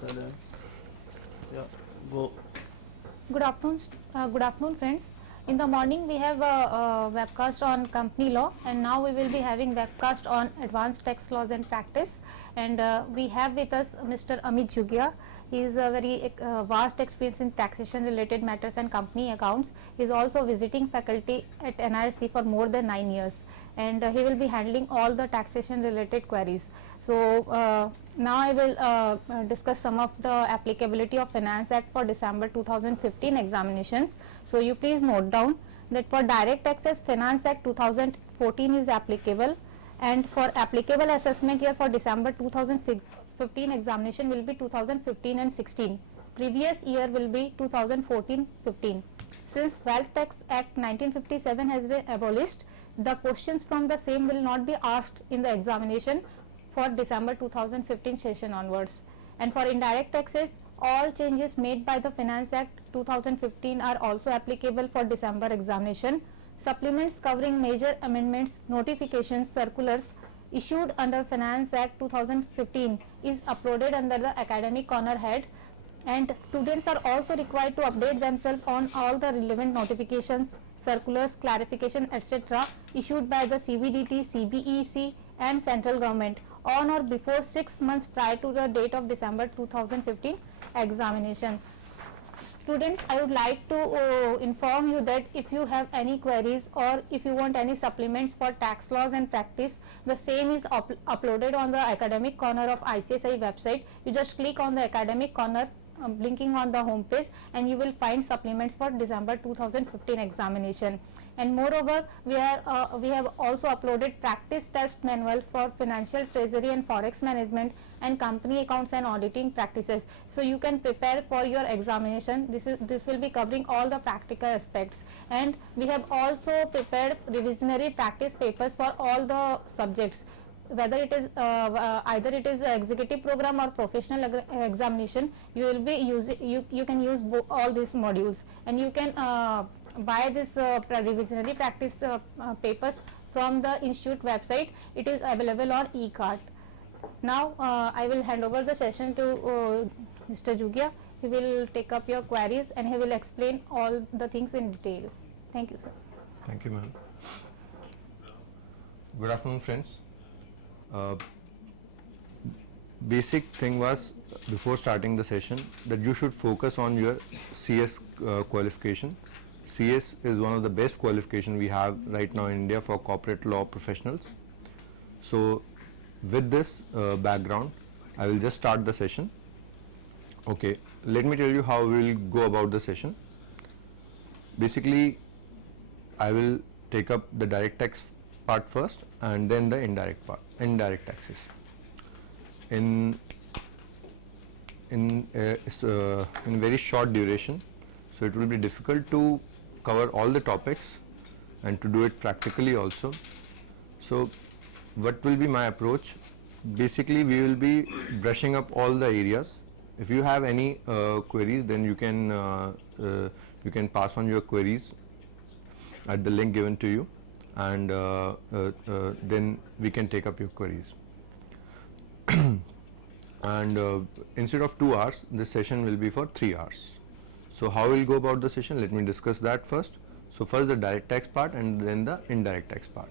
Silence. Yeah, go. Good afternoon, friends. In the morning, we have a webcast on company law, and now we will be having webcast on advanced tax laws and practice. And we have with us Mr. Amit Jugia. He is a very vast experience in taxation related matters and company accounts. He is also visiting faculty at NIRC for more than 9 years, and he will be handling all the taxation related queries. So now I will discuss some of the applicability of Finance Act for December 2015 examinations. So you please note down that for direct taxes, Finance Act 2014 is applicable, and for applicable assessment year for December 2015 examination will be 2015 and 16. Previous year will be 2014-15. Since Wealth Tax Act 1957 has been abolished, the questions from the same will not be asked in the examination for December 2015 session onwards. And for indirect taxes, all changes made by the Finance Act 2015 are also applicable for December examination. Supplements covering major amendments, notifications, circulars issued under Finance Act 2015 is uploaded under the academic corner head, and students are also required to update themselves on all the relevant notifications, circulars, clarification, etc. issued by the CBDT, CBEC and central government on or before 6 months prior to the date of December 2015 examination. Students, I would like to inform you that if you have any queries or if you want any supplements for tax laws and practice, the same is uploaded on the academic corner of ICSI website. You just click on the academic corner blinking on the home page, and you will find supplements for December 2015 examination. And moreover, we have also uploaded practice test manual for financial, treasury and forex management and company accounts and auditing practices. So you can prepare for your examination. This will be covering all the practical aspects, and we have also prepared revisionary practice papers for all the subjects, whether it is either it is executive program or professional examination. You will be using, you can use all these modules, and you can buy this revisionary practice papers from the institute website. It is available on e-cart. Now I will hand over the session to Mr. Jugia. He will take up your queries and he will explain all the things in detail. Thank you, sir. Thank you, ma'am. Good afternoon, friends. Basic thing was, before starting the session, that you should focus on your CS qualification. CS is one of the best qualification we have right now in India for corporate law professionals. So with this background, I will just start the session. Okay, let me tell you how we will go about the session. Basically, I will take up the direct tax part first and then the indirect taxes. In very short duration, so it will be difficult to cover all the topics and to do it practically also. So what will be my approach? Basically, we will be brushing up all the areas. If you have any queries, then you can pass on your queries at the link given to you, and then we can take up your queries. And instead of 2 hours, this session will be for 3 hours. So how we'll go about the session? Let me discuss that first. So first the direct tax part and then the indirect tax part.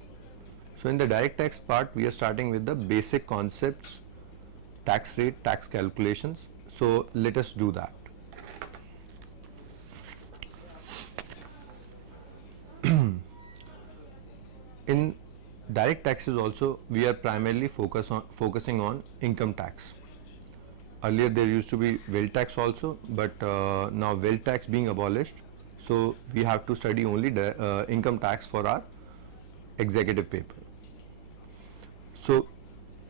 So in the direct tax part, we are starting with the basic concepts, tax rate, tax calculations. So let us do that. In direct taxes also, we are primarily focusing on income tax. Earlier there used to be wealth tax also, but now wealth tax being abolished, so we have to study only the income tax for our executive paper. So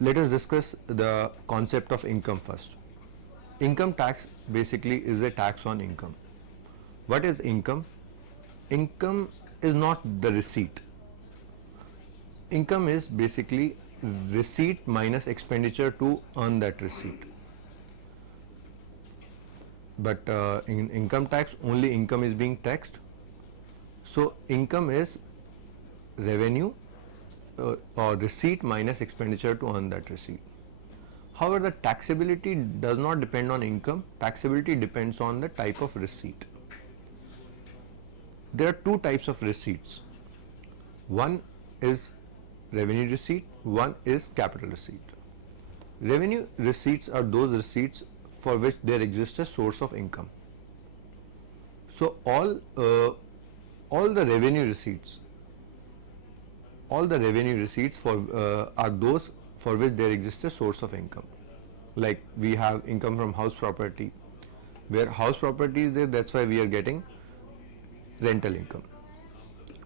let us discuss the concept of income first. Income tax basically is a tax on income. What is income? Income is not the receipt. Income is basically receipt minus expenditure to earn that receipt. But in income tax, only income is being taxed. So income is revenue or receipt minus expenditure to earn that receipt. However, the taxability does not depend on income, taxability depends on the type of receipt. There are two types of receipts. One is revenue receipt, one is capital receipt. Revenue receipts are those receipts for which there exists a source of income. So all the revenue receipts are those for which there exists a source of income. Like we have income from house property, where house property is there, that's why we are getting rental income.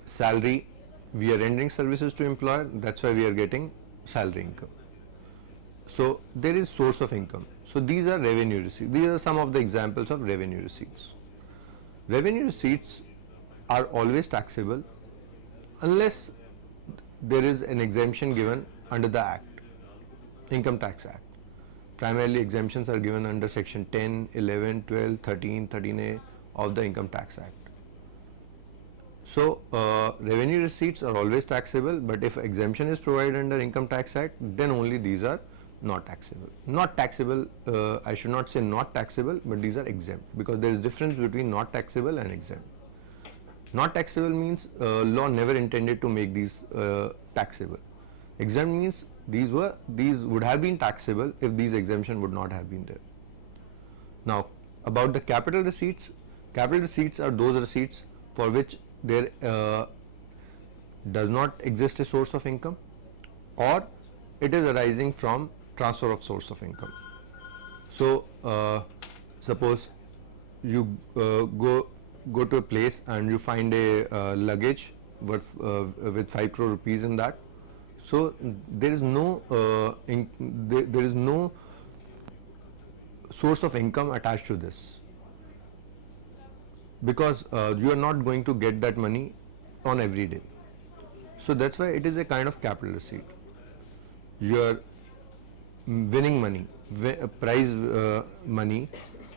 Salary, we are rendering services to employer, that's why we are getting salary income. So there is source of income. So these are revenue receipts. These are some of the examples of revenue receipts. Revenue receipts are always taxable unless there is an exemption given under the Act, Income Tax Act. Primarily exemptions are given under section 10, 11, 12, 13, 13A of the Income Tax Act. So revenue receipts are always taxable, but if exemption is provided under Income Tax Act, then only these are not taxable. Not taxable, I should not say not taxable, but these are exempt, because there is difference between not taxable and exempt. Not taxable means law never intended to make these taxable. Exempt means these would have been taxable if these exemption would not have been there. Now about the capital receipts are those receipts for which there does not exist a source of income, or it is arising from transfer of source of income. So suppose you go to a place and you find a luggage worth with 5 crore rupees in that. So there is no there is no source of income attached to this, because you are not going to get that money on every day. So that's why it is a kind of capital receipt. You are winning money, prize money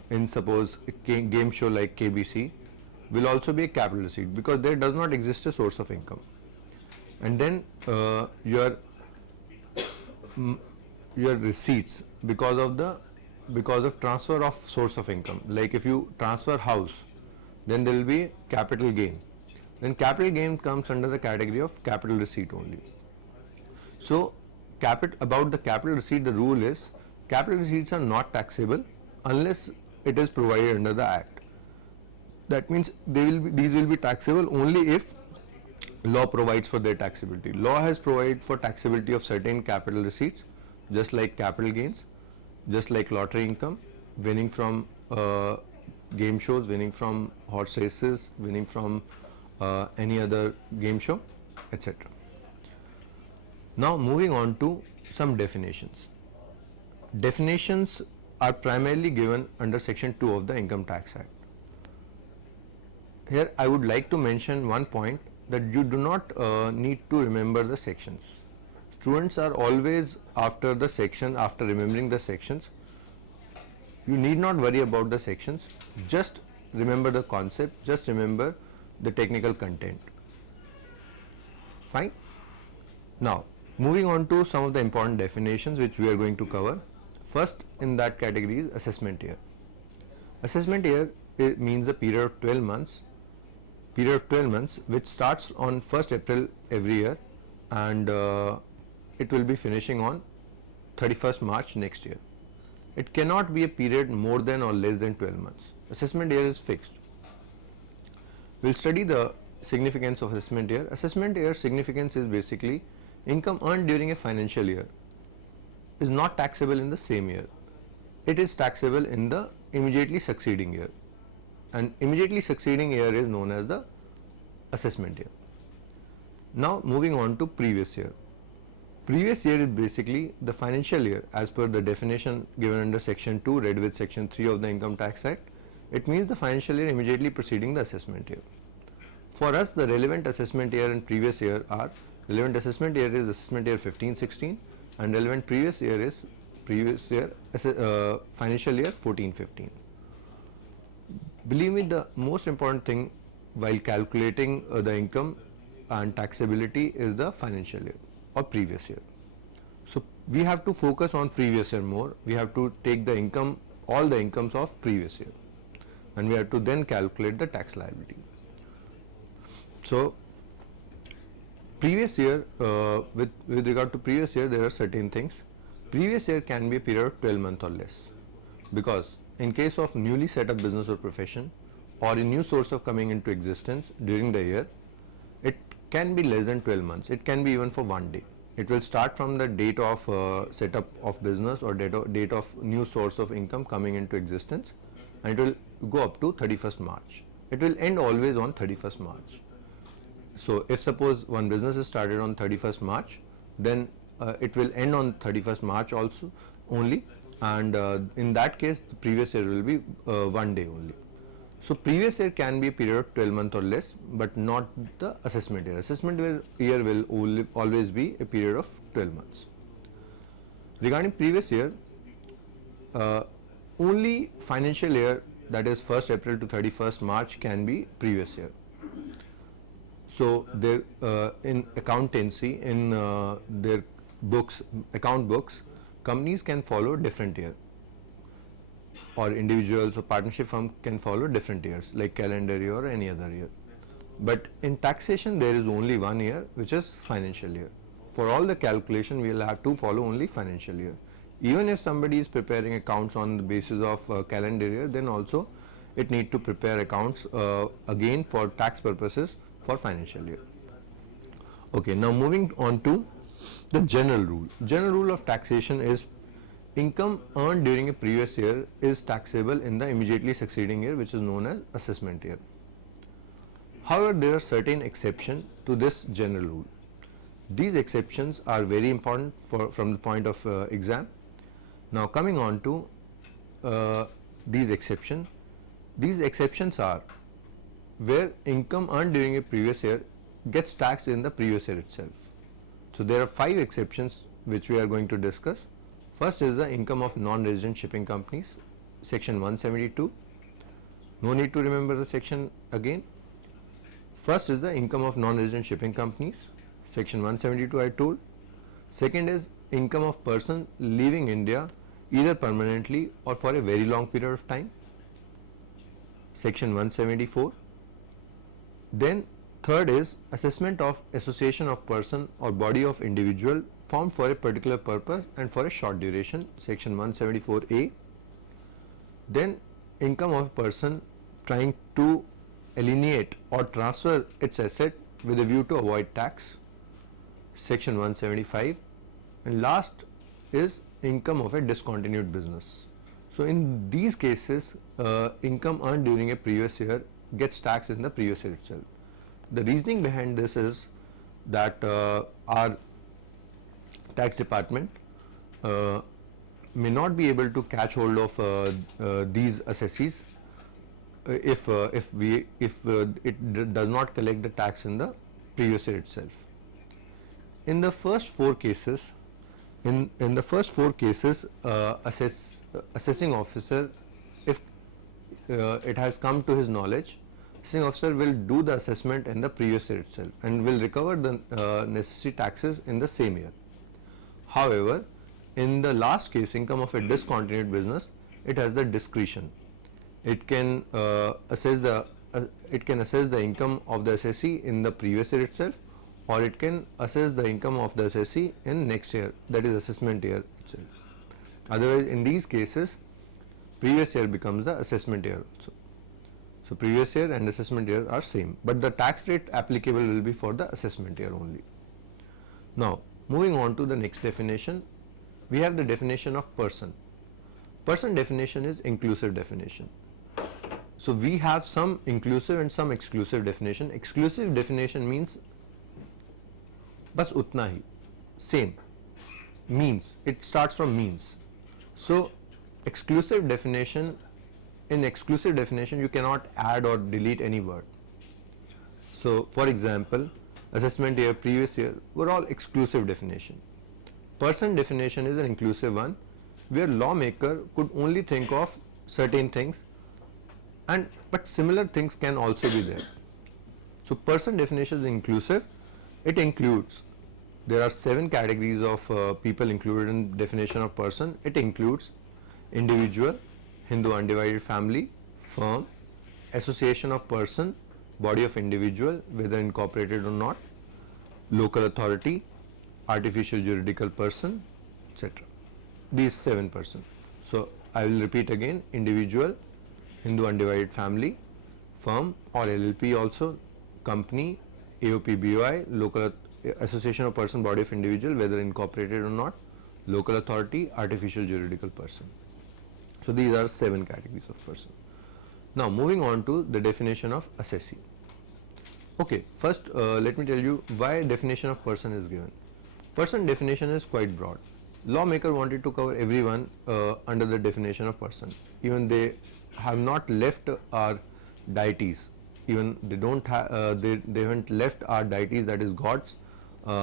in suppose a game show like KBC will also be a capital receipt, because there does not exist a source of income. And then your receipts because of transfer of source of income. Like if you transfer house, then there will be capital gain. Then capital gain comes under the category of capital receipt only. So about the capital receipt, the rule is capital receipts are not taxable unless it is provided under the Act. That means these will be taxable only if law provides for their taxability. Law has provided for taxability of certain capital receipts, just like capital gains, just like lottery income, winning from game shows, winning from horse races, winning from any other game show, etc. Now moving on to some definitions. Definitions are primarily given under section 2 of the Income Tax Act. Here I would like to mention one point, that you do not need to remember the sections. Students are always after remembering the sections. You need not worry about the sections, just remember the concept, just remember the technical content. Fine. Now moving on to some of the important definitions which we are going to cover. First in that category is assessment year. Assessment year means a period of 12 months, which starts on 1st April every year, and it will be finishing on 31st March next year. It cannot be a period more than or less than 12 months. Assessment year is fixed. We will study the significance of assessment year. Assessment year significance is basically income earned during a financial year is not taxable in the same year. It is taxable in the immediately succeeding year, and immediately succeeding year is known as the assessment year. Now moving on to previous year. Previous year is basically the financial year as per the definition given under section 2 read with section 3 of the Income Tax Act. It means the financial year immediately preceding the assessment year. For us, the relevant assessment year and previous year are, relevant assessment year is assessment year 15-16, and relevant previous year is financial year 14-15. Believe me, the most important thing while calculating the income and taxability is the financial year or previous year. So we have to focus on previous year more. We have to take the income, all the incomes of previous year, and we have to then calculate the tax liability. So previous year, with regard to previous year, there are certain things. Previous year can be a period of 12 months or less, because in case of newly set up business or profession, or a new source of coming into existence during the year, it can be less than 12 months. It can be even for one day. It will start from the date of setup of business or date of new source of income coming into existence, and it will go up to 31st March. It will end always on 31st March. So if suppose one business is started on 31st March, then it will end on 31st March also only, and in that case the previous year will be one day only. So previous year can be a period of 12 months or less, but not the assessment year. Assessment year will always be a period of 12 months. Regarding previous year, only financial year, that is 1st April to 31st March, can be previous year. So there in accountancy, in their books, account books, companies can follow different year, or individuals or partnership firm can follow different years, like calendar year or any other year. But in taxation there is only one year, which is financial year. For all the calculation we will have to follow only financial year. Even if somebody is preparing accounts on the basis of calendar year, then also it need to prepare accounts again for tax purposes for financial year. Okay, now moving on to the general rule. General rule of taxation is income earned during a previous year is taxable in the immediately succeeding year, which is known as assessment year. However, there are certain exceptions to this general rule. These exceptions are very important from the point of exam. Now coming on to these exceptions are where income earned during a previous year gets taxed in the previous year itself. So there are 5 exceptions which we are going to discuss. First is the income of non-resident shipping companies, section 172. No need to remember the section again. First is the income of non-resident shipping companies, section 172 I told. Second is income of person leaving India either permanently or for a very long period of time, section 174. Then third is assessment of association of person or body of individual formed for a particular purpose and for a short duration, section 174A. Then income of a person trying to alienate or transfer its asset with a view to avoid tax, section 175. And last is income of a discontinued business. So in these cases, income earned during a previous year gets taxed in the previous year itself. The reasoning behind this is that our tax department may not be able to catch hold of these assessees if it does not collect the tax in the previous year itself. In the first 4 cases, assessing officer, if it has come to his knowledge, assessing officer will do the assessment in the previous year itself and will recover the necessary taxes in the same year. However, in the last case, income of a discontinued business, it has the discretion. It can assess the income of the assessee in the previous year itself, or it can assess the income of the assessee in next year, that is assessment year itself. Otherwise, in these cases, previous year becomes the assessment year also. So previous year and assessment year are same, but the tax rate applicable will be for the assessment year only. Now moving on to the next definition, we have the definition of person. Person definition is inclusive definition. So we have some inclusive and some exclusive definition. Exclusive definition means bas utna hi, same, means, it starts from means. So exclusive definition, in exclusive definition you cannot add or delete any word. So for example, assessment year, previous year were all exclusive definition. Person definition is an inclusive one, where lawmaker could only think of certain things, but similar things can also be there. So person definition is inclusive. It includes there are 7 categories of people included in definition of person. It includes individual, Hindu undivided family, firm, association of person, body of individual, whether incorporated or not, local authority, artificial juridical person, etc. These 7 persons. So I will repeat again: individual, Hindu undivided family, firm or LLP also, company, AOP BOI, local association of person, body of individual, whether incorporated or not, local authority, artificial juridical person. So these are 7 categories of person. Now moving on to the definition of assessee. Okay, first let me tell you why definition of person is given. Person definition is quite broad. Lawmaker wanted to cover everyone under the definition of person. Even they have not left our deities. Even they don't have they haven't left our deities, that is gods,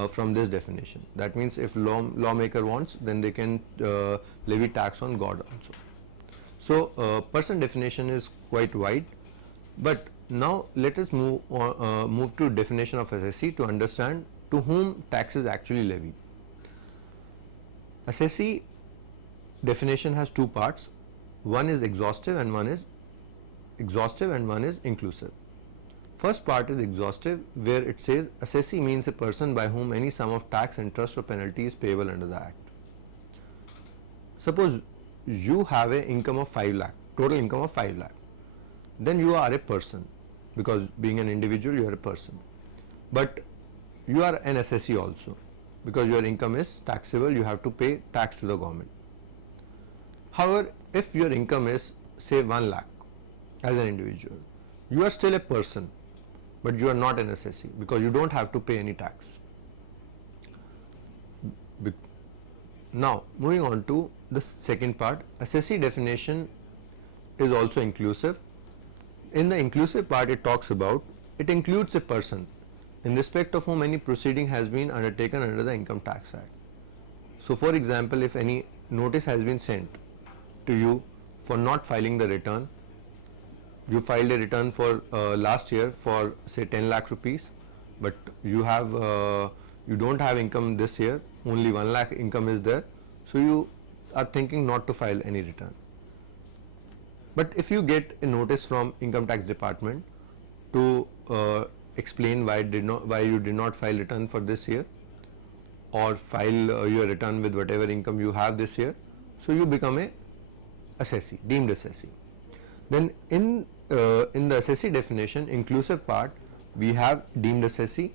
from this definition. That means if lawmaker wants, then they can levy tax on God also. So person definition is quite wide, but now let us move to definition of assessee to understand to whom tax is actually levied. Assessee definition has 2 parts. One is exhaustive and one is inclusive. First part is exhaustive, where it says assessee means a person by whom any sum of tax, interest or penalty is payable under the act. Suppose you have an income of 5 lakh, total income of 5 lakh. Then you are a person, because being an individual you are a person. But you are an assessee also, because your income is taxable, you have to pay tax to the government. However, if your income is say 1 lakh as an individual, you are still a person, but you are not an assessee because you don't have to pay any tax. Now moving on to the second part, assessee definition is also inclusive. In the inclusive part, it talks about, it includes a person in respect of whom any proceeding has been undertaken under the Income Tax Act. So for example, if any notice has been sent to you for not filing the return, you filed a return for last year for say 10 lakh rupees, but you don't have income this year, only 1 lakh income is there, so you are thinking not to file any return. But if you get a notice from Income Tax Department to explain why you did not file return for this year, or file your return with whatever income you have this year, so you become a assessee, deemed assessee. Then in the assessee definition, inclusive part, we have deemed assessee.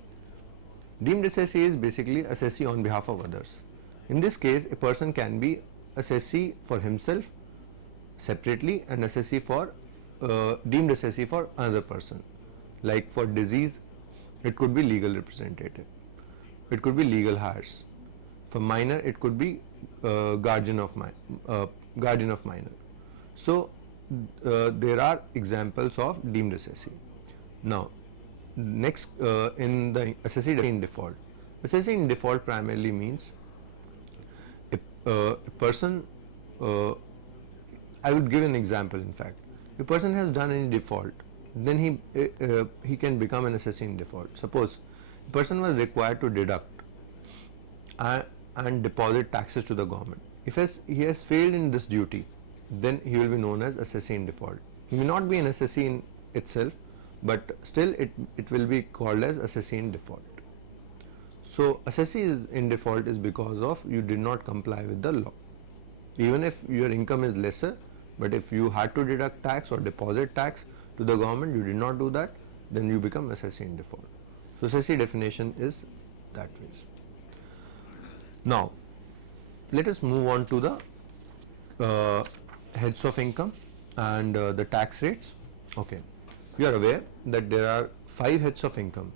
Deemed assessee is basically assessee on behalf of others. In this case, a person can be assessee for himself separately and assessee for deemed assessee for another person. Like for disease, it could be legal representative, it could be legal hires. For minor, it could be guardian of minor. So there are examples of deemed assessee. Now next, in the assessee in default, assessee in default primarily means a person, I would give an example. In fact, if a person has done in default, then he can become an assessee in default. Suppose a person was required to deduct and deposit taxes to the government. If he has failed in this duty, then he will be known as assessee in default. He may not be an assessee in itself, but still it will be called as assessee in default. So assessee is in default is because of you did not comply with the law. Even if your income is lesser, but if you had to deduct tax or deposit tax to the government, you did not do that, then you become assessee in default. So assessee definition is that way. Now let us move on to the heads of income and the tax rates. Okay, you are aware that there are 5 heads of income.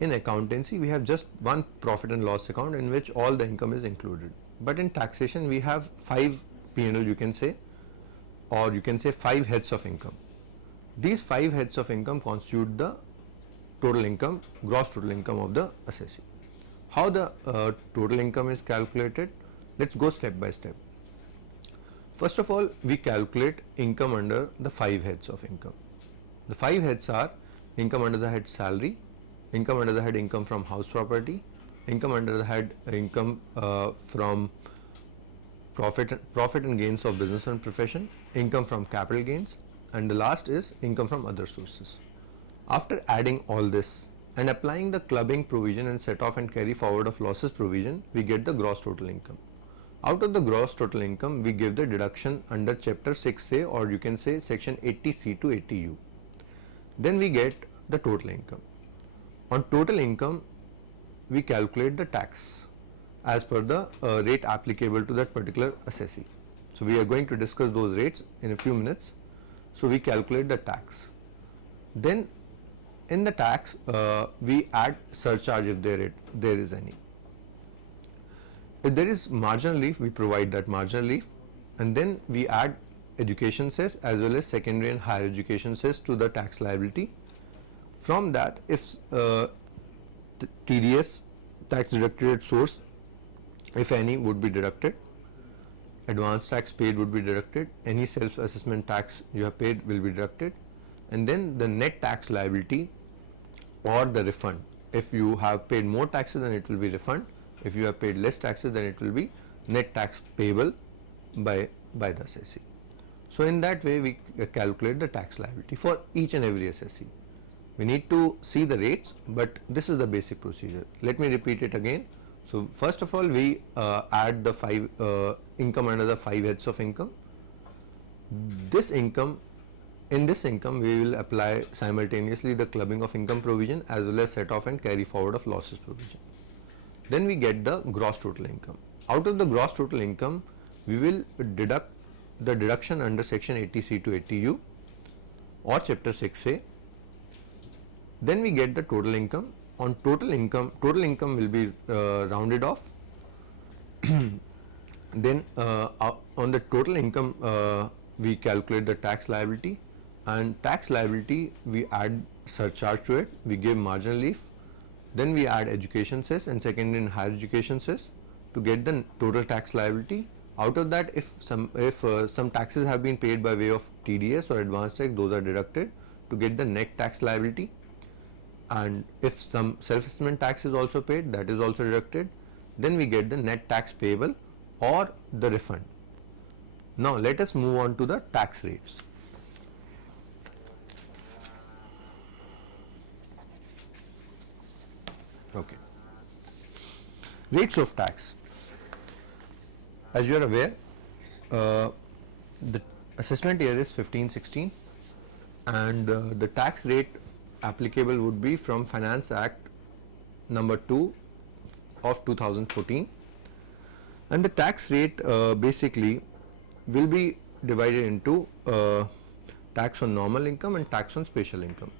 In accountancy, we have just one profit and loss account in which all the income is included. But in taxation, we have 5 P&L, you can say, or you can say 5 heads of income. These 5 heads of income constitute the total income, gross total income of the assessee. How the total income is calculated? Let's go step by step. First of all, we calculate income under the 5 heads of income. The 5 heads are income under the head salary, income under the head income from house property, income under the head income from profit and gains of business and profession, income from capital gains, and the last is income from other sources. After adding all this and applying the clubbing provision and set off and carry forward of losses provision, we get the gross total income. Out of the gross total income, we give the deduction under chapter 6A, or you can say section 80C to 80U. Then we get the total income. On total income, we calculate the tax as per the rate applicable to that particular assessee. So we are going to discuss those rates in a few minutes. So we calculate the tax. Then in the tax, we add surcharge if there is any. If there is marginal relief, we provide that marginal relief, and then we add education cess as well as secondary and higher education cess to the tax liability. From that, if TDS, tax deducted at source, if any, would be deducted, advance tax paid would be deducted, any self-assessment tax you have paid will be deducted, and then the net tax liability or the refund. If you have paid more taxes, then it will be refund. If you have paid less taxes, then it will be net tax payable by the assessee. So in that way, we calculate the tax liability for each and every assessee. We need to see the rates, but this is the basic procedure. Let me repeat it again. So first of all, we add the income under the 5 heads of income. In this income, we will apply simultaneously the clubbing of income provision as well as set off and carry forward of losses provision. Then we get the gross total income. Out of the gross total income, we will deduct the deduction under section 80C to 80U or chapter 6A. Then we get the total income. On total income will be rounded off. Then on the total income, we calculate the tax liability, and tax liability we add surcharge to it, we give marginal relief, then we add education cess and secondary and higher education cess to get the total tax liability. Out of that, if some taxes have been paid by way of TDS or advance tax, those are deducted to get the net tax liability, and if some self-assessment tax is also paid, that is also deducted. Then we get the net tax payable or the refund. Now let us move on to the tax rates. Okay. Rates of tax. As you are aware, the assessment year is 15-16, and the tax rate applicable would be from Finance Act number 2 of 2014, and the tax rate basically will be divided into tax on normal income and tax on special income.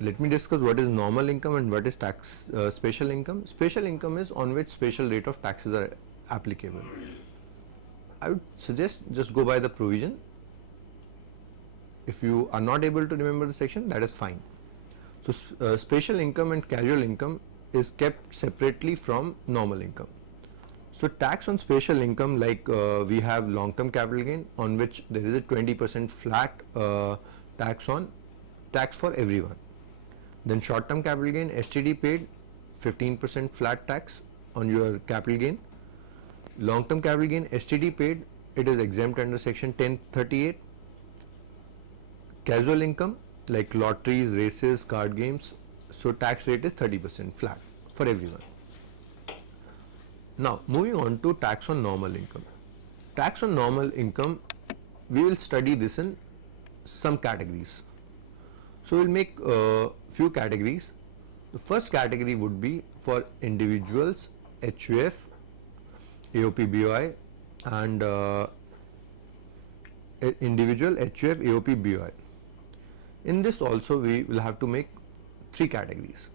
Let me discuss what is normal income and what is tax special income. Special income is on which special rate of taxes are applicable. I would suggest just go by the provision. If you are not able to remember the section, that is fine. So special income and casual income is kept separately from normal income. So tax on special income, like we have long-term capital gain, on which there is a 20% flat tax for everyone. Then short-term capital gain, STD paid 15% flat tax on your capital gain. Long-term capital gain, STD paid, it is exempt under section 1038. Casual income like lotteries, races, card games, so tax rate is 30% flat for everyone. Now moving on to tax on normal income. Tax on normal income, we will study this in some categories. So we will make few categories. The first category would be for individuals, HUF, AOP BOI, and individual HUF, AOP BOI. In this also we will have to make 3 categories.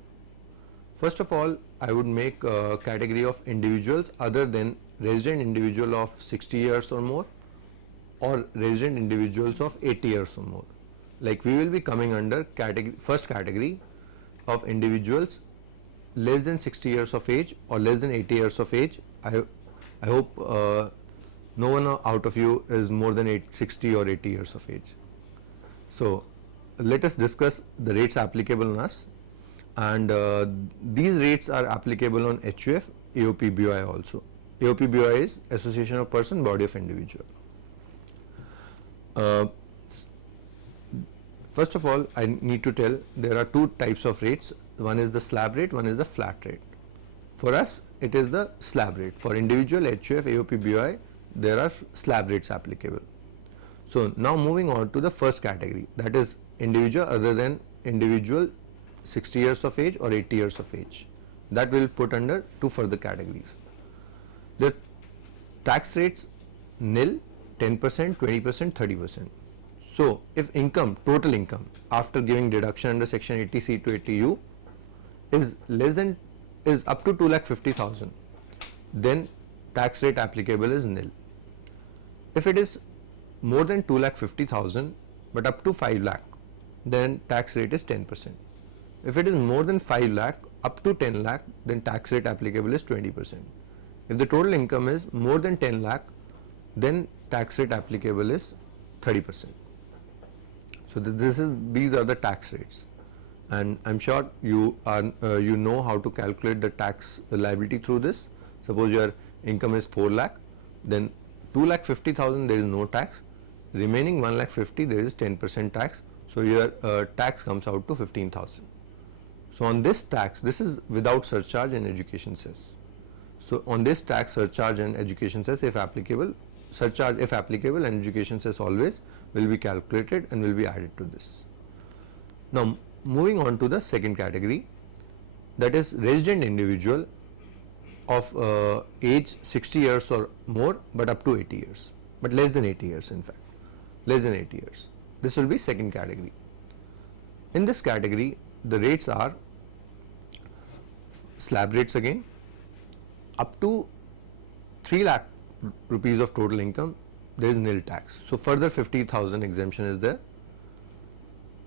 First of all, I would make a category of individuals other than resident individual of 60 years or more, or resident individuals of 80 years or more. Like we will be coming under first category of individuals less than 60 years of age or less than 80 years of age. I hope no one out of you is more than 60 or 80 years of age. So let us discuss the rates applicable on us. and these rates are applicable on HUF, AOP, BOI also. AOP, BOI is Association of Person, Body of Individual. First of all, I need to tell there are two types of rates. One is the slab rate, one is the flat rate. For us, it is the slab rate. For individual HUF, AOP, BOI, there are slab rates applicable. So now moving on to the first category, that is individual other than individual 60 years of age or 80 years of age. That will put under two further categories. The tax rates nil, 10%, 20%, 30%. So if income, total income after giving deduction under section 80C to 80U is up to 2,50,000, then tax rate applicable is nil. If it is more than 2,50,000 but up to 5 lakh, then tax rate is 10%. If it is more than 5 lakh up to 10 lakh, then tax rate applicable is 20%. If the total income is more than 10 lakh, then tax rate applicable is 30%. So these are the tax rates, and I'm sure you know how to calculate the tax liability through this. Suppose your income is 4 lakh, then 2,50,000 there is no tax, remaining 1,50,000 there is 10% tax, so your tax comes out to 15,000. So on this tax, this is without surcharge and education cess. So on this tax, surcharge and education cess if applicable, surcharge if applicable and education cess always will be calculated and will be added to this. Now moving on to the second category, that is resident individual of age 60 years or more but up to 80 years, but less than 80 years, in fact less than 80 years. This will be second category. In this category the rates are slab rates again. Up to 3 lakh rupees of total income there is nil tax, so further 50,000 exemption is there.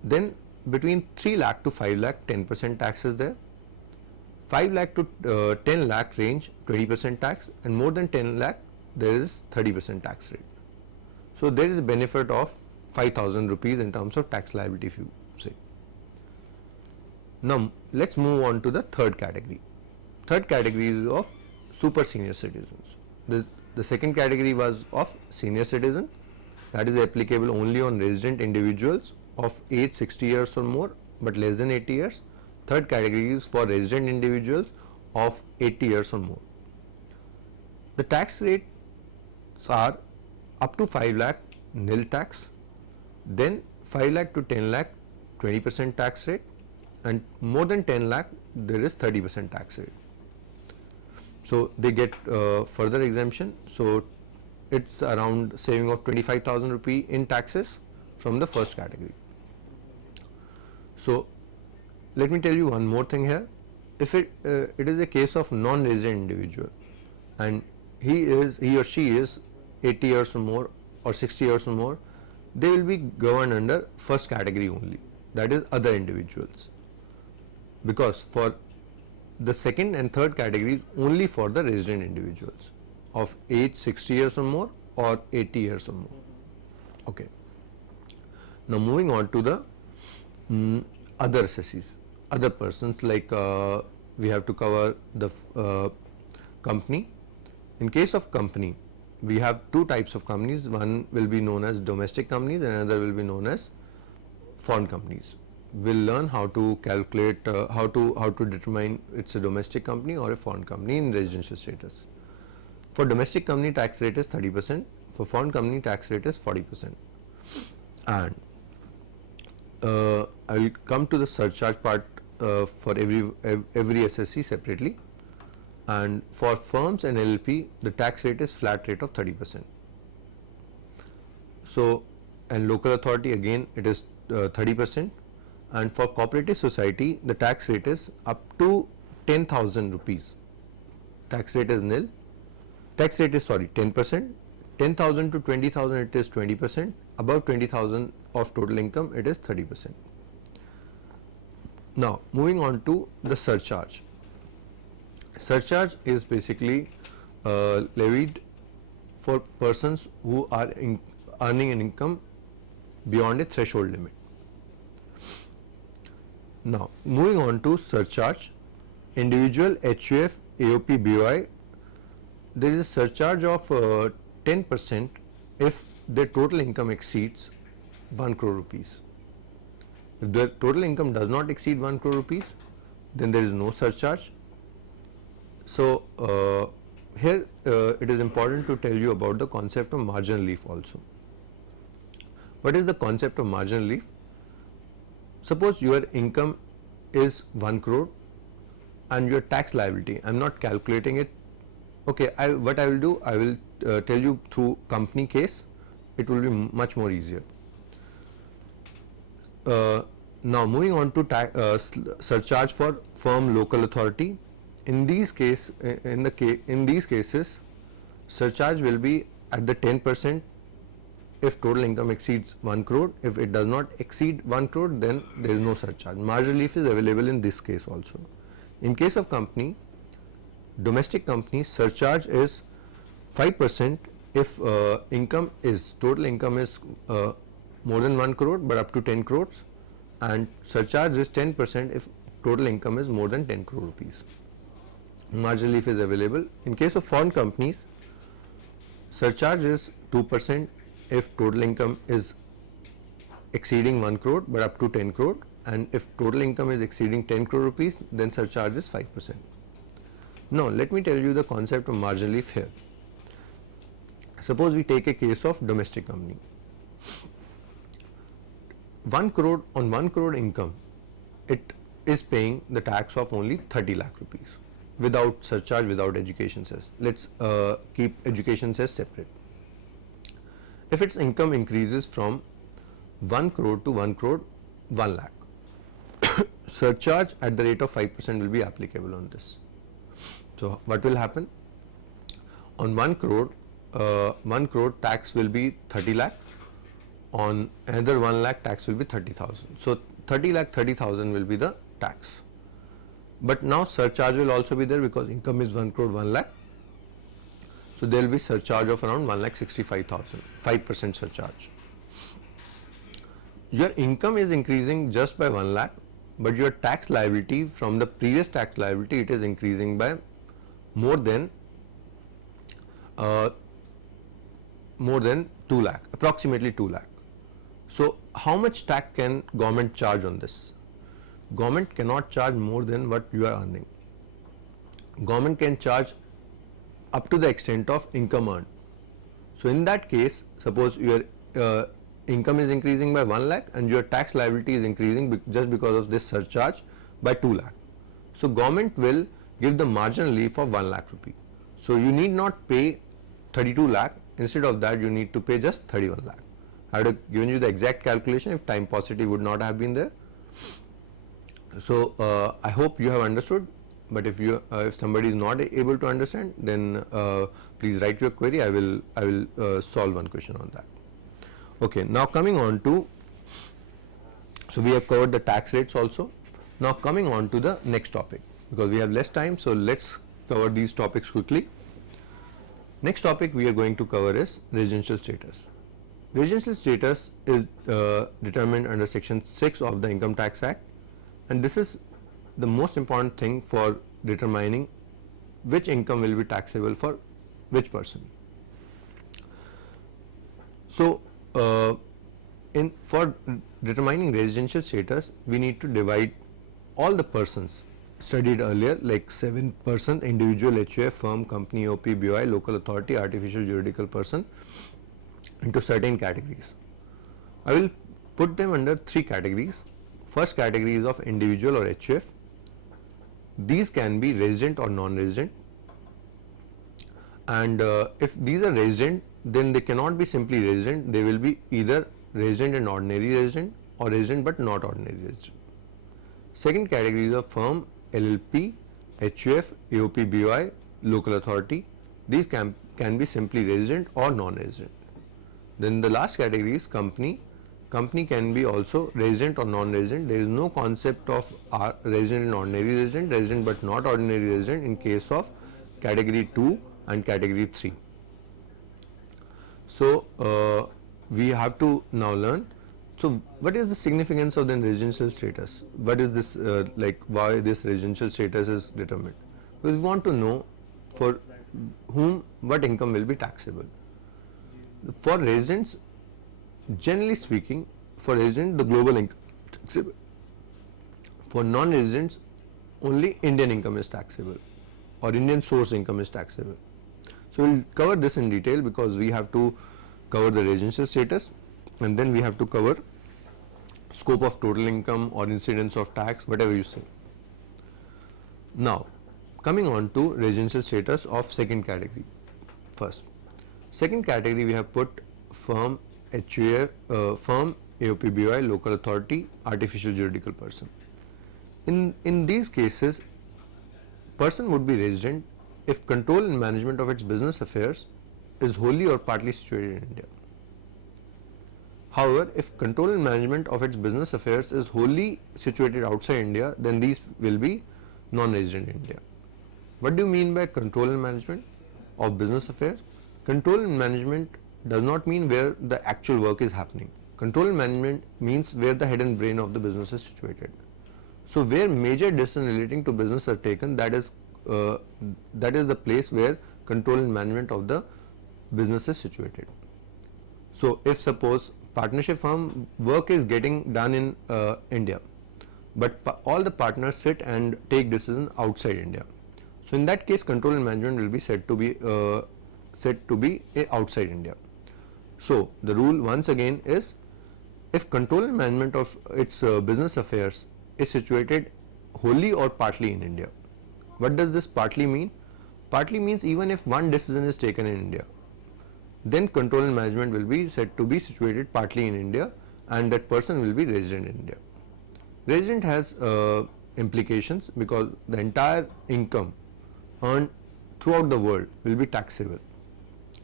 Then between 3 lakh to 5 lakh 10% tax is there. 5 lakh to 10 lakh range 20% tax, and more than 10 lakh there is 30% tax rate. So there is a benefit of 5,000 rupees in terms of tax liability, if you say. Now let's move on to the third category. Third category is of super senior citizens. The second category was of senior citizen, that is applicable only on resident individuals of age 60 years or more but less than 80 years. Third category is for resident individuals of 80 years or more. The tax rates are up to 5 lakh nil tax, then 5 lakh to 10 lakh 20% tax rate, and more than 10 lakh there is 30% tax rate. So they get further exemption, so it's around saving of 25,000 rupee in taxes from the first category. So let me tell you one more thing here. If it is a case of non-resident individual and he or she is 80 years or more or 60 years or more, they will be governed under first category only, that is other individuals, because for the second and third categories only for the resident individuals of age 60 years or more or 80 years or more. Okay. Now moving on to the other assessees, other persons, like we have to cover the company. In case of company, we have two types of companies. One will be known as domestic companies and another will be known as foreign companies. We'll learn how to calculate, how to determine it's a domestic company or a foreign company in residential status. For domestic company, tax rate is 30%. For foreign company, tax rate is 40%. And I will come to the surcharge part for every SSC separately. And for firms and LLP, the tax rate is flat rate of 30%. So, and local authority, again it is 30%. And for cooperative society, the tax rate is up to 10,000 rupees. Tax rate is nil. Tax rate is 10%. 10,000 to 20,000 it is 20%. Above 20,000 of total income it is 30%. Now moving on to the surcharge. Surcharge is basically levied for persons who are earning an income beyond a threshold limit. Now moving on to surcharge, individual HUF, AOP, BOI, there is a surcharge of 10% if their total income exceeds 1 crore rupees. If their total income does not exceed 1 crore rupees, then there is no surcharge. So here it is important to tell you about the concept of marginal relief also. What is the concept of marginal relief? Suppose your income is 1 crore and your tax liability, I am not calculating it. Okay, what I will do, I will tell you through company case, it will be much more easier. Now moving on to surcharge for firm, local authority. In these cases, surcharge will be at the 10% if total income exceeds 1 crore. If it does not exceed 1 crore, then there is no surcharge. Marginal relief is available in this case also. In case of company, domestic company, surcharge is 5% if total income is more than 1 crore but up to 10 crores, and surcharge is 10% if total income is more than 10 crore rupees. Marginal relief is available. In case of foreign companies, surcharge is 2% if total income is exceeding 1 crore but up to 10 crore, and if total income is exceeding 10 crore rupees, then surcharge is 5%. Now let me tell you the concept of marginal relief here. Suppose we take a case of domestic company. 1 crore on 1 crore income, it is paying the tax of only 30 lakh rupees without surcharge, without education cess. Let's keep education cess separate. If its income increases from 1 crore to 1 crore 1 lakh, surcharge at the rate of 5% will be applicable on this. So what will happen? On 1 crore tax will be 30 lakh, on another 1 lakh tax will be 30,000. So 30 lakh 30,000 will be the tax. But now surcharge will also be there because income is 1 crore 1 lakh. So there will be surcharge of around 1,65,000, 5% surcharge. Your income is increasing just by 1 lakh, but your tax liability from the previous tax liability, it is increasing by more than 2 lakh, approximately 2 lakh. So how much tax can government charge on this? Government cannot charge more than what you are earning. Government can charge up to the extent of income earned. So in that case, suppose your income is increasing by 1 lakh and your tax liability is increasing just because of this surcharge by 2 lakh. So government will give the marginal relief of 1 lakh rupee. So you need not pay 32 lakh, instead of that you need to pay just 31 lakh. I would have given you the exact calculation if time paucity would not have been there. So I hope you have understood, but if somebody is not able to understand, then please write your query. I will solve one question on that. Okay, now coming on to, so we have covered the tax rates also. Now coming on to the next topic, because we have less time, so let's cover these topics quickly. Next topic we are going to cover is residential status. Residential status is determined under section 6 of the Income Tax Act, and this is the most important thing for determining which income will be taxable for which person. So for determining residential status, we need to divide all the persons studied earlier, like 7 persons: individual, HUF, firm, company, OP, BOI, local authority, artificial juridical person, into certain categories. I will put them under 3 categories. First category is of individual or HUF. These can be resident or non-resident, and if these are resident, then they cannot be simply resident, they will be either resident and ordinary resident or resident but not ordinary resident. Second category is of firm, LLP, HUF, AOP, BOI, local authority. These can be simply resident or non-resident. Then the last category is company. Company can be also resident or non-resident. There is no concept of resident and ordinary resident, resident but not ordinary resident in case of category 2 and category 3. So we have to now learn So what is the significance of the residential status? What is this like why this residential status is determined? Because we want to know for whom what income will be taxable. For residents, generally speaking, for residents the global income taxable. For non-residents, only Indian income is taxable or Indian source income is taxable. So we'll cover this in detail because we have to cover the residential status and then we have to cover scope of total income or incidence of tax, whatever you say. Now, coming on to residential status of second category. First, second category we have put firm, HUF, firm, AOPBOI, local authority, artificial juridical person. In these cases, person would be resident if control and management of its business affairs is wholly or partly situated in India. However, if control and management of its business affairs is wholly situated outside India, then these will be non-resident in India. What do you mean by control and management of business affairs? Control and management does not mean where the actual work is happening. Control and management means where the head and brain of the business is situated. So where major decisions relating to business are taken, that is the place where control and management of the business is situated. So if suppose partnership firm work is getting done in India, but all the partners sit and take decisions outside India. So in that case, control and management will be said to be outside India. So the rule once again is, if control and management of its business affairs is situated wholly or partly in India. What does this partly mean? Partly means even if one decision is taken in India, then control and management will be said to be situated partly in India and that person will be resident in India. Resident has implications because the entire income earned throughout the world will be taxable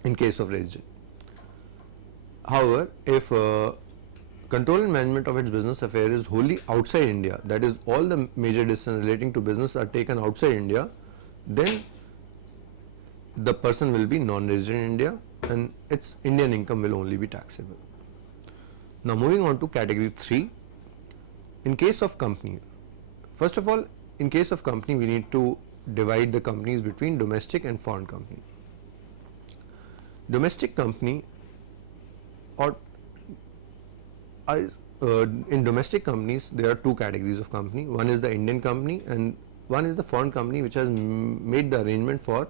in case of resident. However, if control and management of its business affairs is wholly outside India, that is all the major decisions relating to business are taken outside India, then the person will be non-resident in India and its Indian income will only be taxable. Now moving on to category 3, in case of company, first of all, in case of company we need to divide the companies between domestic and foreign company. Domestic company or in domestic companies there are two categories of company. One is the Indian company and one is the foreign company which has made the arrangement for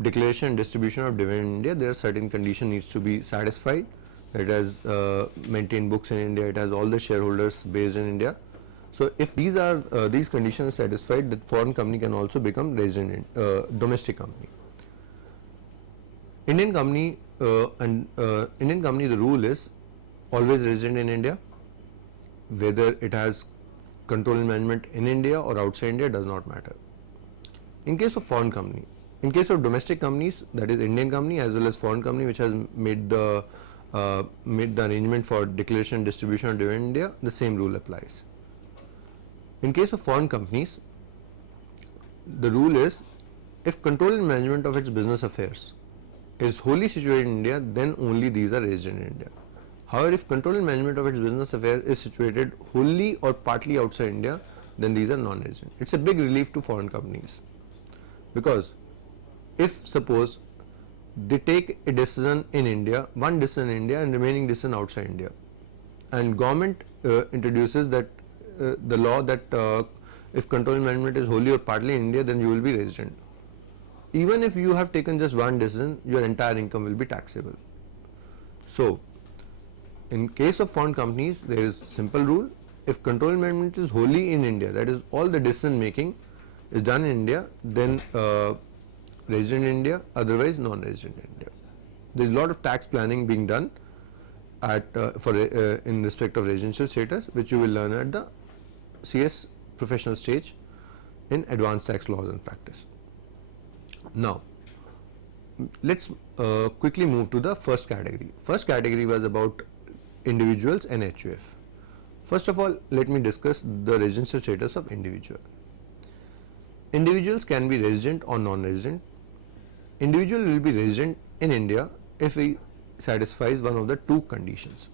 declaration and distribution of dividend in India. There are certain conditions needs to be satisfied. It has maintained books in India, it has all the shareholders based in India. So if these conditions are satisfied, the foreign company can also become resident in domestic company. Indian company the rule is always resident in India, whether it has control and management in India or outside India does not matter. In case of foreign company, in case of domestic companies, that is Indian company as well as foreign company which has made the arrangement for declaration and distribution of dividend in India, the same rule applies. In case of foreign companies, the rule is if control and management of its business affairs is wholly situated in India, then only these are resident in India. However, if control and management of its business affairs is situated wholly or partly outside India, then these are non-resident. It's a big relief to foreign companies because if suppose they take a decision in India, one decision in India and remaining decision outside India, and government introduces that the law that if control and management is wholly or partly in India, then you will be resident. Even if you have taken just one decision, your entire income will be taxable. So in case of foreign companies, there is simple rule: if control and management is wholly in India, that is all the decision making is done in India, then resident in India, otherwise non-resident in India. There is a lot of tax planning being done at in respect of residential status, which you will learn at the CS professional stage in advanced tax laws and practice. Now let's quickly move to the first category. First category was about individuals and HUF. First of all, let me discuss the residential status of individual. Individuals can be resident or non-resident. Individual will be resident in India if he satisfies one of the two conditions.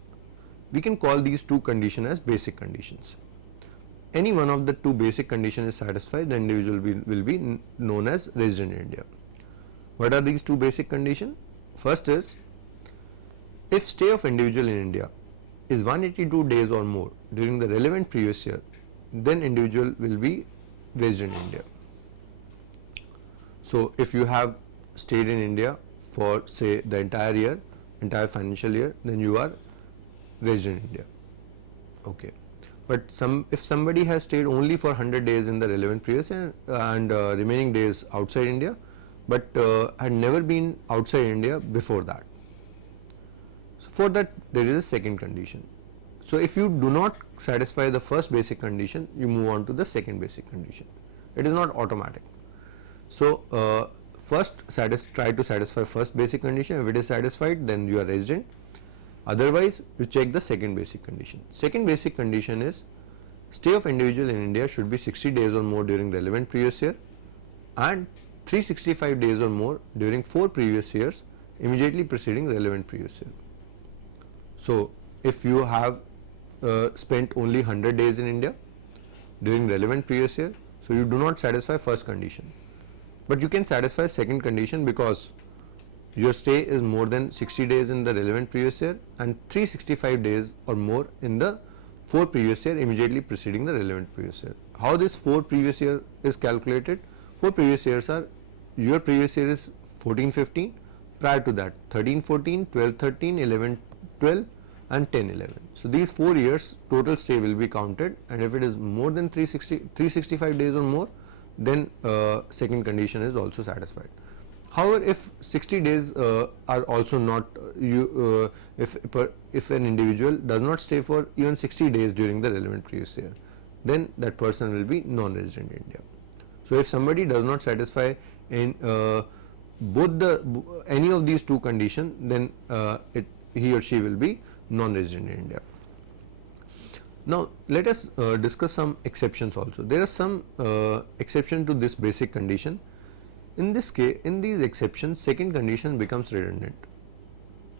we can call these two conditions as basic conditions. Any one of the two basic conditions is satisfied, the individual will be known as resident in India. What are these two basic conditions? First is, if stay of individual in India is 182 days or more during the relevant previous year, then individual will be resident in India. So if you have stayed in India for say the entire year, entire financial year, then you are resident in India. Okay. But if somebody has stayed only for 100 days in the relevant previous year and remaining days outside India, but had never been outside India before that, so for that there is a second condition. So if you do not satisfy the first basic condition, you move on to the second basic condition. It is not automatic. So first try to satisfy first basic condition. If it is satisfied, then you are resident. Otherwise, you check the second basic condition. Second basic condition is, stay of individual in India should be 60 days or more during relevant previous year and 365 days or more during 4 previous years immediately preceding relevant previous year. So if you have spent only 100 days in India during relevant previous year, so you do not satisfy first condition, but you can satisfy second condition because your stay is more than 60 days in the relevant previous year and 365 days or more in the 4 previous year immediately preceding the relevant previous year. How this 4 previous year is calculated? 4 previous years are, your previous year is 14-15, prior to that 13-14, 12-13, 11-12 and 10-11. So these 4 years total stay will be counted, and if it is more than 365 days or more, then second condition is also satisfied. However, if 60 days are also not if an individual does not stay for even 60 days during the relevant previous year, then that person will be non-resident in India. So if somebody does not satisfy in any of these two conditions, then he or she will be non-resident in India. Now let us discuss some exceptions also. There are some exceptions to this basic condition. In this case, in these exceptions, second condition becomes redundant,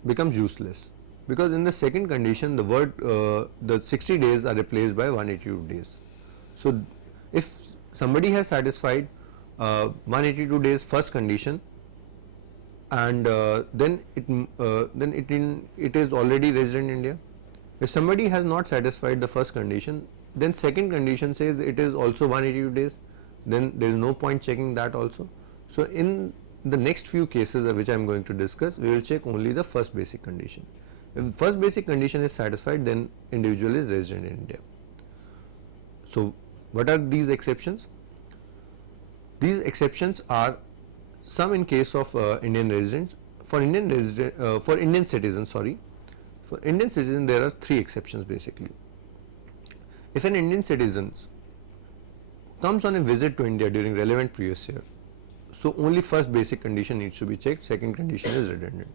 becomes useless, because in the second condition the word the 60 days are replaced by 182 days. So if somebody has satisfied 182 days first condition, and then it is already resident in India. If somebody has not satisfied the first condition, then second condition says it is also 182 days, then there is no point checking that also. So in the next few cases which I am going to discuss, we will check only the first basic condition. If first basic condition is satisfied, then individual is resident in India. So what are these exceptions? These exceptions are some in case of Indian residents. For Indian citizens, there are 3 exceptions basically. If an Indian citizen comes on a visit to India during relevant previous year, so only first basic condition needs to be checked, second condition is redundant.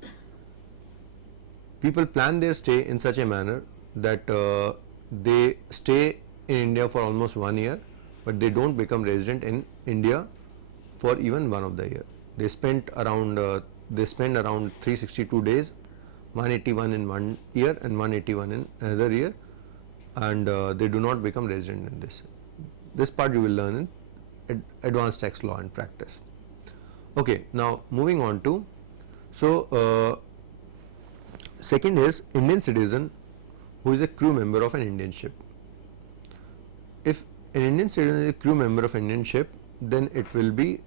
People plan their stay in such a manner that they stay in India for almost 1 year, but they don't become resident in India for even 1 of the year. They spend around 362 days, 181 in 1 year and 181 in another year, and they do not become resident in this. This part you will learn in advanced tax law and practice. Okay, now moving on to, so second is Indian citizen who is a crew member of an Indian ship. If an Indian citizen is a crew member of an Indian ship, then it will be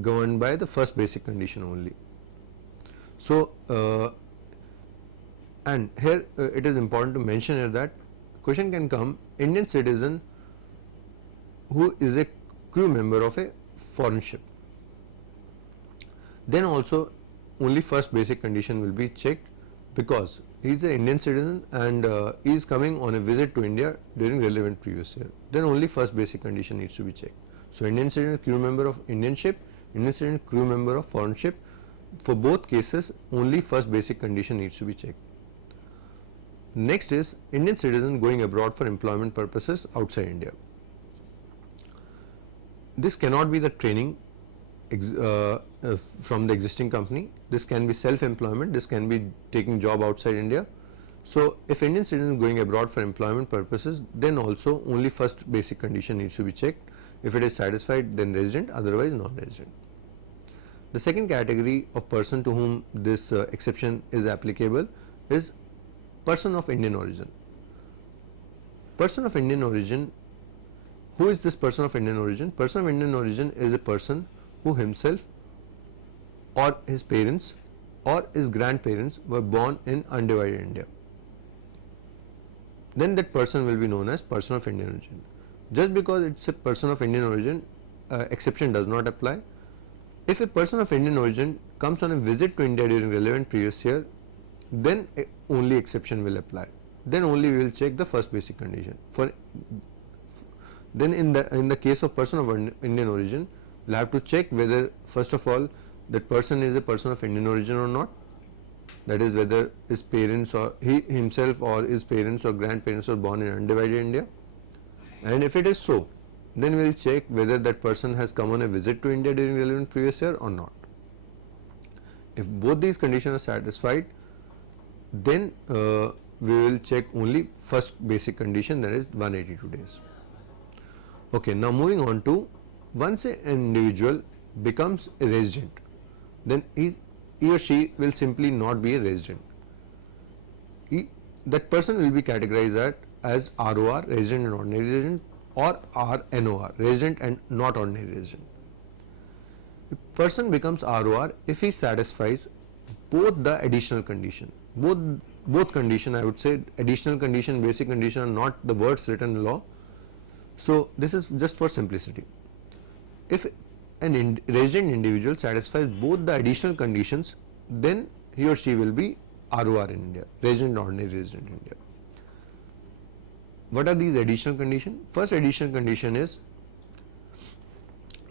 governed by the first basic condition only. So and here it is important to mention here that question can come, Indian citizen who is a crew member of a foreign ship, then also only first basic condition will be checked, because he is an Indian citizen and he is coming on a visit to India during relevant previous year, then only first basic condition needs to be checked. So Indian citizen crew member of Indian ship, Indian citizen crew member of foreign ship, for both cases only first basic condition needs to be checked. Next is Indian citizen going abroad for employment purposes outside India. This cannot be the training from the existing company. This can be self-employment. This can be taking job outside India. So if Indian citizen going abroad for employment purposes, then also only first basic condition needs to be checked. If it is satisfied, then resident, otherwise non-resident. The second category of person to whom this exception is applicable is person of Indian origin. Person of Indian origin, who is this person of Indian origin? Person of Indian origin is a person who himself or his parents or his grandparents were born in undivided India. Then that person will be known as person of Indian origin. Just because it's a person of Indian origin, exception does not apply. If a person of Indian origin comes on a visit to India during relevant previous year, then only exception will apply. Then only we will check the first basic condition. Then in the case of person of Indian origin, we'll have to check whether first of all that person is a person of Indian origin or not. That is whether his parents or he himself or his parents or grandparents were born in undivided India. And if it is so, then we will check whether that person has come on a visit to India during relevant previous year or not. If both these conditions are satisfied, then we will check only first basic condition, that is 182 days. Okay, now moving on to, once an individual becomes a resident, then he or she will simply not be a resident. That person will be categorized as ROR, resident and ordinary resident, or RNOR, resident and not ordinary resident. A person becomes ROR if he satisfies both the additional condition. Both condition, I would say additional condition, basic condition are not the words written in law. So this is just for simplicity. If an resident individual satisfies both the additional conditions, then he or she will be ROR in India, resident and ordinary resident in India. What are these additional conditions? First additional condition is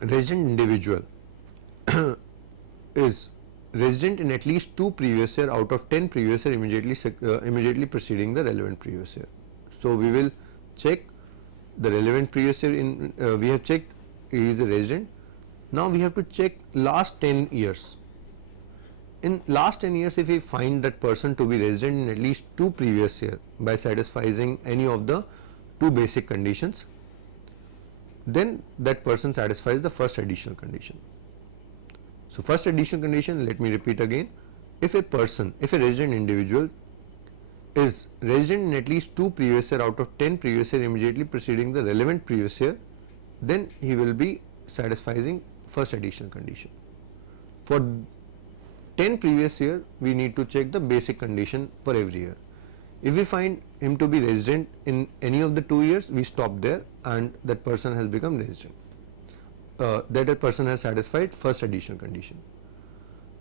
resident individual is resident in at least 2 previous year out of 10 previous year immediately preceding the relevant previous year. So we will check the relevant previous year we have checked he is a resident. Now we have to check last 10 years. In last 10 years, if we find that person to be resident in at least 2 previous year by satisfying any of the 2 basic conditions, then that person satisfies the first additional condition. So first additional condition, let me repeat again, if a resident individual is resident in at least 2 previous year out of 10 previous year immediately preceding the relevant previous year, then he will be satisfying first additional condition. For 10 previous year, we need to check the basic condition for every year. If we find him to be resident in any of the 2 years, we stop there and that person has become resident. That person has satisfied first additional condition.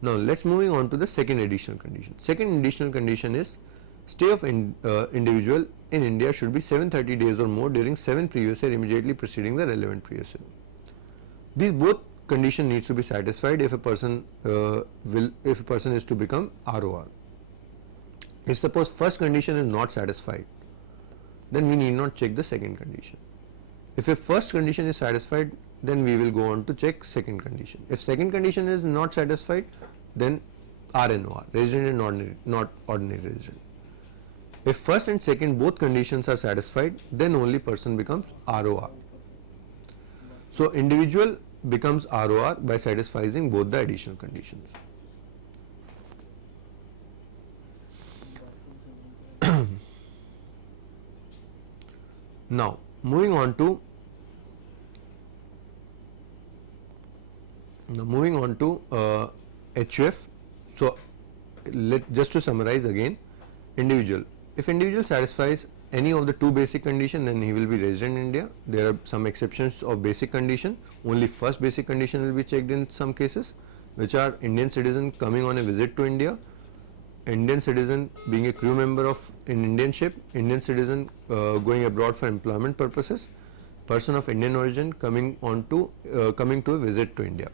Now let's moving on to the second additional condition. Second additional condition is stay of individual in India should be 730 days or more during 7 previous year immediately preceding the relevant previous year. These both condition needs to be satisfied if a person is to become ROR. If suppose first condition is not satisfied, then we need not check the second condition. If a first condition is satisfied, then we will go on to check second condition. If second condition is not satisfied, then RNOR, resident and not ordinary resident. If first and second both conditions are satisfied, then only person becomes ROR. So individual becomes ROR by satisfying both the additional conditions. Now moving on to HUF. So just to summarize again, individual. If individual satisfies any of the 2 basic conditions, then he will be resident in India. There are some exceptions of basic condition. Only first basic condition will be checked in some cases, which are Indian citizen coming on a visit to India, Indian citizen being a crew member of an Indian ship, Indian citizen going abroad for employment purposes, person of Indian origin coming to a visit to India.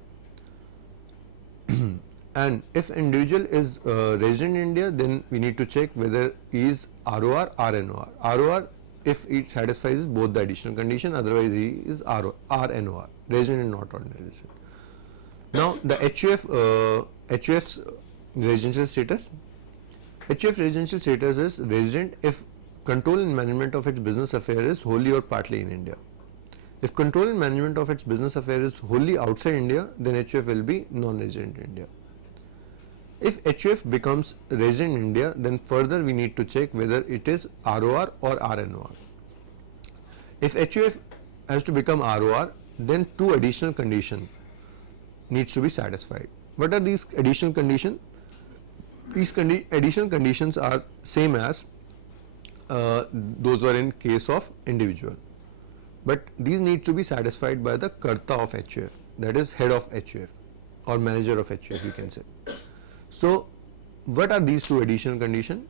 And if individual is resident in India, then we need to check whether he is ROR or RNOR. ROR if it satisfies both the additional condition, otherwise he is RNOR, resident and not ordinary resident. Now the HUF's residential status. HUF residential status is resident if control and management of its business affair is wholly or partly in India. If control and management of its business affair is wholly outside India, then HUF will be non-resident in India. If HUF becomes resident in India, then further we need to check whether it is ROR or RNOR. If HUF has to become ROR, then two additional conditions needs to be satisfied. What are these additional conditions? These additional conditions are same as those were in case of individual, but these need to be satisfied by the Karta of HUF, that is head of HUF or manager of HUF, you can say. So what are these two additional conditions?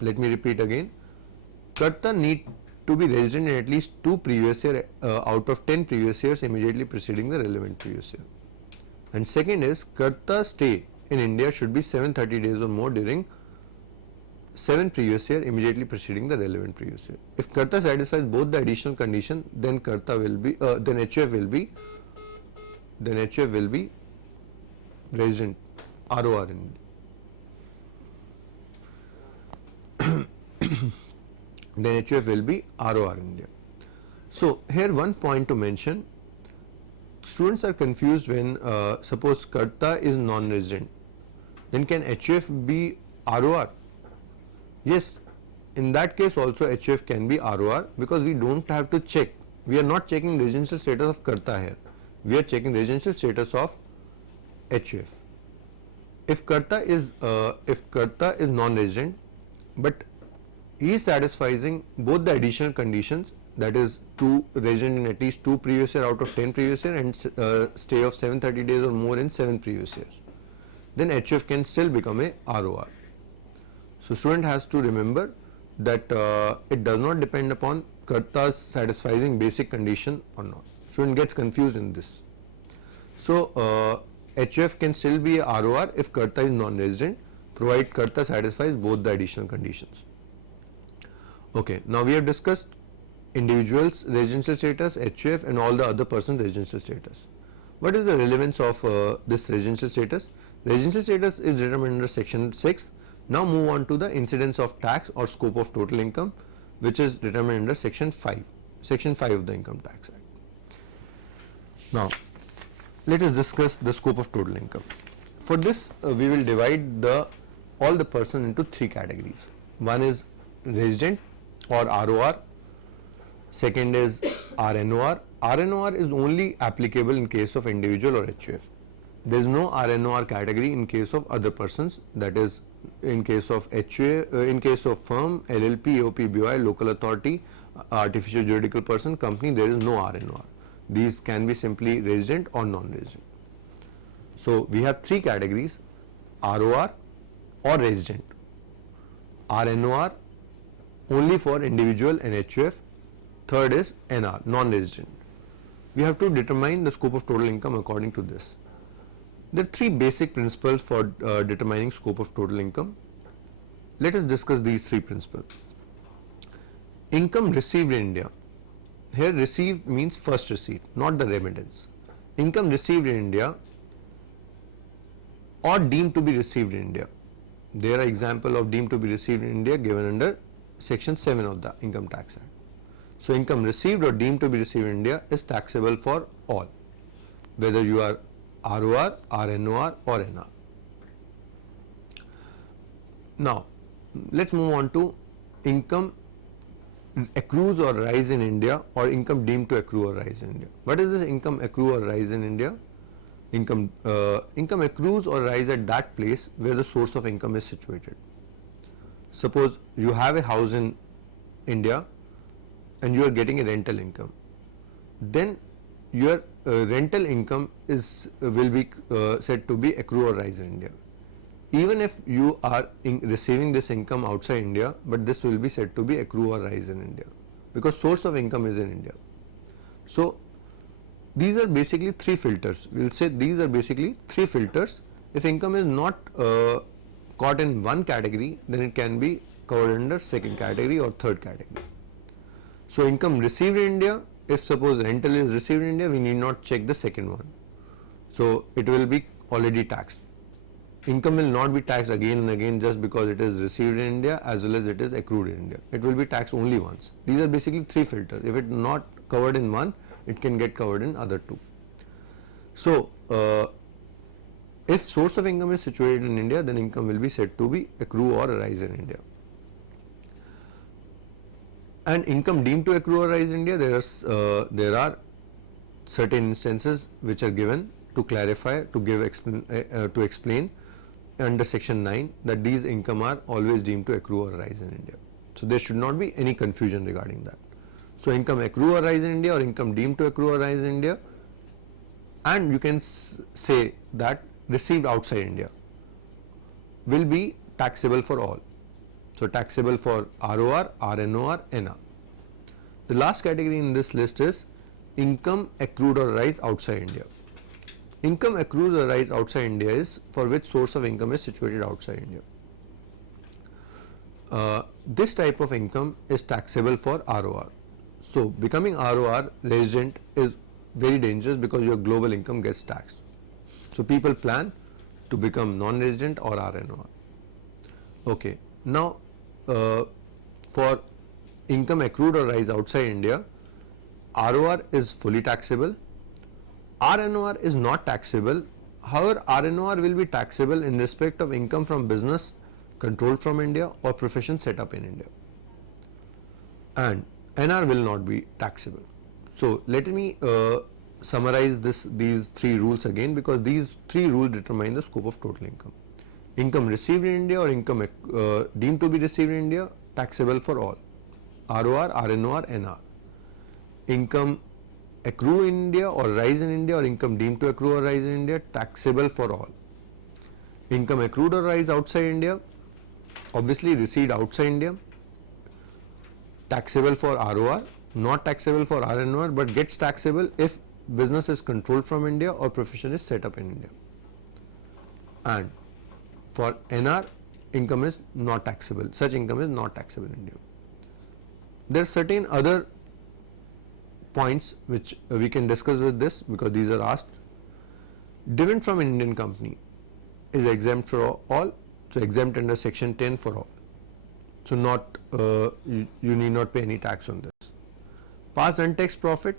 Let me repeat again. Karta need to be resident in at least 2 previous years out of 10 previous years immediately preceding the relevant previous year. And second is Karta stay in India should be 730 days or more during 7 previous year immediately preceding the relevant previous year. If Karta satisfies both the additional condition, then Karta will be then HUF will be resident ROR in India. Then HUF will be ROR in India. So here one point to mention, students are confused when suppose Karta is non-resident, then can HUF be ROR? Yes, in that case also HUF can be ROR, because we don't have to check. We are not checking residential status of Karta here. We are checking residential status of HUF. If Karta is non-resident, but he is satisfying both the additional conditions, that is to resident in at least 2 previous year out of 10 previous year and stay of 730 days or more in 7 previous years, then HUF can still become a ROR. So student has to remember that it does not depend upon Karta's satisfying basic condition or not. Student gets confused in this. So HUF can still be a ROR if Karta is non-resident, provided Karta satisfies both the additional conditions. Okay, now we have discussed individuals residential status, HUF and all the other persons residential status. What is the relevance of this residential status? Residential status is determined under section 6. Now move on to the incidence of tax or scope of total income, which is determined under section 5 of the Income Tax Act. Now let us discuss the scope of total income. For this we will divide all the persons into 3 categories. One is resident or ROR, second is RNOR. RNOR is only applicable in case of individual or HUF. There is no RNOR category in case of other persons, that is in case of in case of firm, LLP, AOP, BOI, local authority, artificial juridical person, company, there is no RNOR. These can be simply resident or non-resident. So we have 3 categories: ROR or resident, RNOR only for individual and HUF, third is NR, non-resident. We have to determine the scope of total income according to this. There are 3 basic principles for determining scope of total income. Let us discuss these 3 principles. Income received in India. Here received means first receipt, not the remittance. Income received in India or deemed to be received in India. There are examples of deemed to be received in India given under section 7 of the Income Tax Act. So income received or deemed to be received in India is taxable for all, whether you are ROR, RNOR or NR. Now let's move on to income accrues or rise in India or income deemed to accrue or rise in India. What is this income accrue or rise in India? Income accrues or rise at that place where the source of income is situated. Suppose you have a house in India and you are getting a rental income, then your rental income will be said to be accrue or rise in India. Even if you are receiving this income outside India, but this will be said to be accrue or rise in India, because source of income is in India. So these are basically 3 filters. We will say these are basically 3 filters. If income is not caught in one category, then it can be covered under second category or third category. So income received in India, if suppose rental is received in India, we need not check the second one. So it will be already taxed. income will not be taxed again and again just because it is received in India as well as it is accrued in India. It will be taxed only once. These are basically three filters. If it is not covered in one, it can get covered in other two. So, if source of income is situated in India, then income will be said to be accrue or arise in India. And income deemed to accrue or arise in India, there are certain instances which are given to clarify, to give to explain under section 9 that these income are always deemed to accrue or arise in India. So there should not be any confusion regarding that. So income accrue or arise in India or income deemed to accrue or arise in India, and you can say that received outside India will be taxable for all. So taxable for ROR, RNOR, NR. The last category in this list is income accrued or arise outside India. Income accrued or arise outside India is for which source of income is situated outside India. This type of income is taxable for ROR. So becoming ROR resident is very dangerous because your global income gets taxed. So people plan to become non-resident or RNOR. Okay. Now for income accrued or arise outside India, ROR is fully taxable. RNOR is not taxable. However, RNOR will be taxable in respect of income from business controlled from India or profession set up in India. And NR will not be taxable. So let me summarize these three rules again, because these three rules determine the scope of total income. Income received in India or income deemed to be received in India, taxable for all. ROR, RNOR, NR. Income accrue in India or rise in India or income deemed to accrue or rise in India, taxable for all. Income accrued or rise outside India, obviously received outside India, taxable for ROR, not taxable for RNOR, but gets taxable if business is controlled from India or profession is set up in India. And for NR, income is not taxable. Such income is not taxable in India. There are certain other points which we can discuss with this, because these are asked. Dividend from an Indian company is exempt for all, so exempt under section 10 for all. So not you need not pay any tax on this. Past untaxed profit,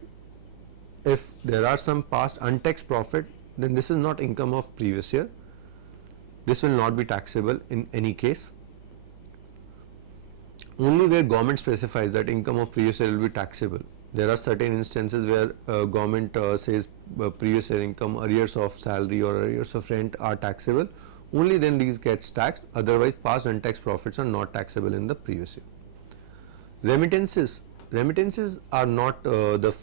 if there are some past untaxed profit, then this is not income of previous year. This will not be taxable in any case. Only where government specifies that income of previous year will be taxable. There are certain instances where government says previous year income, arrears of salary or arrears of rent are taxable. Only then these gets taxed. Otherwise, past untaxed profits are not taxable in the previous year. Remittances are not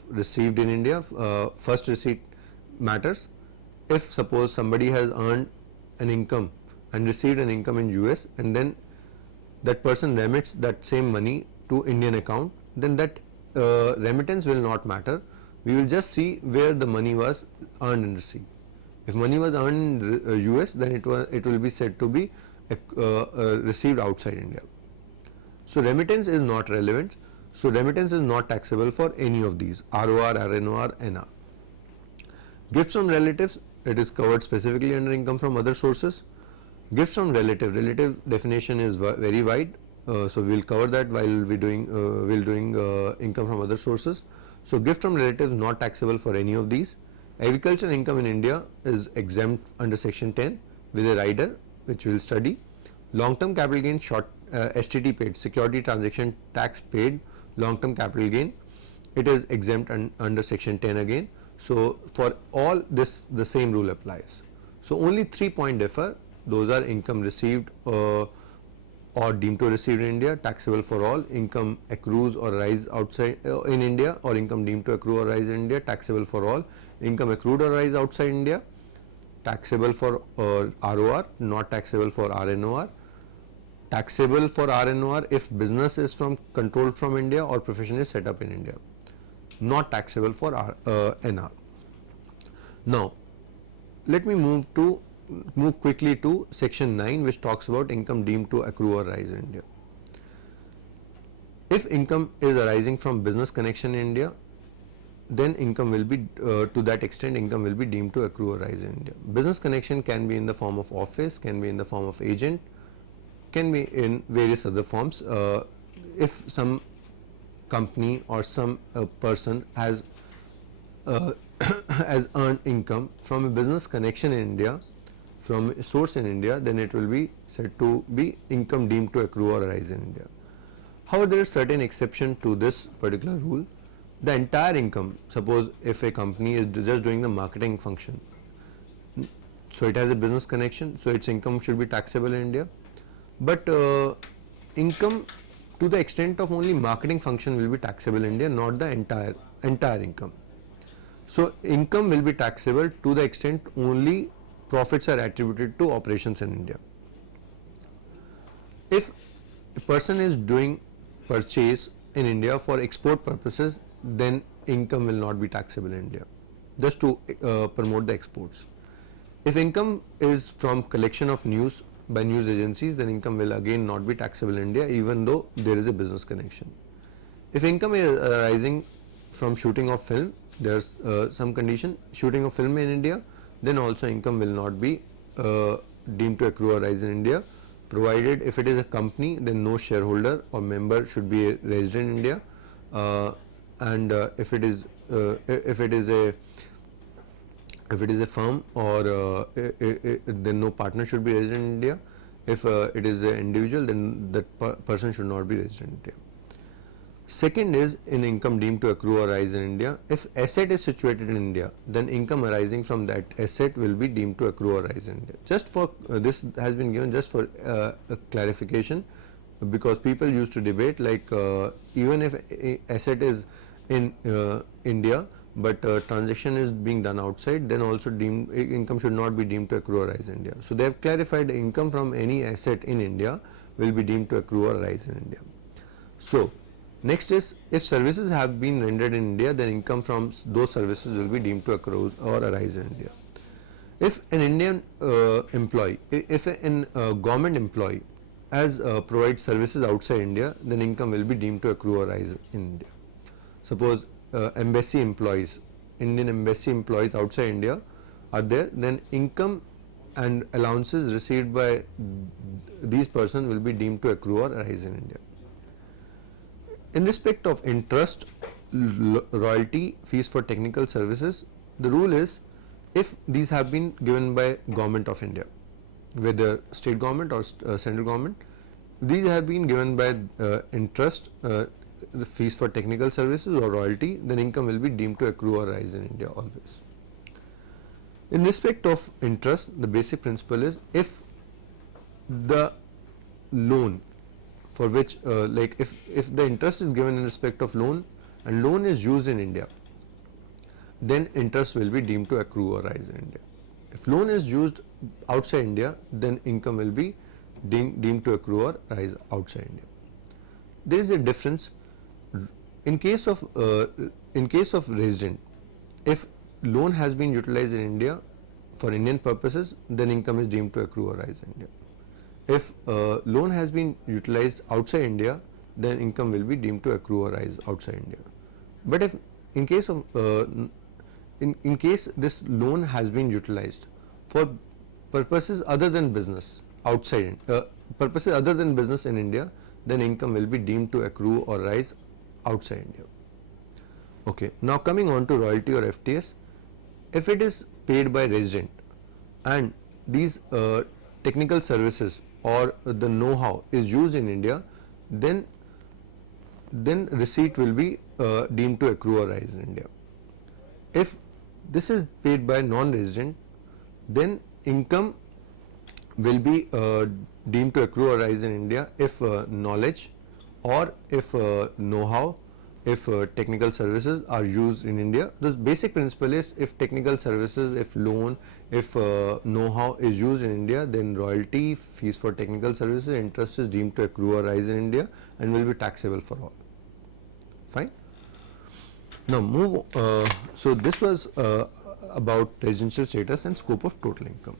received in India. First receipt matters. If suppose somebody has earned an income and received an income in US, and then that person remits that same money to Indian account, then that remittance will not matter. We will just see where the money was earned and received. If money was earned in US, then it will be said to be received outside India. So remittance is not relevant. So remittance is not taxable for any of these: ROR, RNOR, NR. Gifts from relatives, it is covered specifically under income from other sources. Gifts from relative definition is very wide. So we will cover that while we doing income from other sources. So gift from relatives not taxable for any of these. Agricultural income in India is exempt under section 10 with a rider which we will study. Long term capital gain, short STT paid, security transaction tax paid, long term capital gain, it is exempt under section 10 again. So for all this the same rule applies. So only 3 points differ. Those are income received or deemed to receive in India, taxable for all. Income accrues or rise outside in India, or income deemed to accrue or rise in India, taxable for all. Income accrued or rise outside India, taxable for ROR, not taxable for RNOR. Taxable for RNOR if business is controlled from India or profession is set up in India. Not taxable for NR. Now let me move quickly to section 9, which talks about income deemed to accrue or rise in India. If income is arising from business connection in India, then income will be to that extent income will be deemed to accrue or rise in India. Business connection can be in the form of office, can be in the form of agent, can be in various other forms. If some company or some person has has earned income from a business connection in India, from a source in India, then it will be said to be income deemed to accrue or rise in India. However, there is certain exception to this particular rule. The entire income, suppose if a company is just doing the marketing function, so it has a business connection, so its income should be taxable in India, but income to the extent of only marketing function will be taxable in India, not the entire income. So income will be taxable to the extent only profits are attributed to operations in India. If a person is doing purchase in India for export purposes, then income will not be taxable in India, just to promote the exports. If income is from collection of news by news agencies, then income will again not be taxable in India, even though there is a business connection. If income is arising from shooting of film, there is some condition, shooting of film in India, then also income will not be deemed to accrue or rise in India, provided if it is a company, then no shareholder or member should be a resident in India, and if it is a firm or then no partner should be resident in India. If it is an individual, then that person should not be resident in India. Second is in income deemed to accrue or rise in India. If asset is situated in India, then income arising from that asset will be deemed to accrue or rise in India. Just for this has been given just for a clarification, because people used to debate like even if a asset is in India, but transaction is being done outside, then also income should not be deemed to accrue or rise in India. So they have clarified income from any asset in India will be deemed to accrue or rise in India. So next is, if services have been rendered in India, then income from those services will be deemed to accrue or arise in India. If an Indian employee, if an government employee has provides services outside India, then income will be deemed to accrue or rise in India. Suppose embassy employees, Indian embassy employees outside India are there, then income and allowances received by these persons will be deemed to accrue or rise in India. In respect of interest, royalty, fees for technical services, the rule is if these have been given by government of India, whether state government or central government, these have been given by interest, the fees for technical services or royalty, then income will be deemed to accrue or rise in India always. In respect of interest, the basic principle is if the loan for which like if the interest is given in respect of loan and loan is used in India, then interest will be deemed to accrue or rise in India. If loan is used outside India, then income will be deemed to accrue or rise outside India. There is a difference in case of resident. If loan has been utilized in India for Indian purposes, then income is deemed to accrue or rise in India. If loan has been utilized outside India, then income will be deemed to accrue or rise outside India. But if in case of in case this loan has been utilized for purposes other than business outside purposes other than business in India, then income will be deemed to accrue or rise outside India. Okay. Now coming on to royalty or FTS, if it is paid by resident and these technical services or the know-how is used in India, then receipt will be deemed to accrue or rise in India. If this is paid by non-resident, then income will be deemed to accrue or rise in India if knowledge or if know-how, if technical services are used in India. The basic principle is if technical services, if loan, if know-how is used in India, then royalty, fees for technical services, interest is deemed to accrue or rise in India and will be taxable for all. Fine. Now move. So this was about residential status and scope of total income.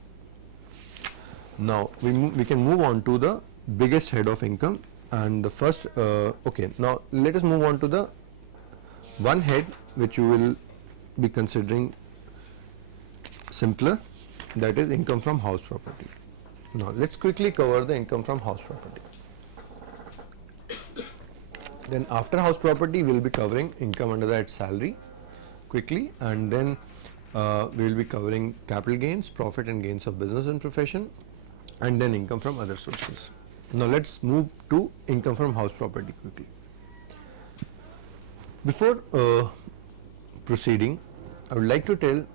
Now we can move on to the biggest head of income, and the first okay, now let us move on to the one head which you will be considering simpler, that is income from house property. Now let's quickly cover the income from house property. Then after house property we will be covering income under that salary quickly, and then we will be covering capital gains, profit and gains of business and profession, and then income from other sources. Now let's move to income from house property quickly. Before proceeding, I would like to tell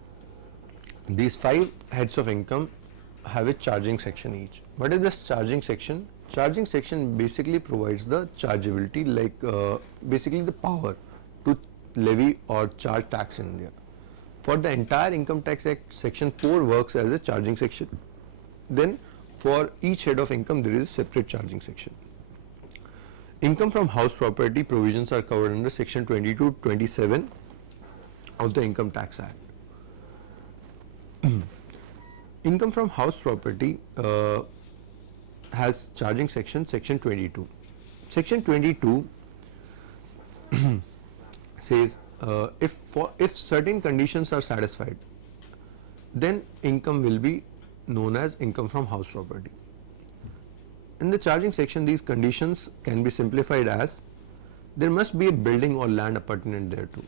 these 5 heads of income have a charging section each. What is this charging section? Charging section basically provides the chargeability, like basically the power to levy or charge tax in India. For the entire Income Tax Act, section 4 works as a charging section. Then for each head of income there is a separate charging section. Income from house property provisions are covered under section 22-27 of the Income Tax Act. Income from house property has charging section 22. Section 22 says if certain conditions are satisfied, then income will be known as income from house property. In the charging section, these conditions can be simplified as there must be a building or land appurtenant thereto.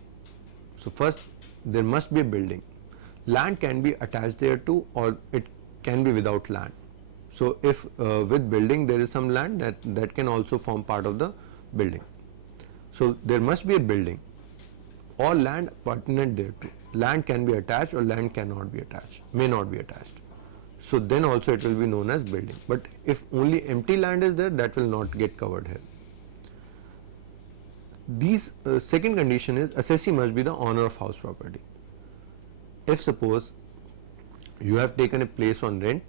So first there must be a building. Land can be attached thereto or it can be without land. So if with building there is some land, that can also form part of the building. So there must be a building or land appurtenant thereto. Land can be attached or land cannot be attached, may not be attached. So then also it will be known as building. But if only empty land is there, that will not get covered here. These second condition is assessee must be the owner of house property. If suppose you have taken a place on rent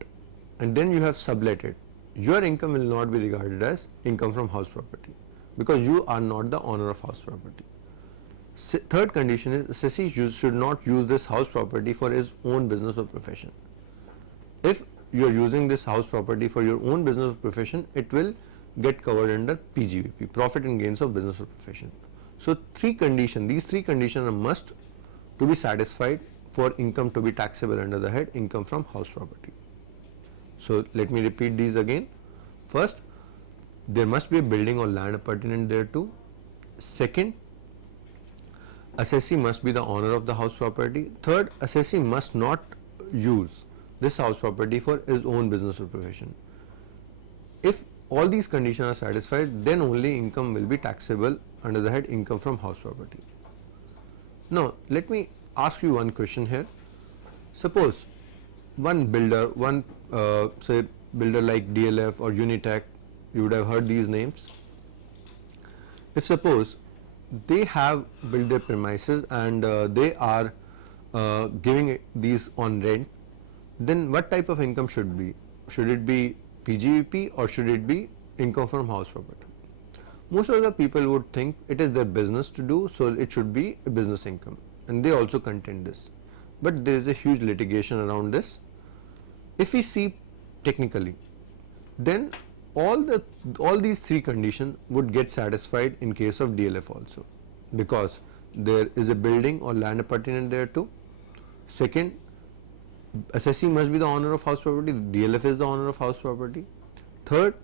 and then you have sublet it, your income will not be regarded as income from house property because you are not the owner of house property. Third condition is assessee should not use this house property for his own business or profession. If you are using this house property for your own business or profession, it will get covered under PGBP, profit and gains of business or profession. So these three conditions are must to be satisfied for income to be taxable under the head income from house property. So let me repeat these again. First, there must be a building or land appurtenant thereto. Second, assessee must be the owner of the house property. Third, assessee must not use this house property for his own business or profession. If all these conditions are satisfied, then only income will be taxable under the head income from house property. Now let me ask you one question here. Suppose one builder, say builder like DLF or Unitech, you would have heard these names. If suppose they have built their premises and they are giving these on rent, then what type of income should be? Should it be PGBP or should it be income from house property? Most of the people would think it is their business to do, so it should be a business income, and they also contend this. But there is a huge litigation around this. If we see technically, then all these three conditions would get satisfied in case of DLF also, because there is a building or land appurtenant thereto. Second, assessee must be the owner of house property, DLF is the owner of house property. Third,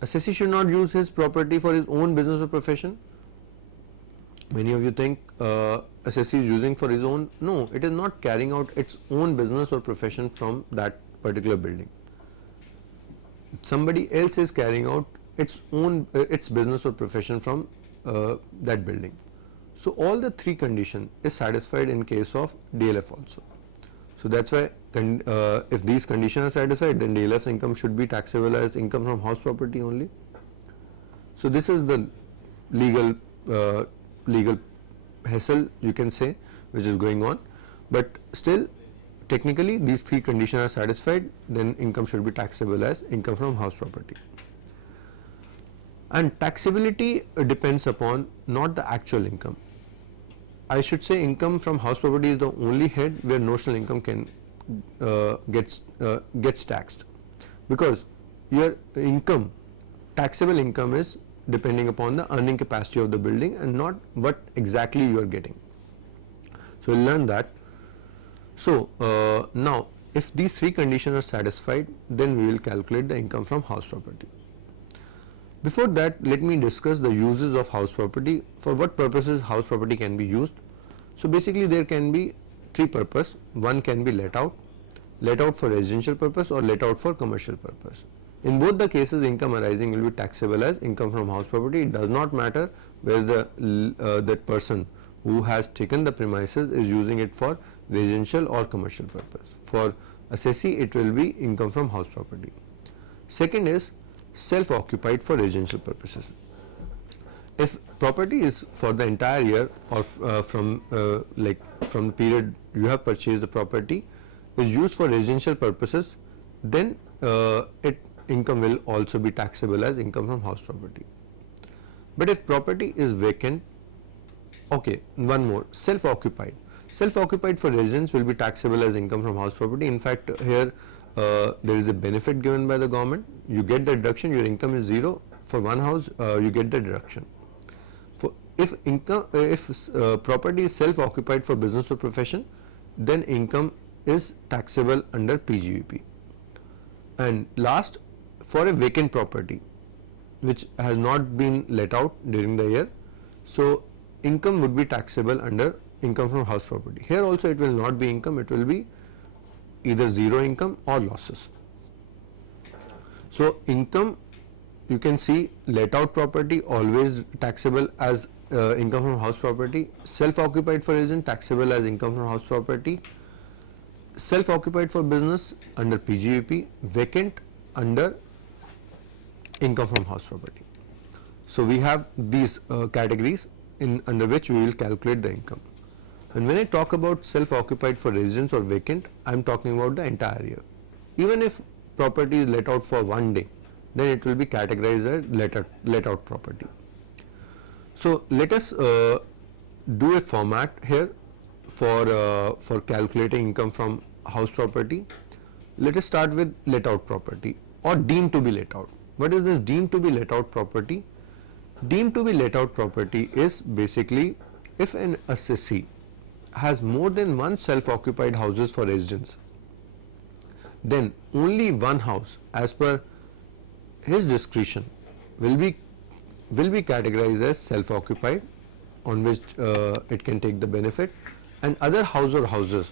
assessee should not use his property for his own business or profession. Many of you think assessee is using for his own. No, it is not carrying out its own business or profession from that particular building. Somebody else is carrying out its business or profession from that building. So all the three conditions is satisfied in case of DLF also. So that's why if these conditions are satisfied, then DLF's income should be taxable as income from house property only. So this is the legal hassle, you can say, which is going on, but still technically these three conditions are satisfied, then income should be taxable as income from house property. And taxability depends upon not the actual income. I should say income from house property is the only head where notional income can gets taxed, because your income, taxable income, is depending upon the earning capacity of the building and not what exactly you are getting. So we'll learn that. So now if these three conditions are satisfied, then we will calculate the income from house property. Before that, let me discuss the uses of house property. For what purposes house property can be used? So basically there can be three purposes. One can be let out for residential purpose or let out for commercial purpose. In both the cases, income arising will be taxable as income from house property. It does not matter whether that person who has taken the premises is using it for residential or commercial purpose. For assessee, it will be income from house property. Second is self-occupied for residential purposes. If property is for the entire year or from the period you have purchased the property is used for residential purposes, then income will also be taxable as income from house property. But if property is vacant, okay, one more, self-occupied. Self-occupied for residence will be taxable as income from house property. In fact, here there is a benefit given by the government. You get the deduction, your income is zero. For one house, you get the deduction. If property is self-occupied for business or profession, then income is taxable under PGBP. And last, for a vacant property which has not been let out during the year, so income would be taxable under income from house property. Here also it will not be income, it will be either zero income or losses. So income, you can see let out property always taxable as income from house property, self-occupied for residence taxable as income from house property, self-occupied for business under PGBP, vacant under income from house property. So we have these categories under which we will calculate the income. And when I talk about self-occupied for residence or vacant, I am talking about the entire year. Even if property is let out for one day, then it will be categorized as let out property. So let us do a format here for calculating income from house property. Let us start with let out property or deemed to be let out. What is this deemed to be let out property? Deemed to be let out property is basically if an assessee has more than one self-occupied houses for residence, then only one house as per his discretion will be categorized as self-occupied, on which it can take the benefit, and other house or houses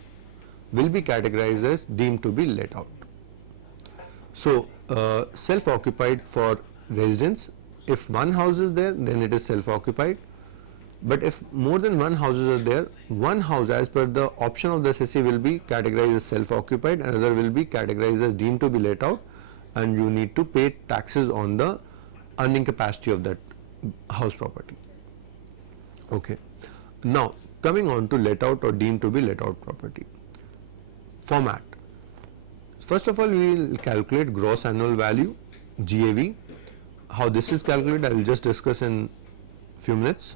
will be categorized as deemed to be let out. So self-occupied for residence, if one house is there, then it is self-occupied. But if more than one houses are there, one house as per the option of the assessee will be categorized as self-occupied, another will be categorized as deemed to be let out, and you need to pay taxes on the earning capacity of that house property. Okay. Now coming on to let out or deemed to be let out property. Format. First of all, we will calculate gross annual value, GAV. How this is calculated, I will just discuss in few minutes.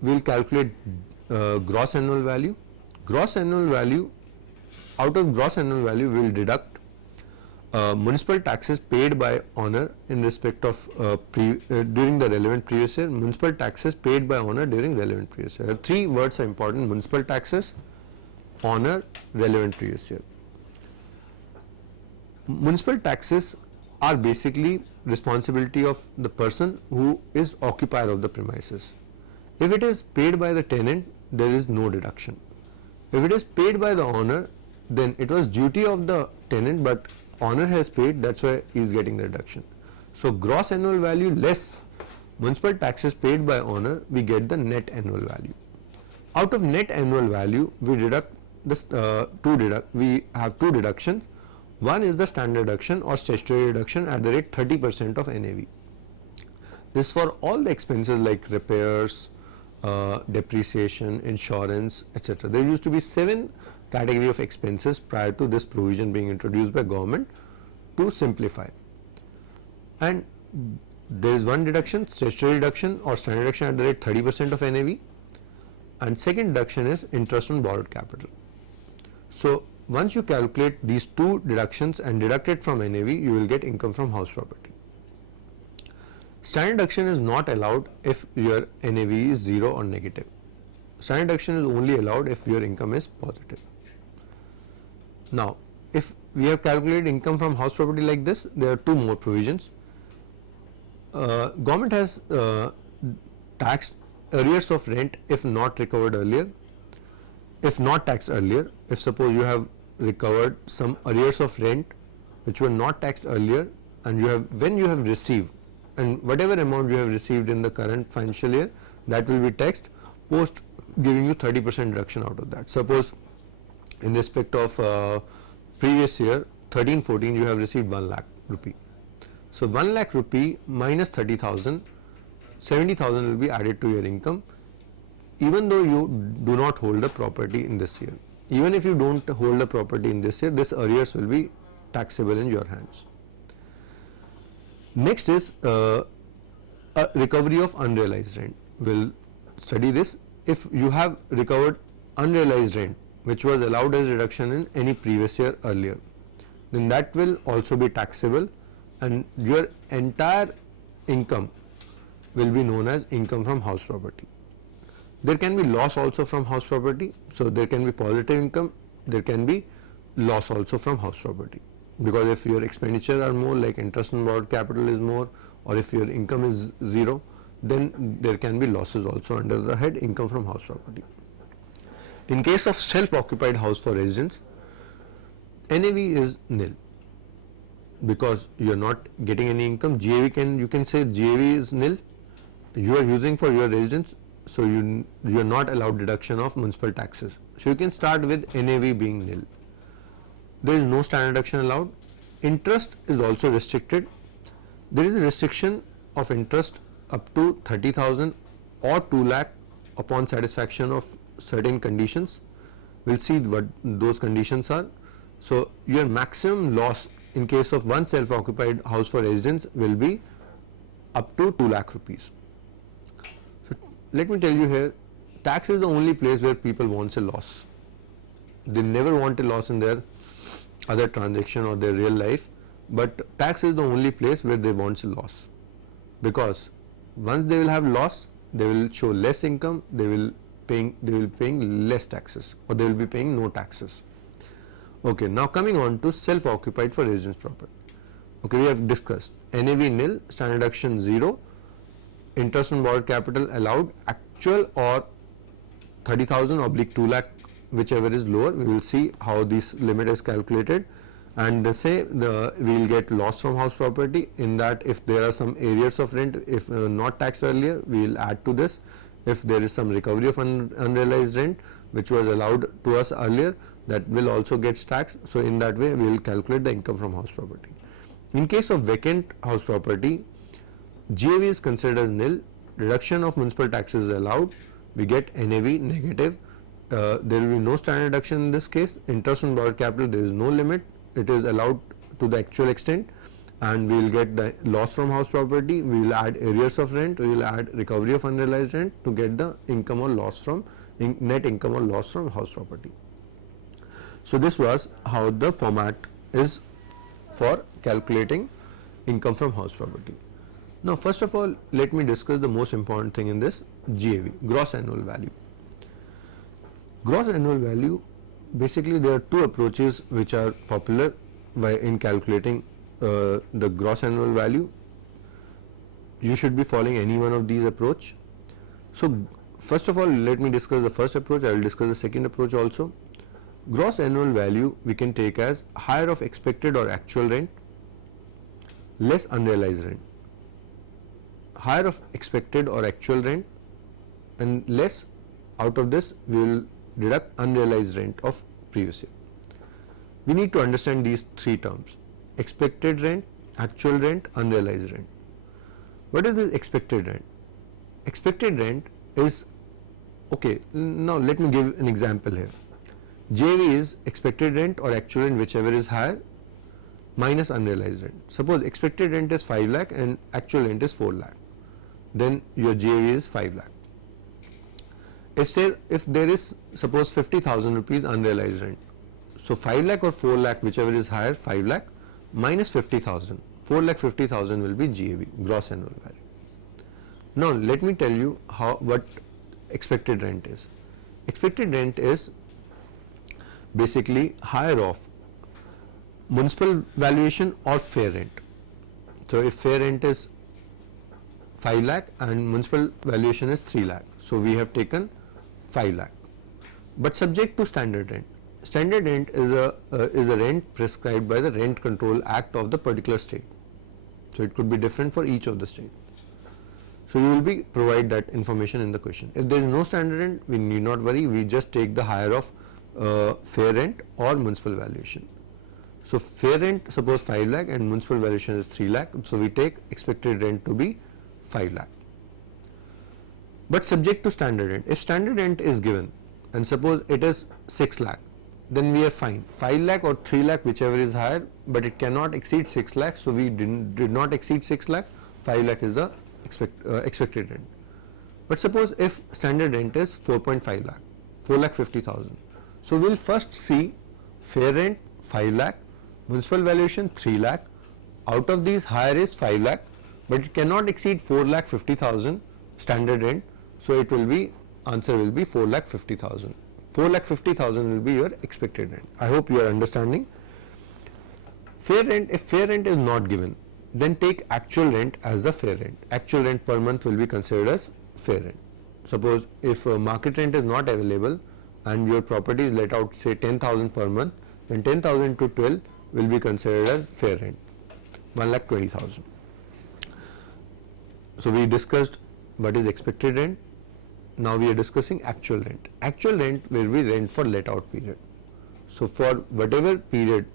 We will calculate gross annual value. Gross annual value, out of gross annual value we will deduct municipal taxes paid by owner in respect of during the relevant previous year, municipal taxes paid by owner during relevant previous year. Three words are important: municipal taxes, owner, relevant previous year. Municipal taxes are basically responsibility of the person who is occupier of the premises. If it is paid by the tenant, there is no deduction. If it is paid by the owner, then it was duty of the tenant, but owner has paid, that's why he is getting the deduction. So gross annual value less municipal taxes paid by owner, we get the net annual value. Out of net annual value, we deduct this we have two deductions. One is the standard deduction or statutory deduction at the rate 30% of NAV. This is for all the expenses like repairs, depreciation, insurance, etc. There used to be 7 category of expenses prior to this provision being introduced by government to simplify. And there is one deduction, statutory deduction or standard deduction at the rate 30% of NAV, and second deduction is interest on borrowed capital. So once you calculate these two deductions and deduct it from NAV, you will get income from house property. Standard deduction is not allowed if your NAV is 0 or negative. Standard deduction is only allowed if your income is positive. Now, if we have calculated income from house property like this, there are two more provisions. Government has taxed arrears of rent if not recovered earlier, if not taxed earlier. If suppose you have recovered some arrears of rent which were not taxed earlier, and you have, when you have received, and whatever amount you have received in the current financial year, that will be taxed post giving you 30% deduction out of that. Suppose in respect of previous year 13-14 you have received 1 lakh rupee. So 1 lakh rupee minus 30,000, 70,000 will be added to your income, even though you do not hold the property in this year. Even if you don't hold the property in this year, this arrears will be taxable in your hands. Next is a recovery of unrealized rent. We'll study this. If you have recovered unrealized rent which was allowed as reduction in any previous year earlier, then that will also be taxable, and your entire income will be known as income from house property. There can be loss also from house property, so there can be positive income, there can be loss also from house property, because if your expenditure are more, like interest on borrowed capital is more, or if your income is 0, then there can be losses also under the head income from house property. In case of self-occupied house for residents, NAV is nil because you are not getting any income. GAV you can say GAV is nil. You are using for your residence, so you are not allowed deduction of municipal taxes. So you can start with NAV being nil. There is no standard deduction allowed. Interest is also restricted. There is a restriction of interest up to 30,000 or 2 lakh upon satisfaction of certain conditions. We'll see what those conditions are. So your maximum loss in case of one self-occupied house for residents will be up to 2 lakh rupees. So let me tell you here, tax is the only place where people want a loss. They never want a loss in their other transaction or their real life, but tax is the only place where they want a loss, because once they will have loss, they will show less income, they will be paying less taxes, or they will be paying no taxes. Okay, now coming on to self-occupied for residence property. Okay, we have discussed NAV nil, standard deduction 0, interest on borrowed capital allowed, actual or 30,000 oblique 2 lakh, whichever is lower. We will see how this limit is calculated, and they say we will get loss from house property, in that if there are some arrears of rent, if not taxed earlier, we will add to this. If there is some recovery of unrealized rent which was allowed to us earlier, that will also get taxed. So in that way we will calculate the income from house property. In case of vacant house property, GAV is considered as nil, reduction of municipal taxes is allowed, we get NAV negative. There will be no standard deduction in this case. Interest on borrowed capital, there is no limit, it is allowed to the actual extent, and we will get the loss from house property. We will add arrears of rent, we will add recovery of unrealized rent to get the income or loss from net income or loss from house property. So this was how the format is for calculating income from house property. Now first of all, let me discuss the most important thing in this, GAV, gross annual value. Gross annual value, basically there are two approaches which are popular in calculating the gross annual value. You should be following any one of these approach. So first of all, let me discuss the first approach. I will discuss the second approach also. Gross annual value we can take as higher of expected or actual rent less unrealized rent. Higher of expected or actual rent, and less out of this we will deduct unrealized rent of previous year. We need to understand these three terms: expected rent, actual rent, unrealized rent. What is this expected rent? Expected rent is, okay, now let me give an example here. JV is expected rent or actual rent, whichever is higher, minus unrealized rent. Suppose expected rent is 5 lakh and actual rent is 4 lakh, then your JV is 5 lakh. If there is suppose 50,000 rupees unrealized rent, so 5 lakh or 4 lakh, whichever is higher, 5 lakh minus 50,000, 4 lakh 50,000 will be GAV, gross annual value. Now let me tell you what expected rent is. Expected rent is basically higher of municipal valuation or fair rent. So if fair rent is 5 lakh and municipal valuation is 3 lakh, so we have taken 5 lakh, but subject to standard rent. Standard rent is a rent prescribed by the Rent Control Act of the particular state. So it could be different for each of the state. So you will be provide that information in the question. If there is no standard rent, we need not worry. We just take the higher of fair rent or municipal valuation. So fair rent, suppose 5 lakh and municipal valuation is 3 lakh. So we take expected rent to be 5 lakh. But subject to standard rent. If standard rent is given and suppose it is 6 lakh, then we are fine. 5 lakh or 3 lakh, whichever is higher, but it cannot exceed 6 lakh. So we did not exceed 6 lakh. 5 lakh is the expected rent. But suppose if standard rent is 4.5 lakh, 4,50,000. So we'll first see fair rent 5 lakh, municipal valuation 3 lakh. Out of these, higher is 5 lakh, but it cannot exceed 4,50,000 standard rent. So it will be, answer will be 4,50,000. 4,50,000 will be your expected rent. I hope you are understanding. Fair rent, if fair rent is not given, then take actual rent as the fair rent. Actual rent per month will be considered as fair rent. Suppose if market rent is not available and your property is let out say 10,000 per month, then 10,000 to 12 will be considered as fair rent, 1,20,000. So we discussed what is expected rent. Now we are discussing actual rent. Actual rent will be rent for let out period. So for whatever period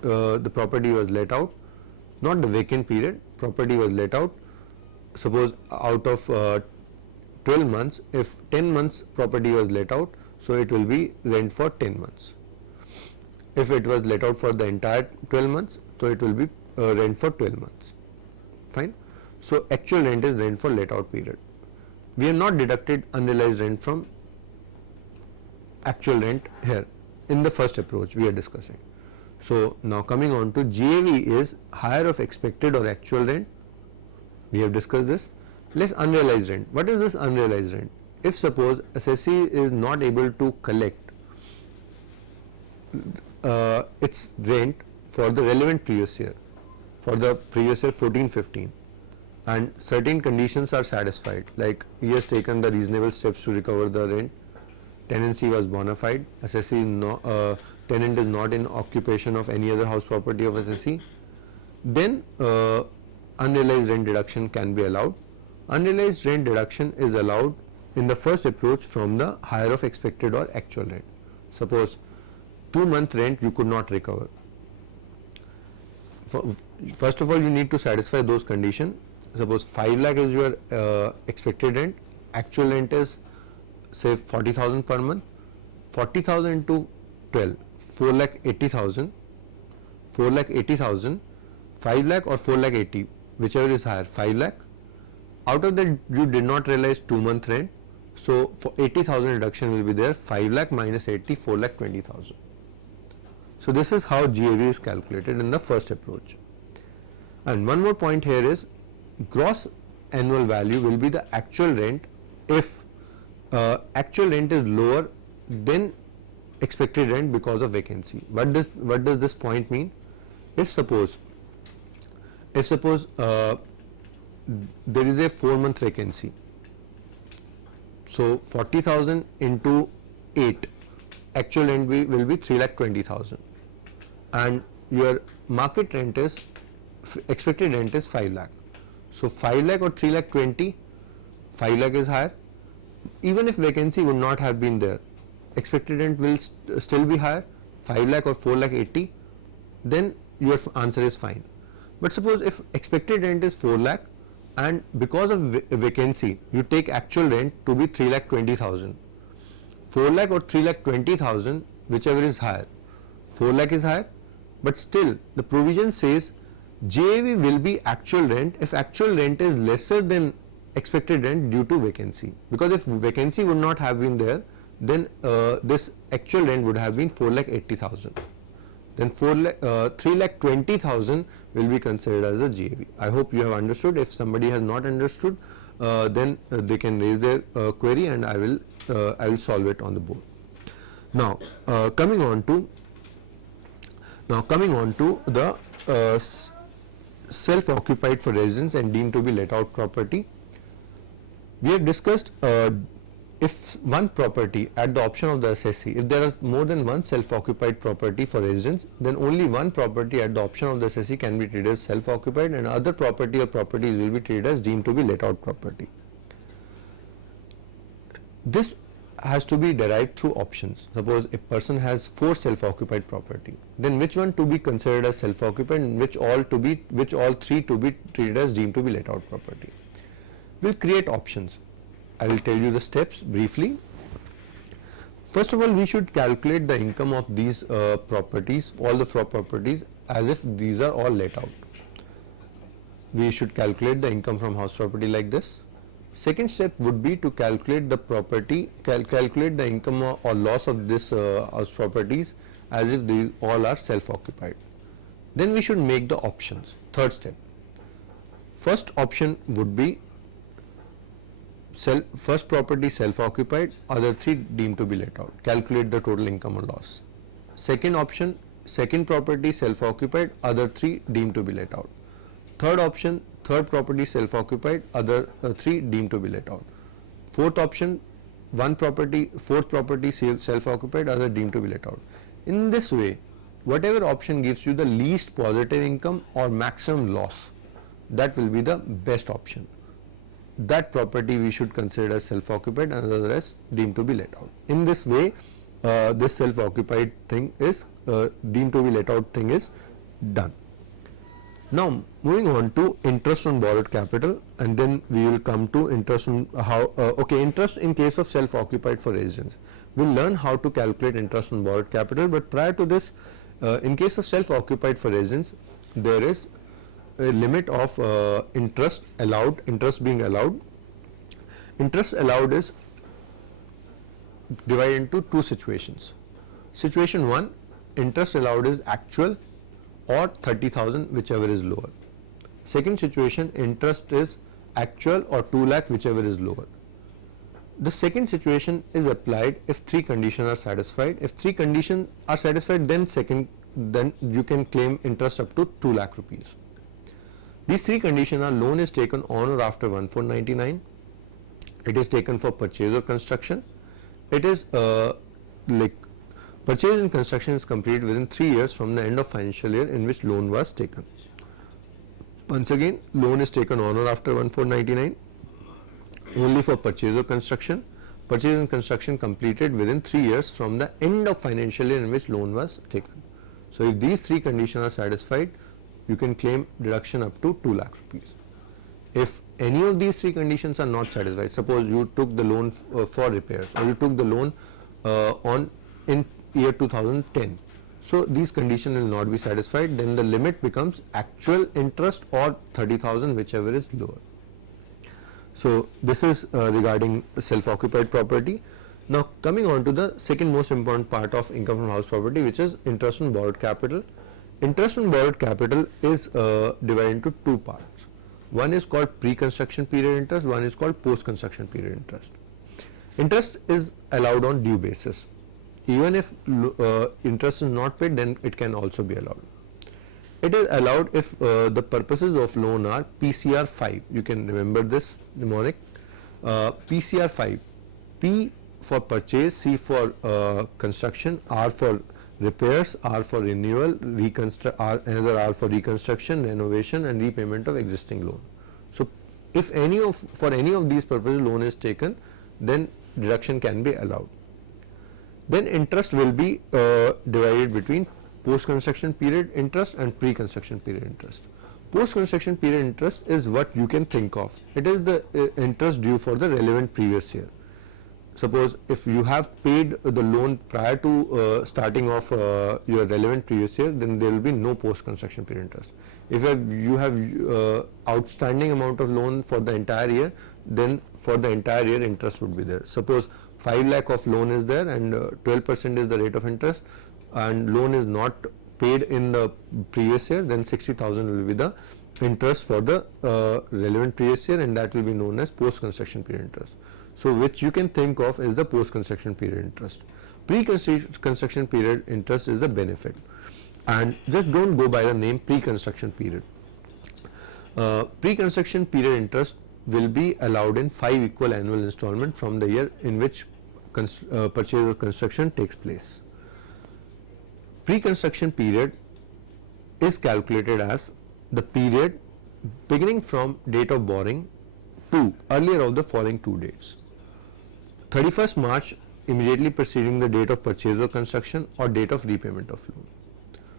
the property was let out, not the vacant period, property was let out, suppose out of 12 months, if 10 months property was let out, so it will be rent for 10 months. If it was let out for the entire 12 months, so it will be rent for 12 months. Fine. So actual rent is rent for let out period. We have not deducted unrealized rent from actual rent here in the first approach we are discussing. So now coming on to GAV is higher of expected or actual rent. We have discussed this. Less unrealized rent. What is this unrealized rent? If suppose assessee is not able to collect its rent for the relevant previous year, for the previous year 14-15, and certain conditions are satisfied, like he has taken the reasonable steps to recover the rent, tenancy was bona fide, assessee tenant is not in occupation of any other house property of assessee, then unrealized rent deduction can be allowed. Unrealized rent deduction is allowed in the first approach from the higher of expected or actual rent. Suppose 2-month rent you could not recover. First of all, you need to satisfy those conditions. Suppose 5 lakh is your expected rent, actual rent is say 40,000 per month, 40,000 into 12, 4,80,000, 4,80,000, 5 lakh or 4,80,000, whichever is higher, 5 lakh. Out of that you did not realize 2-month rent, so for 80,000 reduction will be there, 5 lakh minus 80, 4,20,000. So this is how GAV is calculated in the first approach. And one more point here is gross annual value will be the actual rent if actual rent is lower than expected rent because of vacancy. What does this point mean? If suppose there is a 4-month vacancy, so 40,000 into 8, actual rent will be 3,20,000, and your market rent is expected rent is 5 lakh. So 5 lakh or 3,20,000, 5 lakh is higher. Even if vacancy would not have been there, expected rent will still be higher, 5 lakh or 4,80,000, then your answer is fine. But suppose if expected rent is 4 lakh and because of vacancy you take actual rent to be 3,20,000, 4 lakh or 3,20,000, whichever is higher, 4 lakh is higher, but still the provision says GAV will be actual rent if actual rent is lesser than expected rent due to vacancy, because if vacancy would not have been there, then this actual rent would have been 4,80,000. Then 3,20,000 will be considered as a GAV. I hope you have understood. If somebody has not understood, then they can raise their query, and I will solve it on the board. Now coming on to the self-occupied for residence and deemed to be let out property. We have discussed if one property at the option of the assessee, if there are more than one self-occupied property for residence, then only one property at the option of the assessee can be treated as self-occupied, and other property or properties will be treated as deemed to be let out property. This has to be derived through options. Suppose a person has 4 self-occupied property, then which one to be considered as self-occupied and which all 3 to be treated as deemed to be let out property. We'll create options. I will tell you the steps briefly. First of all, we should calculate the income of these properties, all the 4 properties, as if these are all let out. We should calculate the income from house property like this. Second step would be to calculate the property, calculate the income or loss of this house properties as if these all are self-occupied. Then we should make the options. Third step. First option would be first property self-occupied, other 3 deemed to be let out. Calculate the total income or loss. Second option, second property self-occupied, other 3 deemed to be let out. Third option, third property self-occupied, other 3 deemed to be let out. Fourth option, fourth property self-occupied, other deemed to be let out. In this way, whatever option gives you the least positive income or maximum loss, that will be the best option. That property we should consider as self-occupied and the rest deemed to be let out. In this way, this self-occupied thing is deemed to be let out thing is done. Now moving on to interest on borrowed capital, and then we will come to interest on interest in case of self-occupied for residence. We'll learn how to calculate interest on borrowed capital, but prior to this, in case of self-occupied for residence, there is a limit of interest being allowed. Interest allowed is divided into 2 situations. Situation 1, interest allowed is actual or 30,000, whichever is lower. Second situation, interest is actual or 2 lakh, whichever is lower. The second situation is applied if 3 conditions are satisfied. If 3 conditions are satisfied, then you can claim interest up to 2 lakh rupees. These 3 conditions are: loan is taken on or after 1499, it is taken for purchase or construction, it is purchase and construction is completed within 3 years from the end of financial year in which loan was taken. Once again, loan is taken on or after 1499, only for purchase or construction, purchase and construction completed within 3 years from the end of financial year in which loan was taken. So if these 3 conditions are satisfied, you can claim deduction up to 2 lakh rupees. If any of these 3 conditions are not satisfied, suppose you took the loan for repairs, or you took the loan in year 2010, so these conditions will not be satisfied, then the limit becomes actual interest or 30,000, whichever is lower. So this is regarding self-occupied property. Now coming on to the second most important part of income from house property, which is interest on borrowed capital. Interest on borrowed capital is divided into 2 parts. One is called pre-construction period interest, one is called post-construction period interest. Interest is allowed on due basis. Even if interest is not paid, then it can also be allowed. It is allowed if the purposes of loan are PCR 5. You can remember this mnemonic. PCR 5. P for purchase, C for construction, R for repairs, R for renewal, another R for reconstruction, renovation, and repayment of existing loan. So if for any of these purposes loan is taken, then deduction can be allowed. Then interest will be divided between post-construction period interest and pre-construction period interest. Post-construction period interest is what you can think of. It is the interest due for the relevant previous year. Suppose if you have paid the loan prior to starting off your relevant previous year, then there will be no post-construction period interest. If you have outstanding amount of loan for the entire year, then for the entire year interest would be there. Suppose 5 lakh of loan is there and 12% is the rate of interest, and loan is not paid in the previous year, then 60,000 will be the interest for the relevant previous year, and that will be known as post construction period interest. So which you can think of as the post construction period interest. Pre-construction period interest is the benefit, and just don't go by the name pre-construction period. Pre-construction period interest will be allowed in 5 equal annual installments from the year in which purchase or construction takes place. Pre-construction period is calculated as the period beginning from date of borrowing to earlier of the following 2 dates: 31st March immediately preceding the date of purchase or construction, or date of repayment of loan.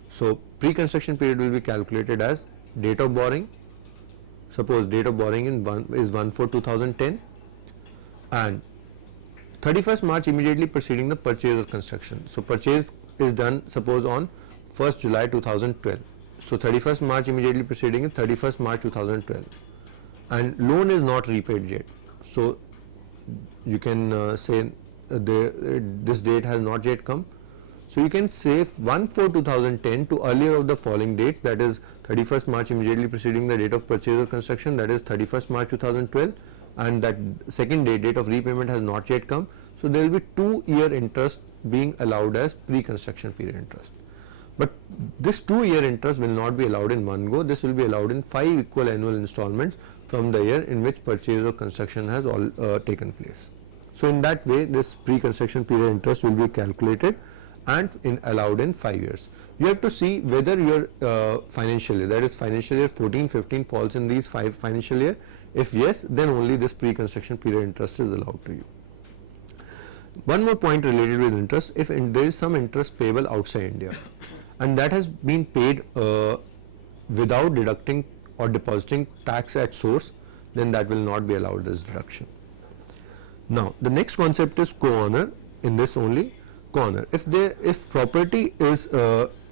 So pre-construction period will be calculated as date of borrowing. Suppose date of borrowing is 1/4/2010, and 31st March immediately preceding the purchase or construction. So purchase is done suppose on 1st July 2012. So 31st March immediately preceding is 31st March 2012, and loan is not repaid yet. So you can say this date has not yet come. So you can say 1/4/2010 to earlier of the following dates, that is 31st March immediately preceding the date of purchase or construction, that is 31st March 2012, and that second date of repayment has not yet come. So there will be 2-year interest being allowed as pre-construction period interest. But this 2-year interest will not be allowed in one go. This will be allowed in 5 equal annual installments from the year in which purchase or construction has taken place. So in that way, this pre-construction period interest will be calculated and allowed in 5 years. You have to see whether your financial year, that is financial year 14-15, falls in these 5 financial year. If yes, then only this pre-construction period interest is allowed to you. One more point related with interest: if there is some interest payable outside India and that has been paid without deducting or depositing tax at source, then that will not be allowed this deduction. Now the next concept is co-owner. In this only, co-owner, if property is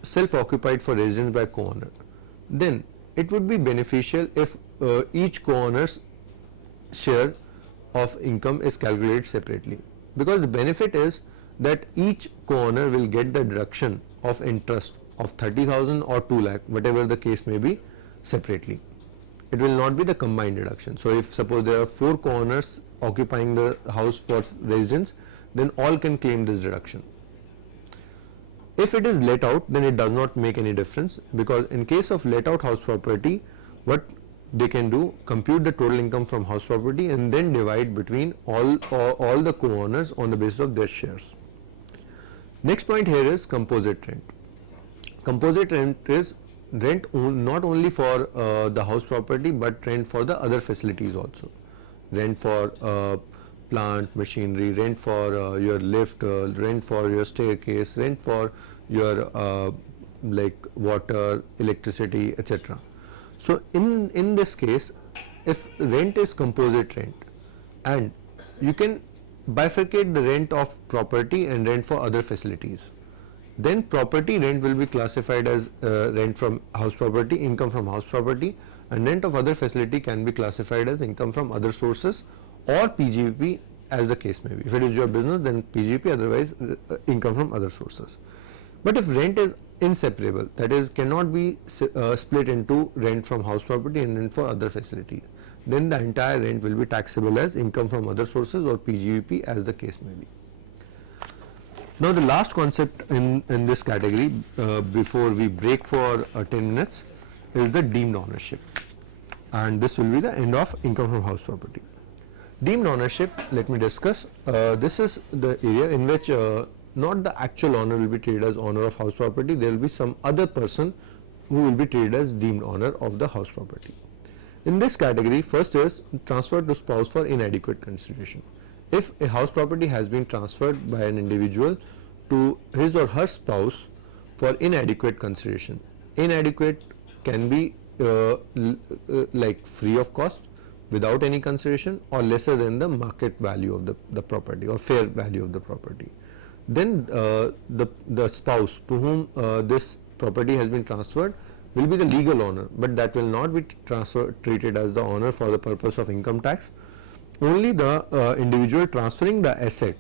self-occupied for residence by co-owner, then it would be beneficial if each co-owner's share of income is calculated separately, because the benefit is that each co-owner will get the deduction of interest of 30,000 or 2 lakh, whatever the case may be, separately. It will not be the combined deduction. So if suppose there are 4 co-owners occupying the house for residence, then all can claim this deduction. If it is let out, then it does not make any difference, because in case of let out house property, what they can do, compute the total income from house property and then divide between all the co-owners on the basis of their shares. Next point here is composite rent. Composite rent is rent not only for the house property, but rent for the other facilities also. Rent for plant, machinery, rent for your lift, rent for your staircase, rent for your like water, electricity, etc. So in this case, if rent is composite rent, and you can bifurcate the rent of property and rent for other facilities, then property rent will be classified as rent from house property, income from house property, and rent of other facility can be classified as income from other sources or PGP, as the case may be. If it is your business, then PGP, otherwise income from other sources. But if rent is inseparable, that is cannot be split into rent from house property and rent for other facilities, then the entire rent will be taxable as income from other sources or PGP, as the case may be. Now the last concept in this category before we break for 10 minutes is the deemed ownership, and this will be the end of income from house property. Deemed ownership, let me discuss. This is the area in which not the actual owner will be treated as owner of house property. There will be some other person who will be treated as deemed owner of the house property. In this category, first is transfer to spouse for inadequate consideration. If a house property has been transferred by an individual to his or her spouse for inadequate consideration, inadequate can be like free of cost, without any consideration, or lesser than the market value of the property or fair value of the property. Then the spouse to whom this property has been transferred will be the legal owner, but that will not be treated as the owner for the purpose of income tax. Only the individual transferring the asset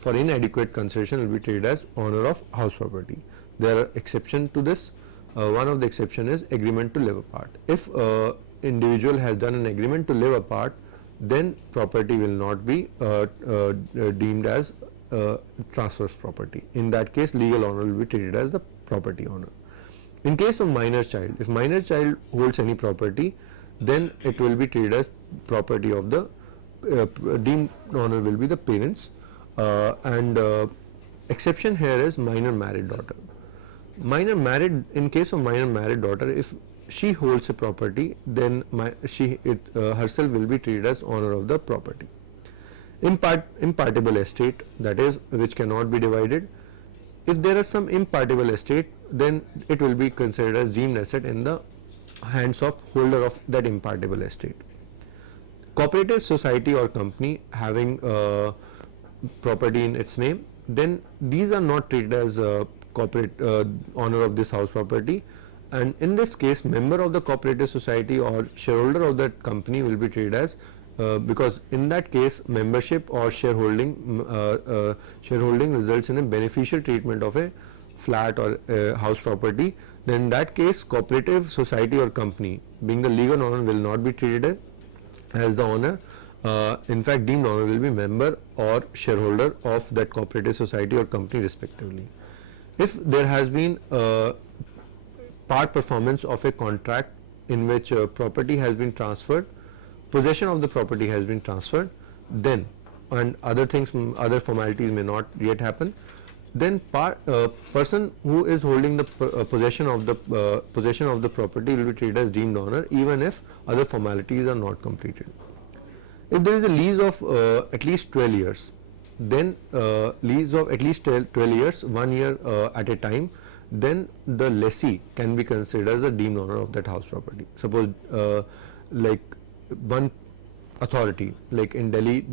for inadequate consideration will be treated as owner of house property. There are exceptions to this. one of the exception is agreement to live apart. If individual has done an agreement to live apart, then property will not be deemed as transverse property. In that case, legal owner will be treated as the property owner. In case of minor child, if minor child holds any property, then it will be treated as property of the deemed owner will be the parents, and exception here is minor married daughter. In case of minor married daughter, if she holds a property, then herself will be treated as owner of the property. Impartible estate, that is, which cannot be divided. If there is some impartible estate, then it will be considered as deemed asset in the hands of holder of that impartible estate. Cooperative society or company having property in its name, then these are not treated as corporate owner of this house property, and in this case member of the cooperative society or shareholder of that company will be treated as because in that case membership or shareholding results in a beneficial treatment of a flat or house property. Then in that case cooperative society or company being the legal owner will not be treated as the owner. In fact, deemed owner will be member or shareholder of that cooperative society or company respectively. If there has been part performance of a contract in which property has been transferred, possession of the property has been transferred, then and other things, other formalities may not yet happen, then person who is holding the possession of the property will be treated as deemed owner even if other formalities are not completed. If there is a lease of at least 12 years, then lease of at least 12 years, 1 year at a time, then the lessee can be considered as the deemed owner of that house property. Suppose like one authority, like in Delhi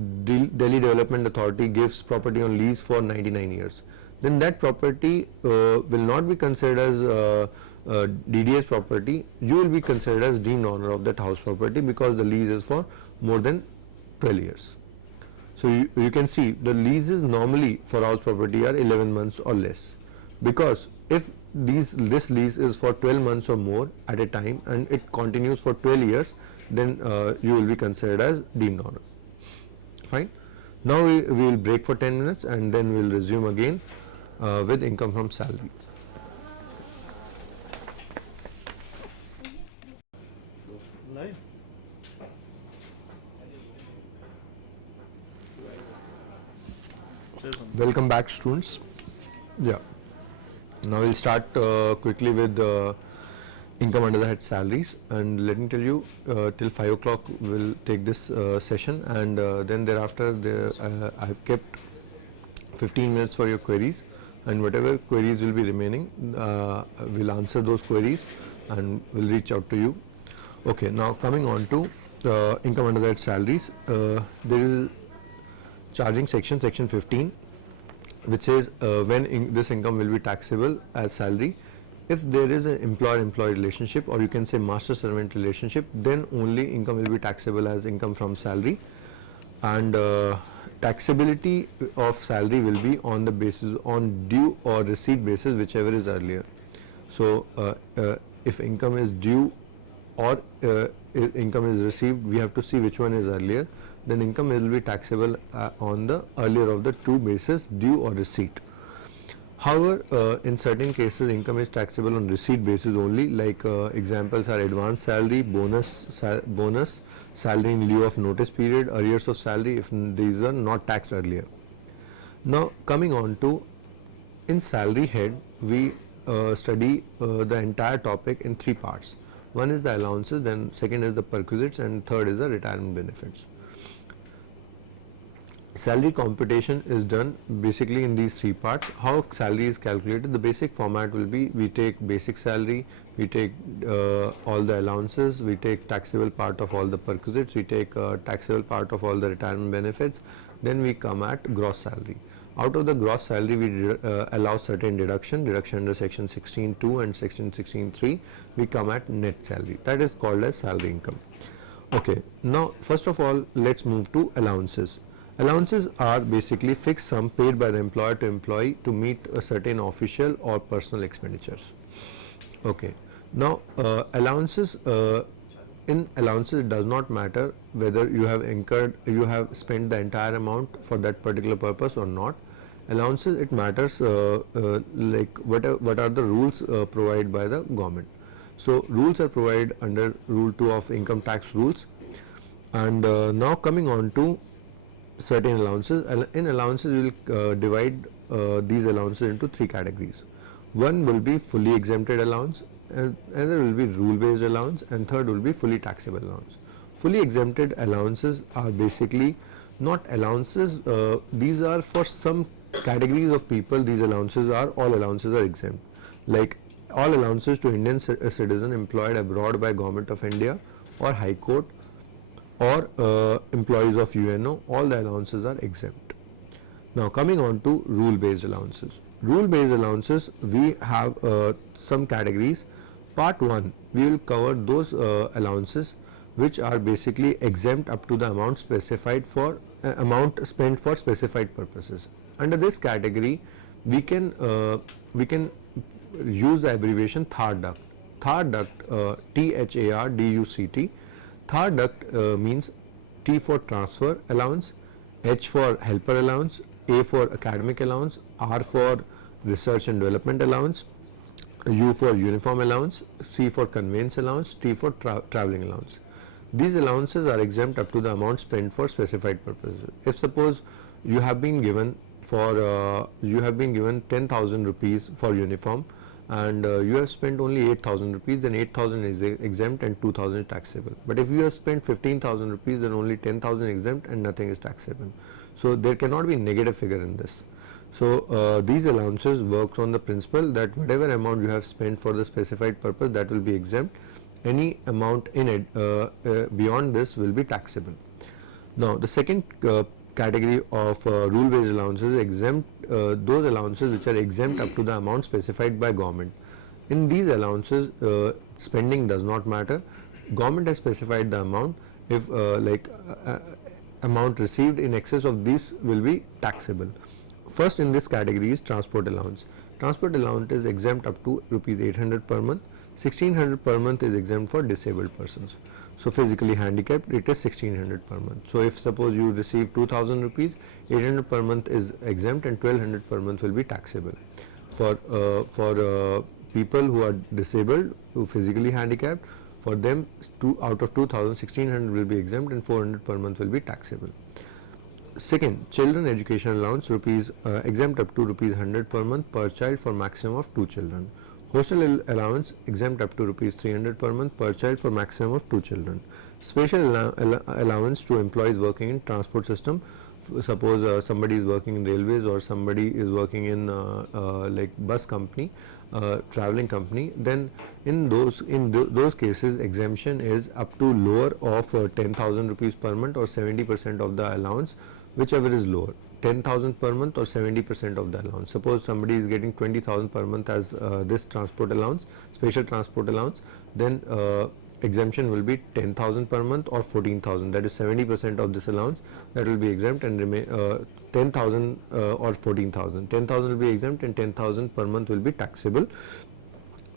Development Authority gives property on lease for 99 years. Then that property will not be considered as DDS property. You will be considered as deemed owner of that house property because the lease is for more than 12 years. So you can see the leases normally for house property are 11 months or less, because if this lease is for 12 months or more at a time and it continues for 12 years, then you will be considered as deemed owner. Fine. Now we will break for 10 minutes and then we will resume again with income from salary. Live. Welcome back, students. Yeah. Now we'll start quickly with income under the head salaries, and let me tell you till 5 o'clock we'll take this session, and then thereafter I have kept 15 minutes for your queries, and whatever queries will be remaining we'll answer those queries and we'll reach out to you. Okay, now coming on to income under the head salaries, there is charging section 15, which says when this income will be taxable as salary. If there is an employer-employee relationship, or you can say master-servant relationship, then only income will be taxable as income from salary, and taxability of salary will be on the basis on due or receipt basis, whichever is earlier. So if income is due or income is received, we have to see which one is earlier. Then income will be taxable on the earlier of the two bases, due or receipt. However, in certain cases income is taxable on receipt basis only, like examples are advance salary, bonus, salary in lieu of notice period, arrears of salary if these are not taxed earlier. Now coming on to in salary head, we study the entire topic in 3 parts. One is the allowances, then second is the perquisites, and third is the retirement benefits. Salary computation is done basically in these 3 parts. How salary is calculated, the basic format will be, we take basic salary, we take all the allowances, we take taxable part of all the perquisites, we take taxable part of all the retirement benefits, then we come at gross salary. Out of the gross salary we allow certain deduction under section 16.2 and section 16.3, we come at net salary, that is called as salary income. Okay, now first of all let's move to allowances. Allowances are basically fixed sum paid by the employer to employee to meet a certain official or personal expenditures. Okay. Now allowances, in allowances it does not matter whether you have spent the entire amount for that particular purpose or not. Allowances, it matters like what are the rules provided by the government. So rules are provided under Rule 2 of income tax rules. And now coming on to certain allowances. In allowances we will divide these allowances into three categories. One will be fully exempted allowance, and another will be rule based allowance, and third will be fully taxable allowance. Fully exempted allowances are basically not allowances, these are for some categories of people. These allowances are, all allowances are exempt, like all allowances to Indian citizen employed abroad by Government of India or High Court or employees of UNO, all the allowances are exempt. Now coming on to rule based allowances. Rule based allowances, we have some categories. Part 1, we will cover those allowances which are basically exempt up to the amount specified for amount spent for specified purposes. Under this category we can use the abbreviation THAR duct. THAR duct, THARDUCT. THAR duct means T for transfer allowance, H for helper allowance, A for academic allowance, R for research and development allowance, U for uniform allowance, C for conveyance allowance, T for travelling allowance. These allowances are exempt up to the amount spent for specified purposes. If suppose you have been given 10,000 rupees for uniform, and you have spent only 8,000 rupees, then 8,000 is exempt and 2,000 is taxable. But if you have spent 15,000 rupees, then only 10,000 exempt and nothing is taxable. So there cannot be negative figure in this. So these allowances work on the principle that whatever amount you have spent for the specified purpose, that will be exempt. Any amount in it beyond this will be taxable. Now the second category of rule based allowances is exempt, those allowances which are exempt up to the amount specified by government. In these allowances spending does not matter. Government has specified the amount. If amount received in excess of this will be taxable. First in this category is transport allowance. Transport allowance is exempt up to rupees 800 per month. 1600 per month is exempt for disabled persons. So physically handicapped, it is 1600 per month. So if suppose you receive 2000 rupees, 800 per month is exempt and 1200 per month will be taxable. For people who are disabled, who physically handicapped, for them out of 2000, 1600 will be exempt and 400 per month will be taxable. Second, children education allowance, exempt up to rupees 100 per month per child for maximum of 2 children. Hostel allowance exempt up to rupees 300 per month per child for maximum of 2 children. Special allowance to employees working in transport system. Suppose somebody is working in railways or somebody is working in like bus company, traveling company, then in those cases exemption is up to lower of 10,000 rupees per month or 70% of the allowance, whichever is lower. 10,000 per month or 70% of the allowance. Suppose somebody is getting 20,000 per month as this transport allowance, special transport allowance, then exemption will be 10,000 per month or 14,000, that is 70% of this allowance that will be exempt, and remain 10,000 or 14,000. 10,000 will be exempt and 10,000 per month will be taxable.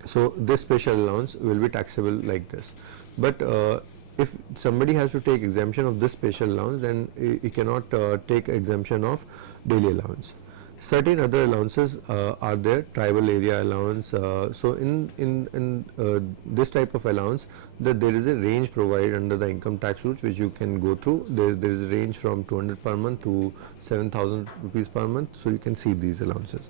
So this special allowance will be taxable like this. But if somebody has to take exemption of this special allowance, then he cannot take exemption of daily allowance. Certain other allowances are there, tribal area allowance. So in this type of allowance, there is a range provided under the income tax rules which you can go through. There is a range from 200 per month to 7,000 rupees per month. So you can see these allowances.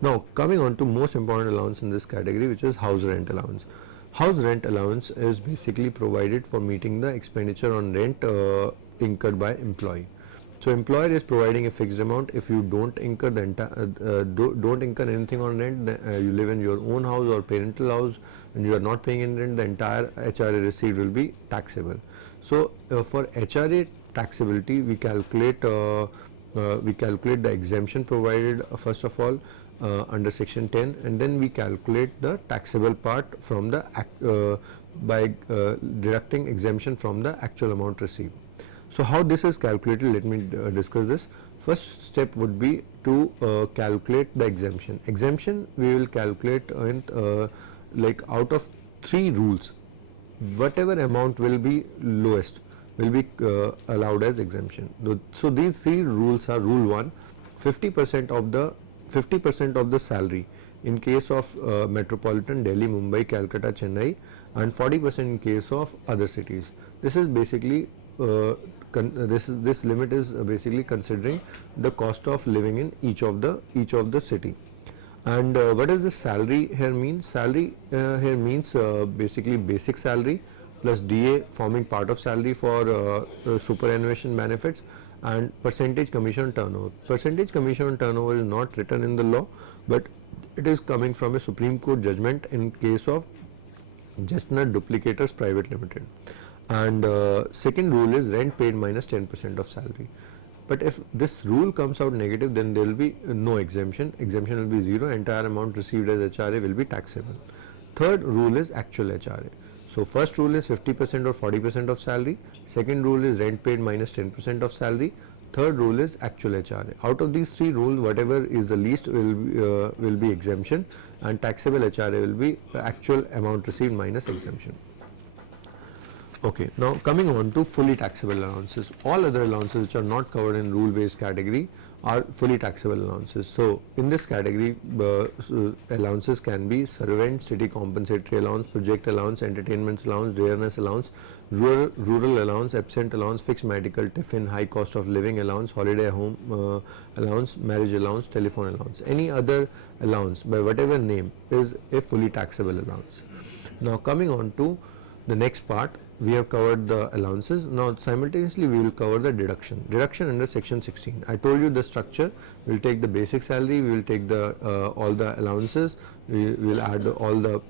Now coming on to most important allowance in this category, which is house rent allowance. House rent allowance is basically provided for meeting the expenditure on rent incurred by employee. So employer is providing a fixed amount. If you don't incur the don't incur anything on rent, you live in your own house or parental house and you are not paying any rent, the entire HRA received will be taxable. So for HRA taxability, we calculate the exemption provided first of all under section 10, and then we calculate the taxable part from the by deducting exemption from the actual amount received. So how this is calculated, let me discuss this. First step would be to calculate the exemption. Exemption we will calculate like out of 3 rules, whatever amount will be lowest will be allowed as exemption. So these 3 rules are: rule 1, 50% of the salary in case of metropolitan Delhi, Mumbai, Calcutta, Chennai, and 40% in case of other cities. This is basically this limit is basically considering the cost of living in each of the city. And what does the salary here mean? Salary here means basically basic salary plus DA forming part of salary for superannuation benefits, and percentage commission on turnover. Percentage commission on turnover is not written in the law, but it is coming from a Supreme Court judgment in case of Chestnut Duplicators Private Limited. And second rule is rent paid minus 10% of salary. But if this rule comes out negative, then there will be no exemption. Exemption will be 0. Entire amount received as HRA will be taxable. Third rule is actual HRA. So first rule is 50% or 40% of salary. Second rule is rent paid minus 10% of salary. Third rule is actual HRA. Out of these 3 rules, whatever is the least will be exemption, and taxable HRA will be actual amount received minus exemption. Okay, now coming on to fully taxable allowances. All other allowances which are not covered in rule based category are fully taxable allowances. So in this category, allowances can be servant, city compensatory allowance, project allowance, entertainment allowance, rareness allowance, rural allowance, absent allowance, fixed medical, tiffin, high cost of living allowance, holiday home allowance, marriage allowance, telephone allowance. Any other allowance by whatever name is a fully taxable allowance. Now coming on to the next part, we have covered the allowances. Now simultaneously we will cover the deduction. Deduction under section 16. I told you the structure. We will take the basic salary, we will take the all the allowances, we will add all the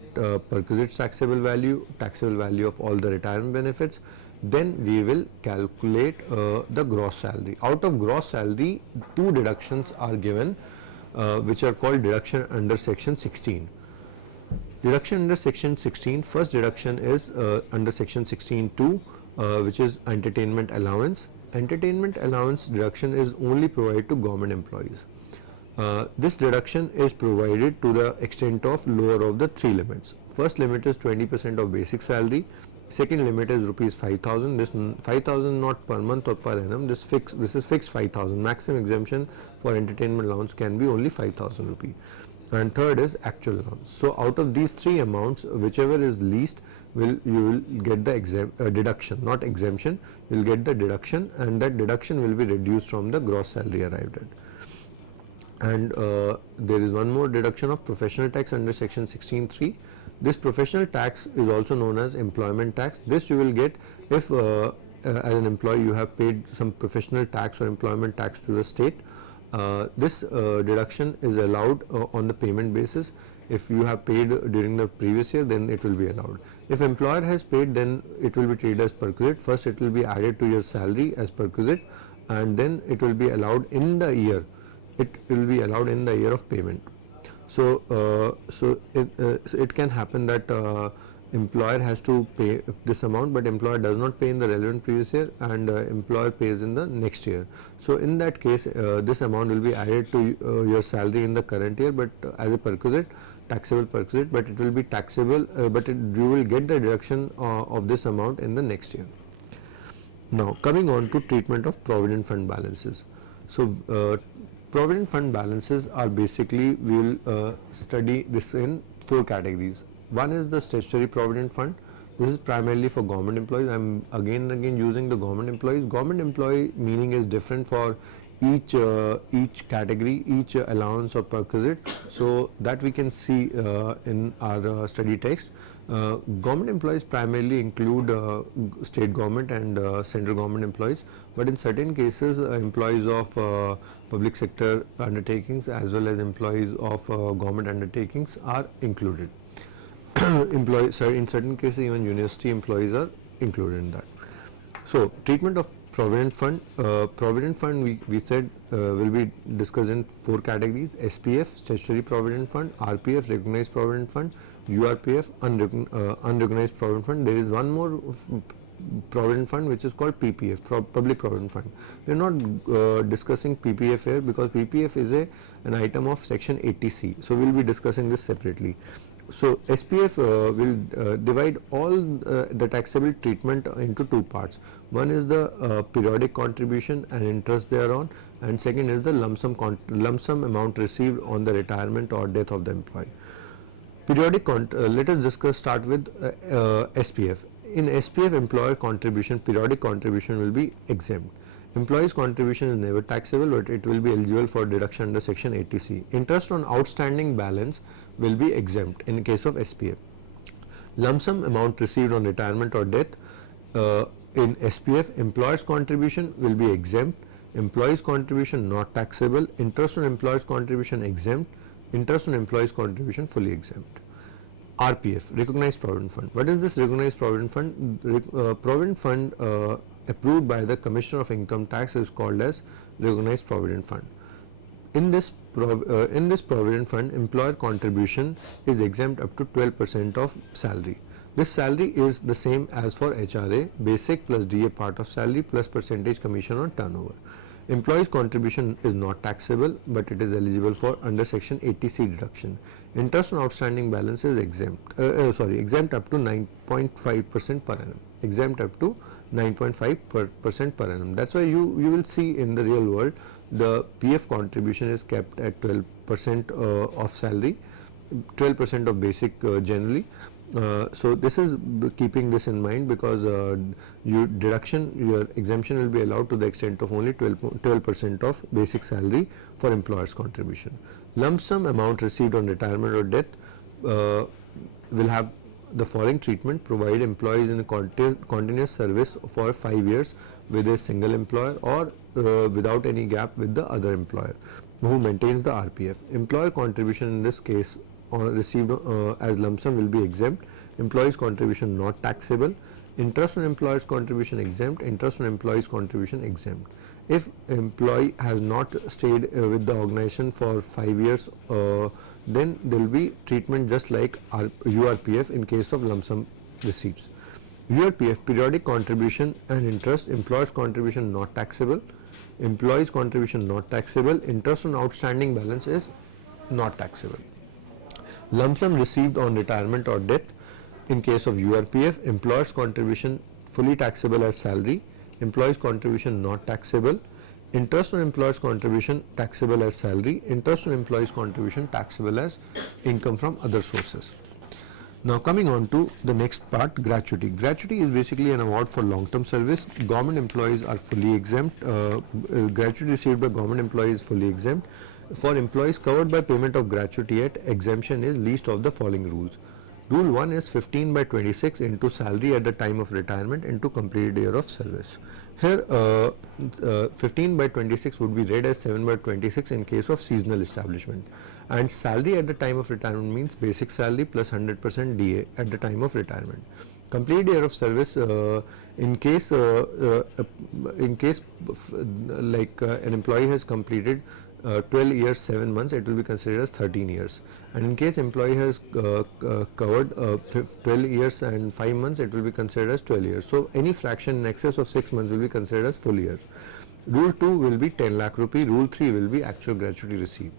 perquisite taxable value of all the retirement benefits. Then we will calculate the gross salary. Out of gross salary, 2 deductions are given which are called deduction under section 16. Deduction under section 16, first deduction is under section 16(2), which is entertainment allowance. Entertainment allowance deduction is only provided to government employees. This deduction is provided to the extent of lower of the 3 limits. First limit is 20% of basic salary. Second limit is rupees 5,000. This 5,000 not per month or per annum. This is fixed 5,000. Maximum exemption for entertainment allowance can be only 5,000 rupee. And third is actual allowance. So out of these 3 amounts, whichever is least, you will get the deduction, not exemption. You will get the deduction, and that deduction will be reduced from the gross salary arrived at. And there is one more deduction of professional tax under section 16(3). This professional tax is also known as employment tax. This you will get if as an employee you have paid some professional tax or employment tax to the state. This deduction is allowed on the payment basis. If you have paid during the previous year, then it will be allowed. If employer has paid, then it will be treated as perquisite. First it will be added to your salary as perquisite, and then it will be allowed in the year. It will be allowed in the year of payment. So, it can happen that employer has to pay this amount, but employer does not pay in the relevant previous year, and employer pays in the next year. So in that case, this amount will be added to your salary in the current year, but as a perquisite, taxable perquisite, but it will be taxable, you will get the deduction of this amount in the next year. Now coming on to treatment of provident fund balances. So provident fund balances are basically, we will study this in 4 categories. One is the statutory provident fund. This is primarily for government employees. I am again and again using the government employees. Government employee meaning is different for each category, each allowance or perquisite. So that we can see in our study text. Government employees primarily include state government and central government employees, but in certain cases employees of public sector undertakings as well as employees of government undertakings are included. In certain cases even university employees are included in that. So treatment of provident fund. Provident fund we said will be discussed in 4 categories: SPF, statutory provident fund; RPF, recognized provident fund; URPF, unrecognized provident fund. There is one more provident fund which is called PPF, public provident fund. We are not discussing PPF here because PPF is an item of section 80C. So we will be discussing this separately. So SPF will divide all the taxable treatment into two parts. One is the periodic contribution and interest thereon, and second is the lump sum amount received on the retirement or death of the employee. Let us start with SPF. In SPF, employer contribution, periodic contribution will be exempt. Employee's contribution is never taxable, but it will be eligible for deduction under section 80C. Interest on outstanding balance will be exempt in case of SPF. Lump sum amount received on retirement or death, in SPF, employer's contribution will be exempt, employee's contribution not taxable, interest on employer's contribution exempt, interest on employee's contribution fully exempt. RPF, Recognized Provident Fund. What is this Recognized Provident Fund? Provident Fund approved by the Commissioner of Income Tax is called as Recognized Provident Fund. In this Provident Fund, employer contribution is exempt up to 12% of salary. This salary is the same as for HRA, basic plus DA part of salary plus percentage commission on turnover. Employee's contribution is not taxable, but it is eligible for under section 80C deduction. Interest on outstanding balance is exempt up to 9.5% per annum. Exempt up to 9.5% per annum. That's why you will see in the real world the PF contribution is kept at 12% of salary, 12% of basic generally. So this is keeping this in mind, because your exemption will be allowed to the extent of only 12% of basic salary for employer's contribution. Lump sum amount received on retirement or death will have the following treatment, provided employees in a continuous service for 5 years with a single employer or without any gap with the other employer who maintains the RPF. Employer contribution in this case received as lump sum will be exempt, employee's contribution not taxable, interest on employer's contribution exempt, interest on employee's contribution exempt. If employee has not stayed with the organization for 5 years, then there will be treatment just like URPF in case of lump sum receipts. URPF, periodic contribution and interest, employer's contribution not taxable, employee's contribution not taxable, interest on outstanding balance is not taxable. Lump sum received on retirement or death, in case of URPF, employer's contribution fully taxable as salary, employee's contribution not taxable, interest on employer's contribution taxable as salary, interest on employee's contribution taxable as income from other sources. Now coming on to the next part, gratuity. Gratuity is basically an award for long-term service. Government employees are fully exempt. Gratuity received by government employees is fully exempt. For employees covered by payment of gratuity at exemption is least of the following rules. Rule 1 is 15/26 into salary at the time of retirement into completed year of service. Here 15/26 would be read as 7/26 in case of seasonal establishment, and salary at the time of retirement means basic salary plus 100% DA at the time of retirement. Completed year of service, in case like an employee has completed 12 years 7 months, it will be considered as 13 years, and in case employee has covered 12 years and 5 months, it will be considered as 12 years. So any fraction in excess of 6 months will be considered as full years. Rule 2 will be 10 lakh rupee, rule 3 will be actual gratuity received.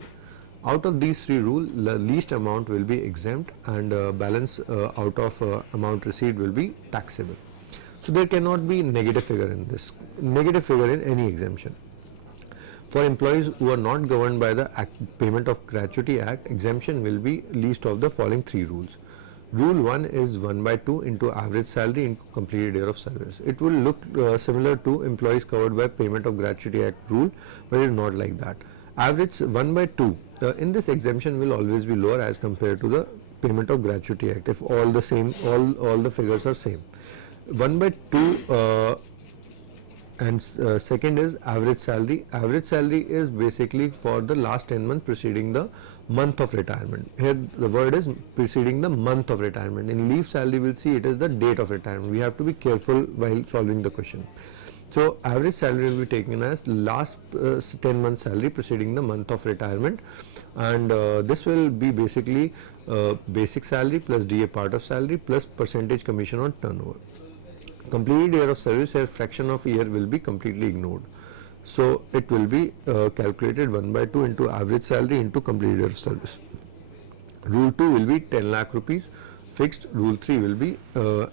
Out of these three rules, the least amount will be exempt, and balance out of amount received will be taxable. So there cannot be negative figure in any exemption. For employees who are not governed by the Payment of Gratuity Act, exemption will be least of the following three rules. Rule 1 is 1/2 into average salary in completed year of service. It will look similar to employees covered by Payment of Gratuity Act rule, but it is not like that. Average 1/2 in this exemption will always be lower as compared to the Payment of Gratuity Act if all the figures are same. 1/2 and second is average salary. Average salary is basically for the last 10 months preceding the month of retirement. Here the word is preceding the month of retirement. In leave salary, we'll see it is the date of retirement. We have to be careful while solving the question. So average salary will be taken as last 10 months salary preceding the month of retirement, and this will be basically basic salary plus DA part of salary plus percentage commission on turnover. Completed year of service, here fraction of year will be completely ignored. So it will be calculated 1/2 into average salary into completed year of service. Rule 2 will be 10 lakh rupees fixed. Rule 3 will be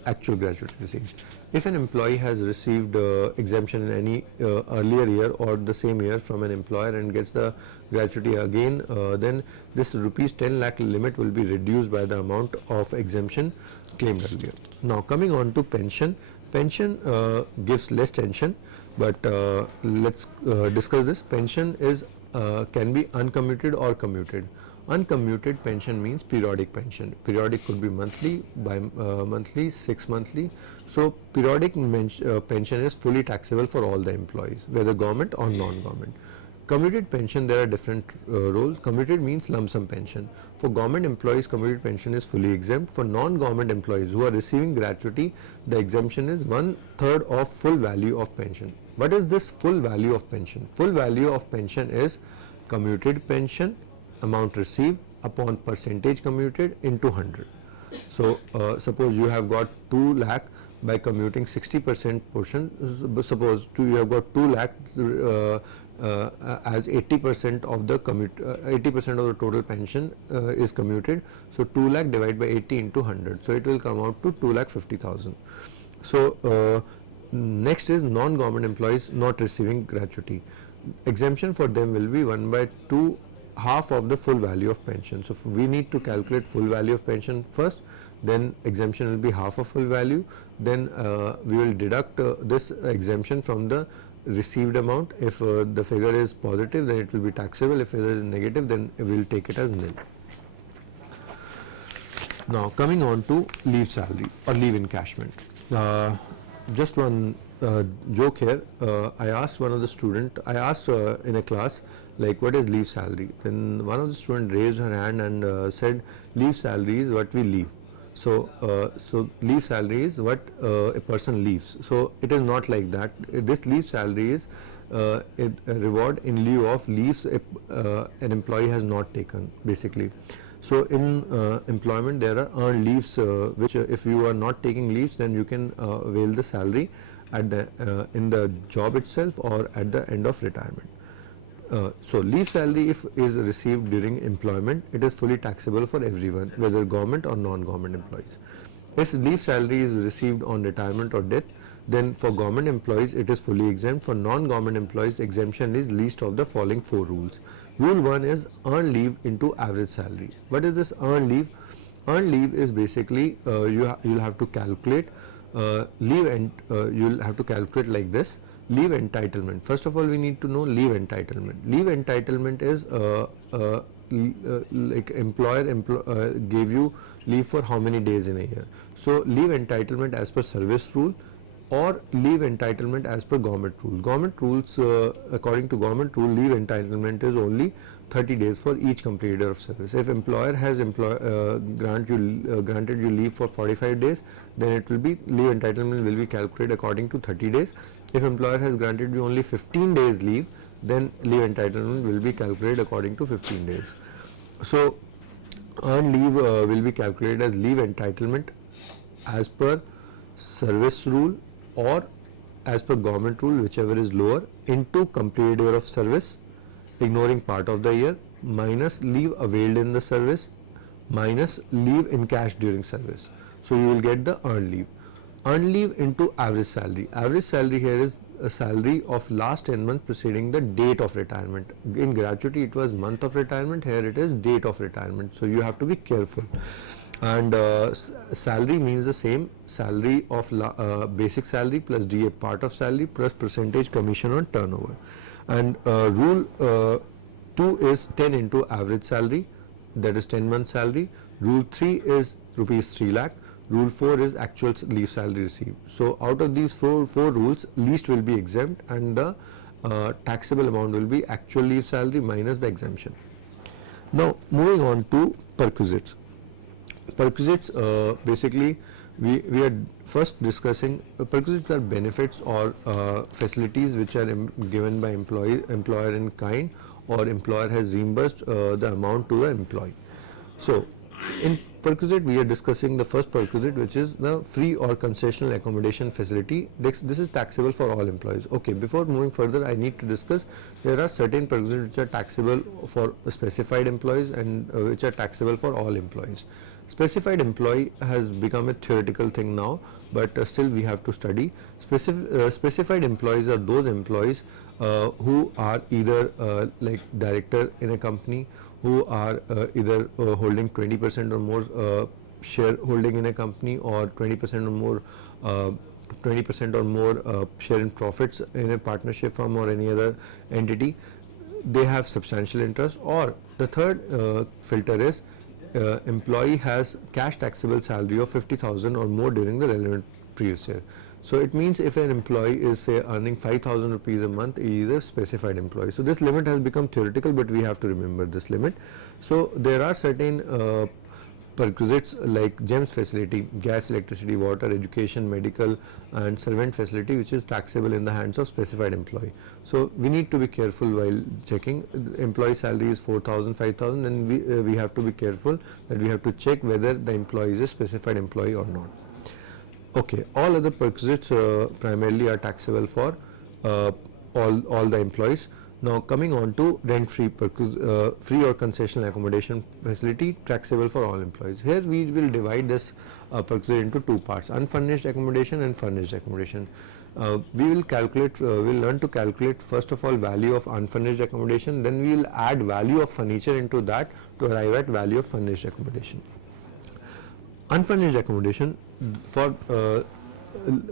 actual gratuity received. If an employee has received exemption in any earlier year or the same year from an employer and gets the gratuity again, then this rupees 10 lakh limit will be reduced by the amount of exemption claimed earlier. Now coming on to pension. Pension gives less tension, but let's discuss this. Pension is can be uncommuted or commuted. Uncommuted pension means periodic pension. Periodic could be monthly, monthly, 6 monthly. So periodic pension is fully taxable for all the employees, whether government or non-government. Commuted pension, there are different roles. Commuted means lump sum pension. For government employees, commuted pension is fully exempt. For non-government employees who are receiving gratuity, the exemption is 1/3 of full value of pension. What is this full value of pension? Full value of pension is commuted pension, amount received upon percentage commuted into 100. So suppose you have got 2 lakh by commuting 60% portion. Suppose you have got 2 lakh as 80% of the 80% of the total pension is commuted. So 2 lakh divided by 80 into 100. So it will come out to 2,50,000. So next is non-government employees not receiving gratuity. Exemption for them will be 1/2, half of the full value of pension. So we need to calculate full value of pension first, then exemption will be half of full value, then we will deduct this exemption from the received amount. If the figure is positive, then it will be taxable. If it is negative, then we will take it as nil. Now coming on to leave salary or leave encashment. Just one joke here. I asked one of the student, I asked in a class, like, what is leave salary? Then one of the student raised her hand and said, leave salary is what we leave. So leave salary is what a person leaves. So it is not like that. This leave salary is a reward in lieu of leaves an employee has not taken, basically. So in employment there are earned leaves which if you are not taking leaves, then you can avail the salary at the in the job itself or at the end of retirement. So leave salary, if is received during employment, it is fully taxable for everyone, whether government or non-government employees. If leave salary is received on retirement or death, then for government employees it is fully exempt. For non-government employees, exemption is least of the following 4 rules. Rule 1 is earned leave into average salary. What is this earned leave? Earned leave is basically you'll have to calculate leave, and you'll have to calculate like this. Leave entitlement. First of all, we need to know leave entitlement. Leave entitlement is like employer gave you leave for how many days in a year. So leave entitlement as per service rule, or leave entitlement as per government rule. Government rules, according to government rule, leave entitlement is only 30 days for each completed year of service. If employer has granted you leave for 45 days, then it will be leave entitlement will be calculated according to 30 days. If employer has granted you only 15 days leave, then leave entitlement will be calculated according to 15 days. So earned leave will be calculated as leave entitlement as per service rule or as per government rule, whichever is lower, into completed year of service, ignoring part of the year, minus leave availed in the service, minus leave encashed during service. So you will get the earned leave. Earned leave into average salary. Average salary here is a salary of last 10 months preceding the date of retirement. In gratuity it was month of retirement, here it is date of retirement. So you have to be careful. And salary means the same, salary of basic salary plus DA part of salary plus percentage commission on turnover. And rule 2 is 10 into average salary, that is 10 months salary. Rule 3 is rupees 3 lakh. Rule 4 is actual leave salary received. So out of these four rules, least will be exempt, and the taxable amount will be actual leave salary minus the exemption. Now moving on to perquisites. Perquisites, basically we are first discussing perquisites are benefits or facilities which are given by employer in kind, or employer has reimbursed the amount to the employee. So In perquisite, we are discussing the first perquisite, which is the free or concessional accommodation facility. This is taxable for all employees. Okay, before moving further, I need to discuss there are certain perquisites which are taxable for specified employees and which are taxable for all employees. Specified employee has become a theoretical thing now, but still we have to study. Specified employees are those employees who are either like director in a company, who are either holding 20% or more shareholding in a company, or 20% or more 20% or more share in profits in a partnership firm or any other entity. They have substantial interest. Or the third filter is employee has cash taxable salary of 50,000 or more during the relevant previous year. So it means if an employee is say earning 5,000 rupees a month, he is a specified employee. So this limit has become theoretical, but we have to remember this limit. So there are certain perquisites like GEMS facility, gas, electricity, water, education, medical and servant facility, which is taxable in the hands of specified employee. So we need to be careful while checking. Employee salary is 4,000, 5,000, then we have to be careful that we have to check whether the employee is a specified employee or not. Okay, all other perquisites primarily are taxable for all the employees. Now coming on to rent-free free or concessional accommodation facility, taxable for all employees. Here we will divide this perquisite into two parts: unfurnished accommodation and furnished accommodation. We will calculate, we will learn to calculate first of all value of unfurnished accommodation, then we will add value of furniture into that to arrive at value of furnished accommodation. Unfurnished accommodation, for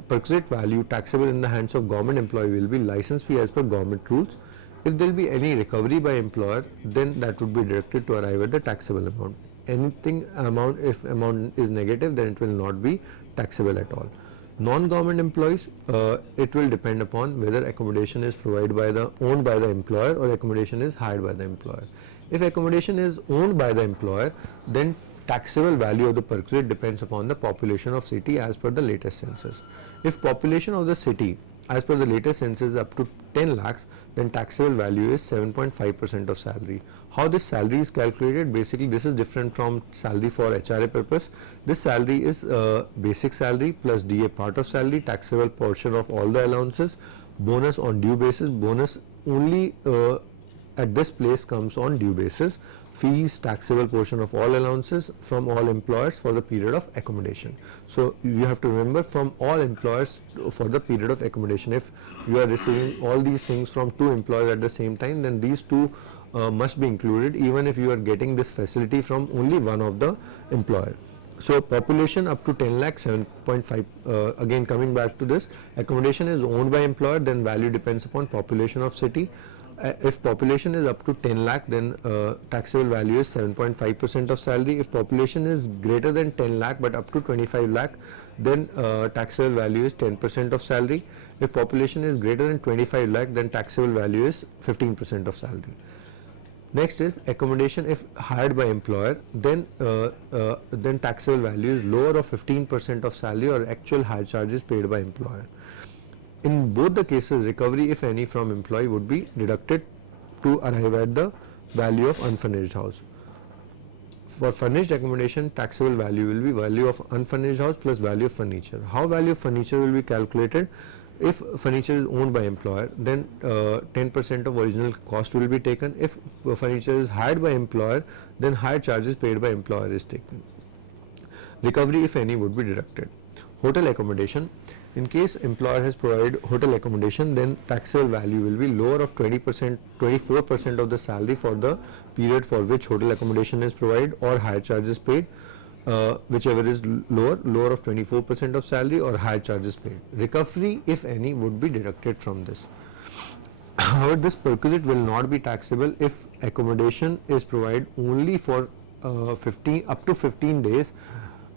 perquisite value taxable in the hands of government employee will be license fee as per government rules. If there will be any recovery by employer, then that would be deducted to arrive at the taxable amount. Anything amount, if amount is negative, then it will not be taxable at all. Non-government employees, it will depend upon whether accommodation is provided by owned by the employer or accommodation is hired by the employer. If accommodation is owned by the employer, then taxable value of the perquisite depends upon the population of city as per the latest census. If population of the city as per the latest census is up to 10 lakhs, then taxable value is 7.5% of salary. How this salary is calculated? Basically, this is different from salary for HRA purpose. This salary is basic salary plus DA part of salary, taxable portion of all the allowances, bonus on due basis. Bonus only at this place comes on due basis. Fees, taxable portion of all allowances from all employers for the period of accommodation. So you have to remember, from all employers for the period of accommodation. If you are receiving all these things from two employers at the same time, then these two must be included, even if you are getting this facility from only one of the employer. So population up to 10 lakh, 7.5. Again coming back to this, accommodation is owned by employer, then value depends upon population of city. If population is up to 10 lakh, then taxable value is 7.5% of salary. If population is greater than 10 lakh but up to 25 lakh, then taxable value is 10% of salary. If population is greater than 25 lakh, then taxable value is 15% of salary. Next is accommodation if hired by employer, then taxable value is lower of 15% of salary or actual hire charges paid by employer. In both the cases, recovery if any from employee would be deducted to arrive at the value of unfurnished house. For furnished accommodation, taxable value will be value of unfurnished house plus value of furniture. How value of furniture will be calculated? If furniture is owned by employer, then 10% of original cost will be taken. If furniture is hired by employer, then hire charges paid by employer is taken. Recovery if any would be deducted. Hotel accommodation. In case employer has provided hotel accommodation, then taxable value will be lower of 20%, 24% of the salary for the period for which hotel accommodation is provided, or hire charges paid, whichever is lower of 24% of salary or hire charges paid. Recovery if any would be deducted from this. However, this perquisite will not be taxable if accommodation is provided only for up to 15 days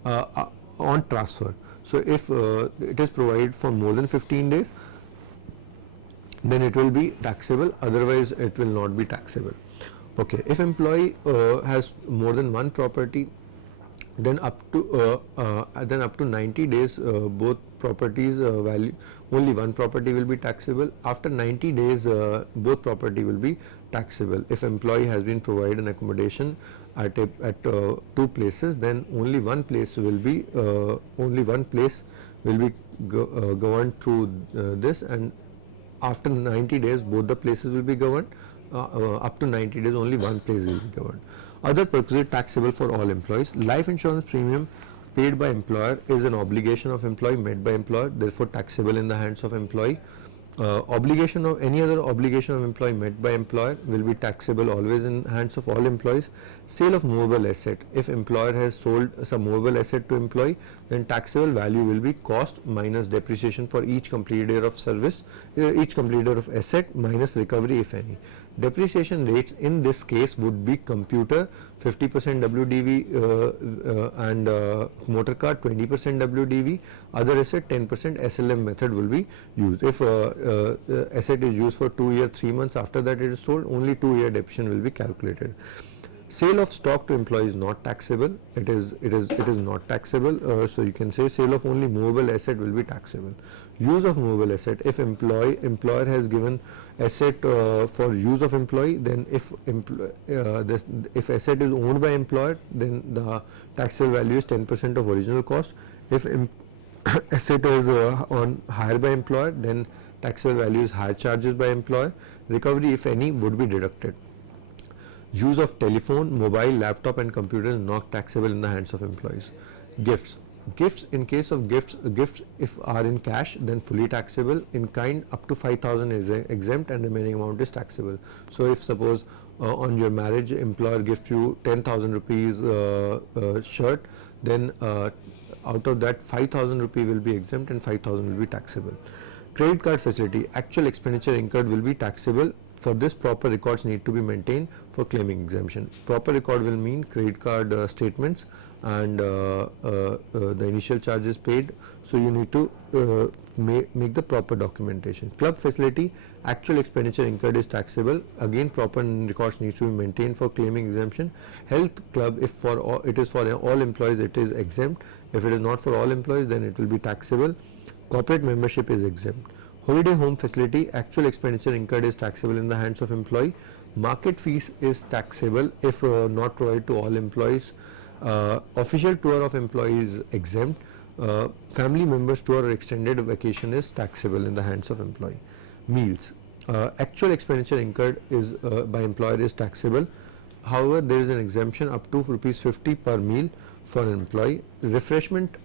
on transfer. So if it is provided for more than 15 days, then it will be taxable, otherwise it will not be taxable. Okay, if employee has more than one property, then up to 90 days both properties value, only one property will be taxable. After 90 days both property will be taxable. If employee has been provided an accommodation at two places, then only one place will be governed through this, and after 90 days both the places will be governed. Up to 90 days only one place will be governed. Other perquisite taxable for all employees. Life insurance premium paid by employer is an obligation of employee met by employer, therefore taxable in the hands of employee. Obligation of any other obligation of employee met by employer will be taxable always in hands of all employees. Sale of movable asset. If employer has sold some movable asset to employee, then taxable value will be cost minus depreciation for each completed year of service, each completed year of asset minus recovery if any. Depreciation rates in this case would be computer 50% WDV and motor car 20% WDV, other asset 10% SLM method will be used. If asset is used for 2 years 3 months, after that it is sold, only 2-year depreciation will be calculated. Sale of stock to employee is not taxable. It is not taxable. So you can say sale of only movable asset will be taxable. Use of movable asset. If employer has given asset for use of employee, then if asset is owned by employer, then the taxable value is 10% of original cost. If asset is on hire by employer, then taxable value is higher charges by employer. Recovery if any would be deducted. Use of telephone, mobile, laptop and computer is not taxable in the hands of employees. Gifts. Gifts, in case of gifts if are in cash, then fully taxable. In kind up to 5,000 is exempt and remaining amount is taxable. So if suppose on your marriage employer gives you 10,000 rupees shirt, then out of that 5,000 rupee will be exempt and 5,000 will be taxable. Credit card facility. Actual expenditure incurred will be taxable. For this, proper records need to be maintained for claiming exemption. Proper record will mean credit card statements and the initial charges paid. So you need to make the proper documentation. Club facility, actual expenditure incurred is taxable. Again, proper records need to be maintained for claiming exemption. Health club, if for all, it is for all employees, it is exempt. If it is not for all employees, then it will be taxable. Corporate membership is exempt. Holiday home facility, actual expenditure incurred is taxable in the hands of employee. Market fees is taxable if not provided to all employees. Official tour of employees exempt. Family members tour or extended vacation is taxable in the hands of employee. Meals. Actual expenditure incurred is by employer is taxable. However, there is an exemption up to ₹50 per meal for an employee. Refreshment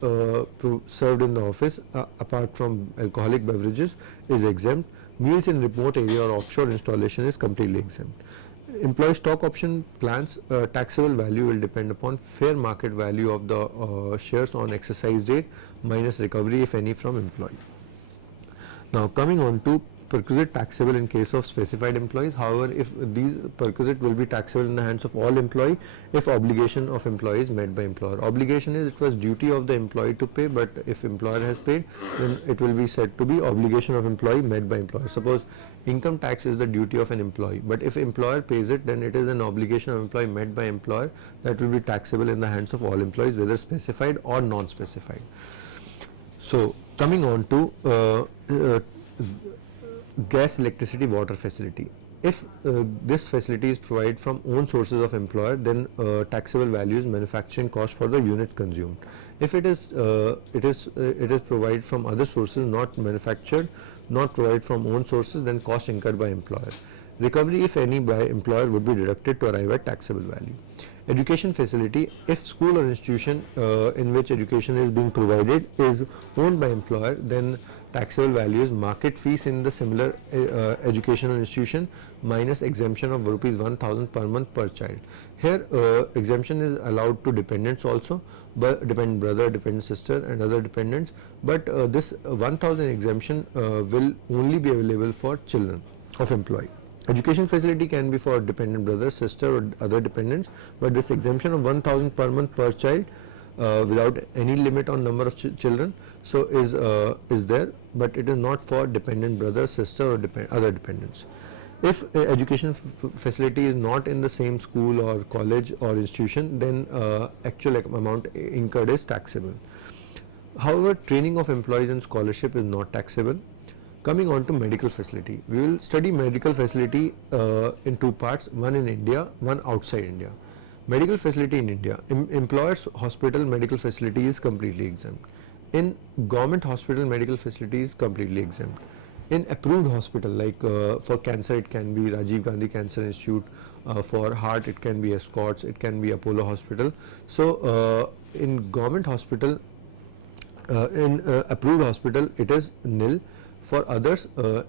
served in the office apart from alcoholic beverages is exempt. Meals in remote area or offshore installation is completely exempt. Employee stock option plans, taxable value will depend upon fair market value of the shares on exercise date minus recovery if any from employee. Now coming on to perquisite taxable in case of specified employees. However, if these perquisite will be taxable in the hands of all employee if obligation of employee is met by employer. Obligation is it was duty of the employee to pay, but if employer has paid, then it will be said to be obligation of employee met by employer. Suppose income tax is the duty of an employee, but if employer pays it, then it is an obligation of employee met by employer that will be taxable in the hands of all employees, whether specified or non-specified. So coming on to gas, electricity, water facility. If this facility is provided from own sources of employer, then taxable value is manufacturing cost for the units consumed. If it is provided from other sources, not manufactured, not provided from own sources, then cost incurred by employer. Recovery if any by employer would be deducted to arrive at taxable value. Education facility, if school or institution in which education is being provided is owned by employer, then taxable value is market fees in the similar educational institution minus exemption of ₹1,000 per month per child. Here exemption is allowed to dependents also, but dependent brother, dependent sister and other dependents, but this 1,000 exemption will only be available for children of employee. Education facility can be for dependent brother, sister or other dependents, but this exemption of 1,000 per month per child without any limit on number of children, so is there, but it is not for dependent brother, sister or other dependents. If education facility is not in the same school or college or institution, then actual amount incurred is taxable. However, training of employees and scholarship is not taxable. Coming on to medical facility, we will study medical facility in two parts, one in India, one outside India. Medical facility in India, employers hospital medical facility is completely exempt. In government hospital medical facility is completely exempt. In approved hospital, like for cancer it can be Rajiv Gandhi Cancer Institute, for heart it can be Escorts, it can be Apollo Hospital. So in government hospital, in approved hospital it is nil. For others, the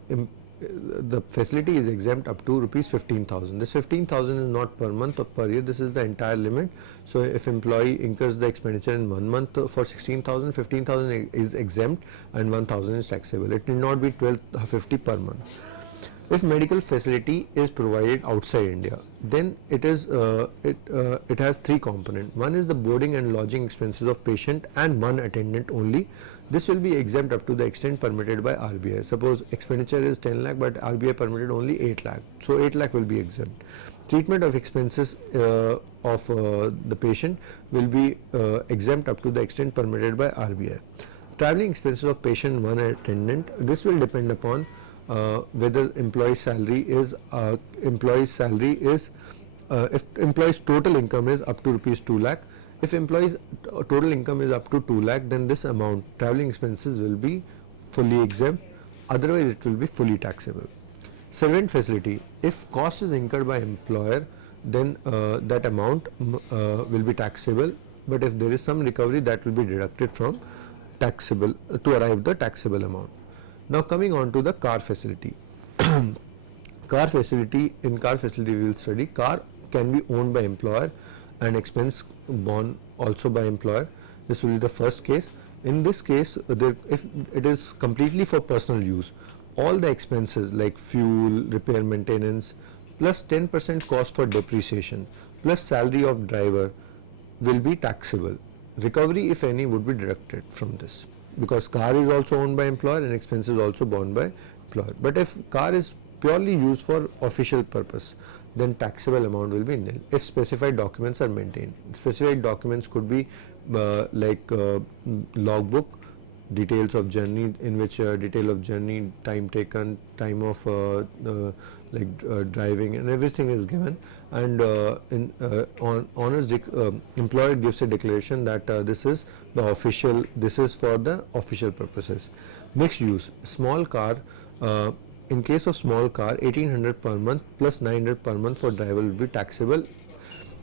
facility is exempt up to rupees 15,000. This 15,000 is not per month or per year, this is the entire limit. So if employee incurs the expenditure in 1 month for 16,000, 15,000 is exempt and 1,000 is taxable. It need not be 1250 per month. If medical facility is provided outside India, then it is it has three components. One is the boarding and lodging expenses of patient and one attendant only. This will be exempt up to the extent permitted by RBI. Suppose expenditure is 10 lakh but RBI permitted only 8 lakh. So 8 lakh will be exempt. Treatment of expenses of the patient will be exempt up to the extent permitted by RBI. Travelling expenses of patient, one attendant, this will depend upon whether employee's salary is if employee's total income is up to rupees 2 lakh. If employee's total income is up to 2 lakh, then this amount travelling expenses will be fully exempt, otherwise it will be fully taxable. Servant facility, if cost is incurred by employer, then that amount will be taxable, but if there is some recovery, that will be deducted from taxable to arrive the taxable amount. Now coming on to the car facility. Car facility, in car facility we will study car can be owned by employer and expense borne also by employer. This will be the first case. In this case, if it is completely for personal use, all the expenses like fuel, repair, maintenance, plus 10% cost for depreciation, plus salary of driver will be taxable. Recovery, if any, would be deducted from this, because car is also owned by employer and expenses also borne by employer. But if car is purely used for official purpose, then taxable amount will be nil if specified documents are maintained. Specified documents could be like logbook, details of journey, in which detail of journey, time taken, time of driving, and everything is given, and employer gives a declaration that this is the official, this is for the official purposes. Mixed use, small car, in case of small car, 1800 per month plus 900 per month for driver will be taxable.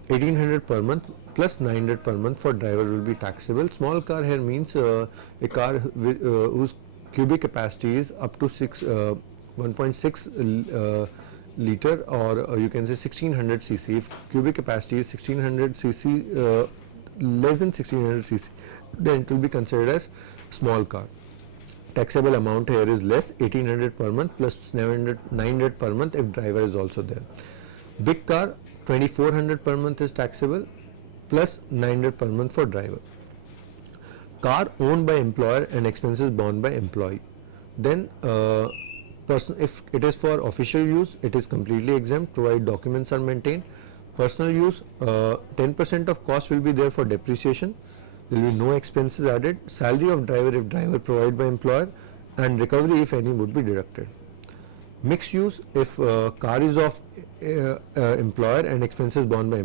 1800 per month plus 900 per month for driver will be taxable. Small car here means a car whose cubic capacity is up to 1.6 liter, or you can say 1600 cc. If cubic capacity is 1600 cc, less than 1600 cc, then it will be considered as small car. Taxable amount here is less, 1800 per month plus 900 per month if driver is also there. Big car, 2400 per month is taxable plus 900 per month for driver. Car owned by employer and expenses borne by employee. Then if it is for official use, it is completely exempt provided documents are maintained. Personal use, 10% of cost will be there for depreciation. There will be no expenses added. Salary of driver if driver provided by employer, and recovery if any would be deducted. Mixed use, if car is of employer and expenses borne by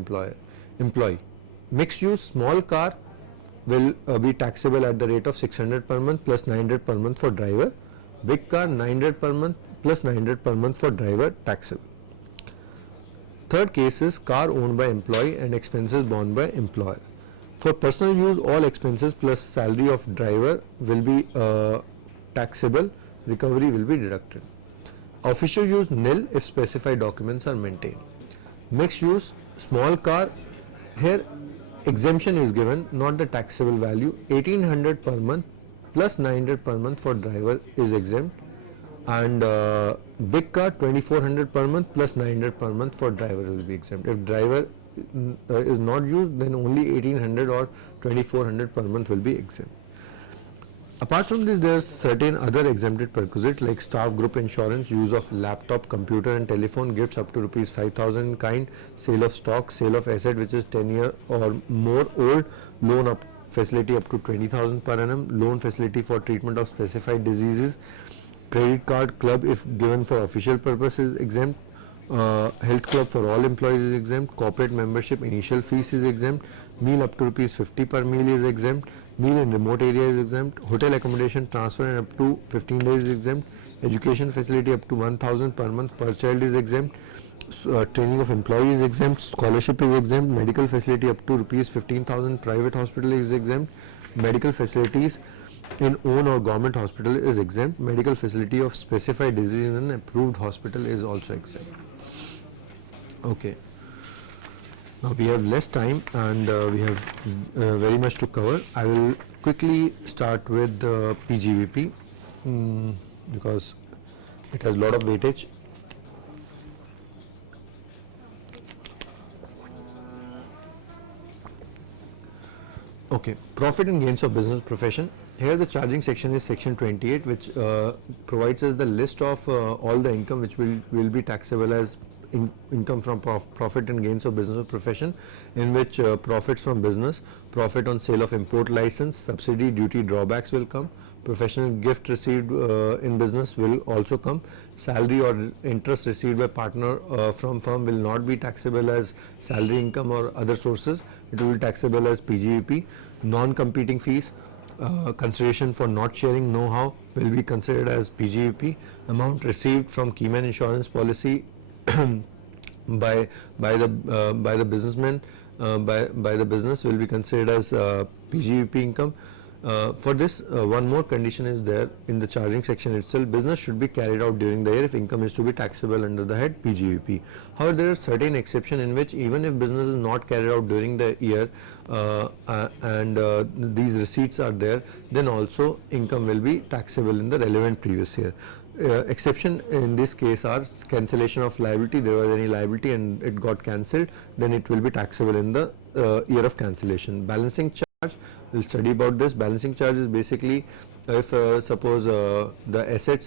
employee. Mixed use, small car will be taxable at the rate of 600 per month plus 900 per month for driver. Big car, 900 per month plus 900 per month for driver, taxable. Third case is car owned by employee and expenses borne by employer. For personal use, all expenses plus salary of driver will be taxable, recovery will be deducted. Official use, nil if specified documents are maintained. Mixed use, small car, here exemption is given, not the taxable value. 1800 per month plus 900 per month for driver is exempt, and big car 2400 per month plus 900 per month for driver will be exempt. If driver is not used, then only 1800 or 2400 per month will be exempt. Apart from this, there are certain other exempted perquisites like staff group insurance, use of laptop, computer and telephone, gifts up to rupees 5,000 in kind, sale of stock, sale of asset which is 10 year or more old, loan up facility up to 20,000 per annum, loan facility for treatment of specified diseases, credit card club if given for official purposes exempt, health club for all employees is exempt, corporate membership initial fees is exempt, meal up to rupees 50 per meal is exempt, meal in remote area is exempt, hotel accommodation transfer and up to 15 days is exempt, education facility up to 1,000 per month per child is exempt, training of employees is exempt, scholarship is exempt, medical facility up to rupees 15,000 private hospital is exempt, medical facilities in own or government hospital is exempt, medical facility of specified disease in an approved hospital is also exempt. Okay. Now we have less time and we have very much to cover. I will quickly start with the PGVP because it has a lot of weightage. Okay, profit and gains of business profession. Here the charging section is section 28, which provides us the list of all the income which will be taxable as income from profit and gains of business or profession, in which profits from business, profit on sale of import license, subsidy, duty, drawbacks will come, professional gift received in business will also come, salary or interest received by partner from firm will not be taxable as salary income or other sources, it will be taxable as PGVP, non-competing fees, consideration for not sharing know-how will be considered as PGVP, amount received from keyman insurance policy by the businessman by the business will be considered as PGVP income. For this, one more condition is there in the charging section itself. Business should be carried out during the year if income is to be taxable under the head PGVP. However, there are certain exceptions in which even if business is not carried out during the year and these receipts are there, then also income will be taxable in the relevant previous year. Exception in this case are cancellation of liability. There was any liability and it got cancelled, then it will be taxable in the year of cancellation. Balancing charge, we'll study about this. Balancing charge is basically if suppose the asset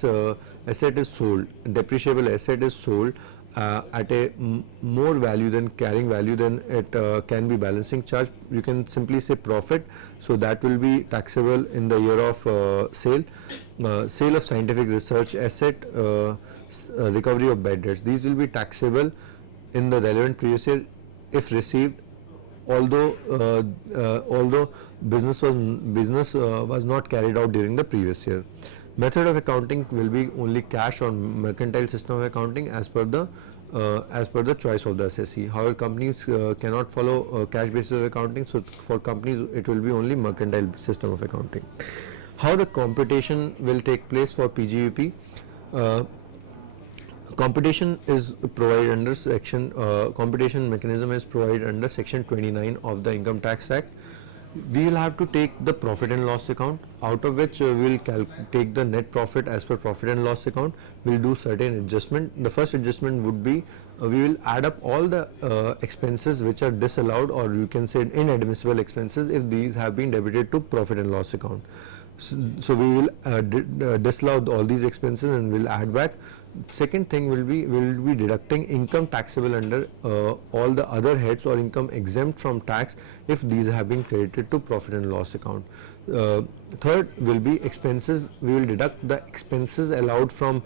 is sold, depreciable asset is sold at a more value than carrying value, then it can be balancing charge. You can simply say profit, so that will be taxable in the year of sale. Sale of scientific research asset, recovery of bad debts, these will be taxable in the relevant previous year if received, although business was not carried out during the previous year. Method of accounting will be only cash or mercantile system of accounting as per the choice of the assessee. However, companies cannot follow cash basis of accounting, so for companies it will be only mercantile system of accounting. How the computation will take place for PGVP? Computation is provided under section, computation mechanism is provided under section 29 of the Income Tax Act. We will have to take the profit and loss account, out of which we will take the net profit as per profit and loss account. We will do certain adjustment. The first adjustment would be we will add up all the expenses which are disallowed, or you can say inadmissible expenses, if these have been debited to profit and loss account. So we will disallow all these expenses and will add back. Second thing will be deducting income taxable under all the other heads or income exempt from tax if these have been credited to profit and loss account. Third will be expenses. We will deduct the expenses allowed from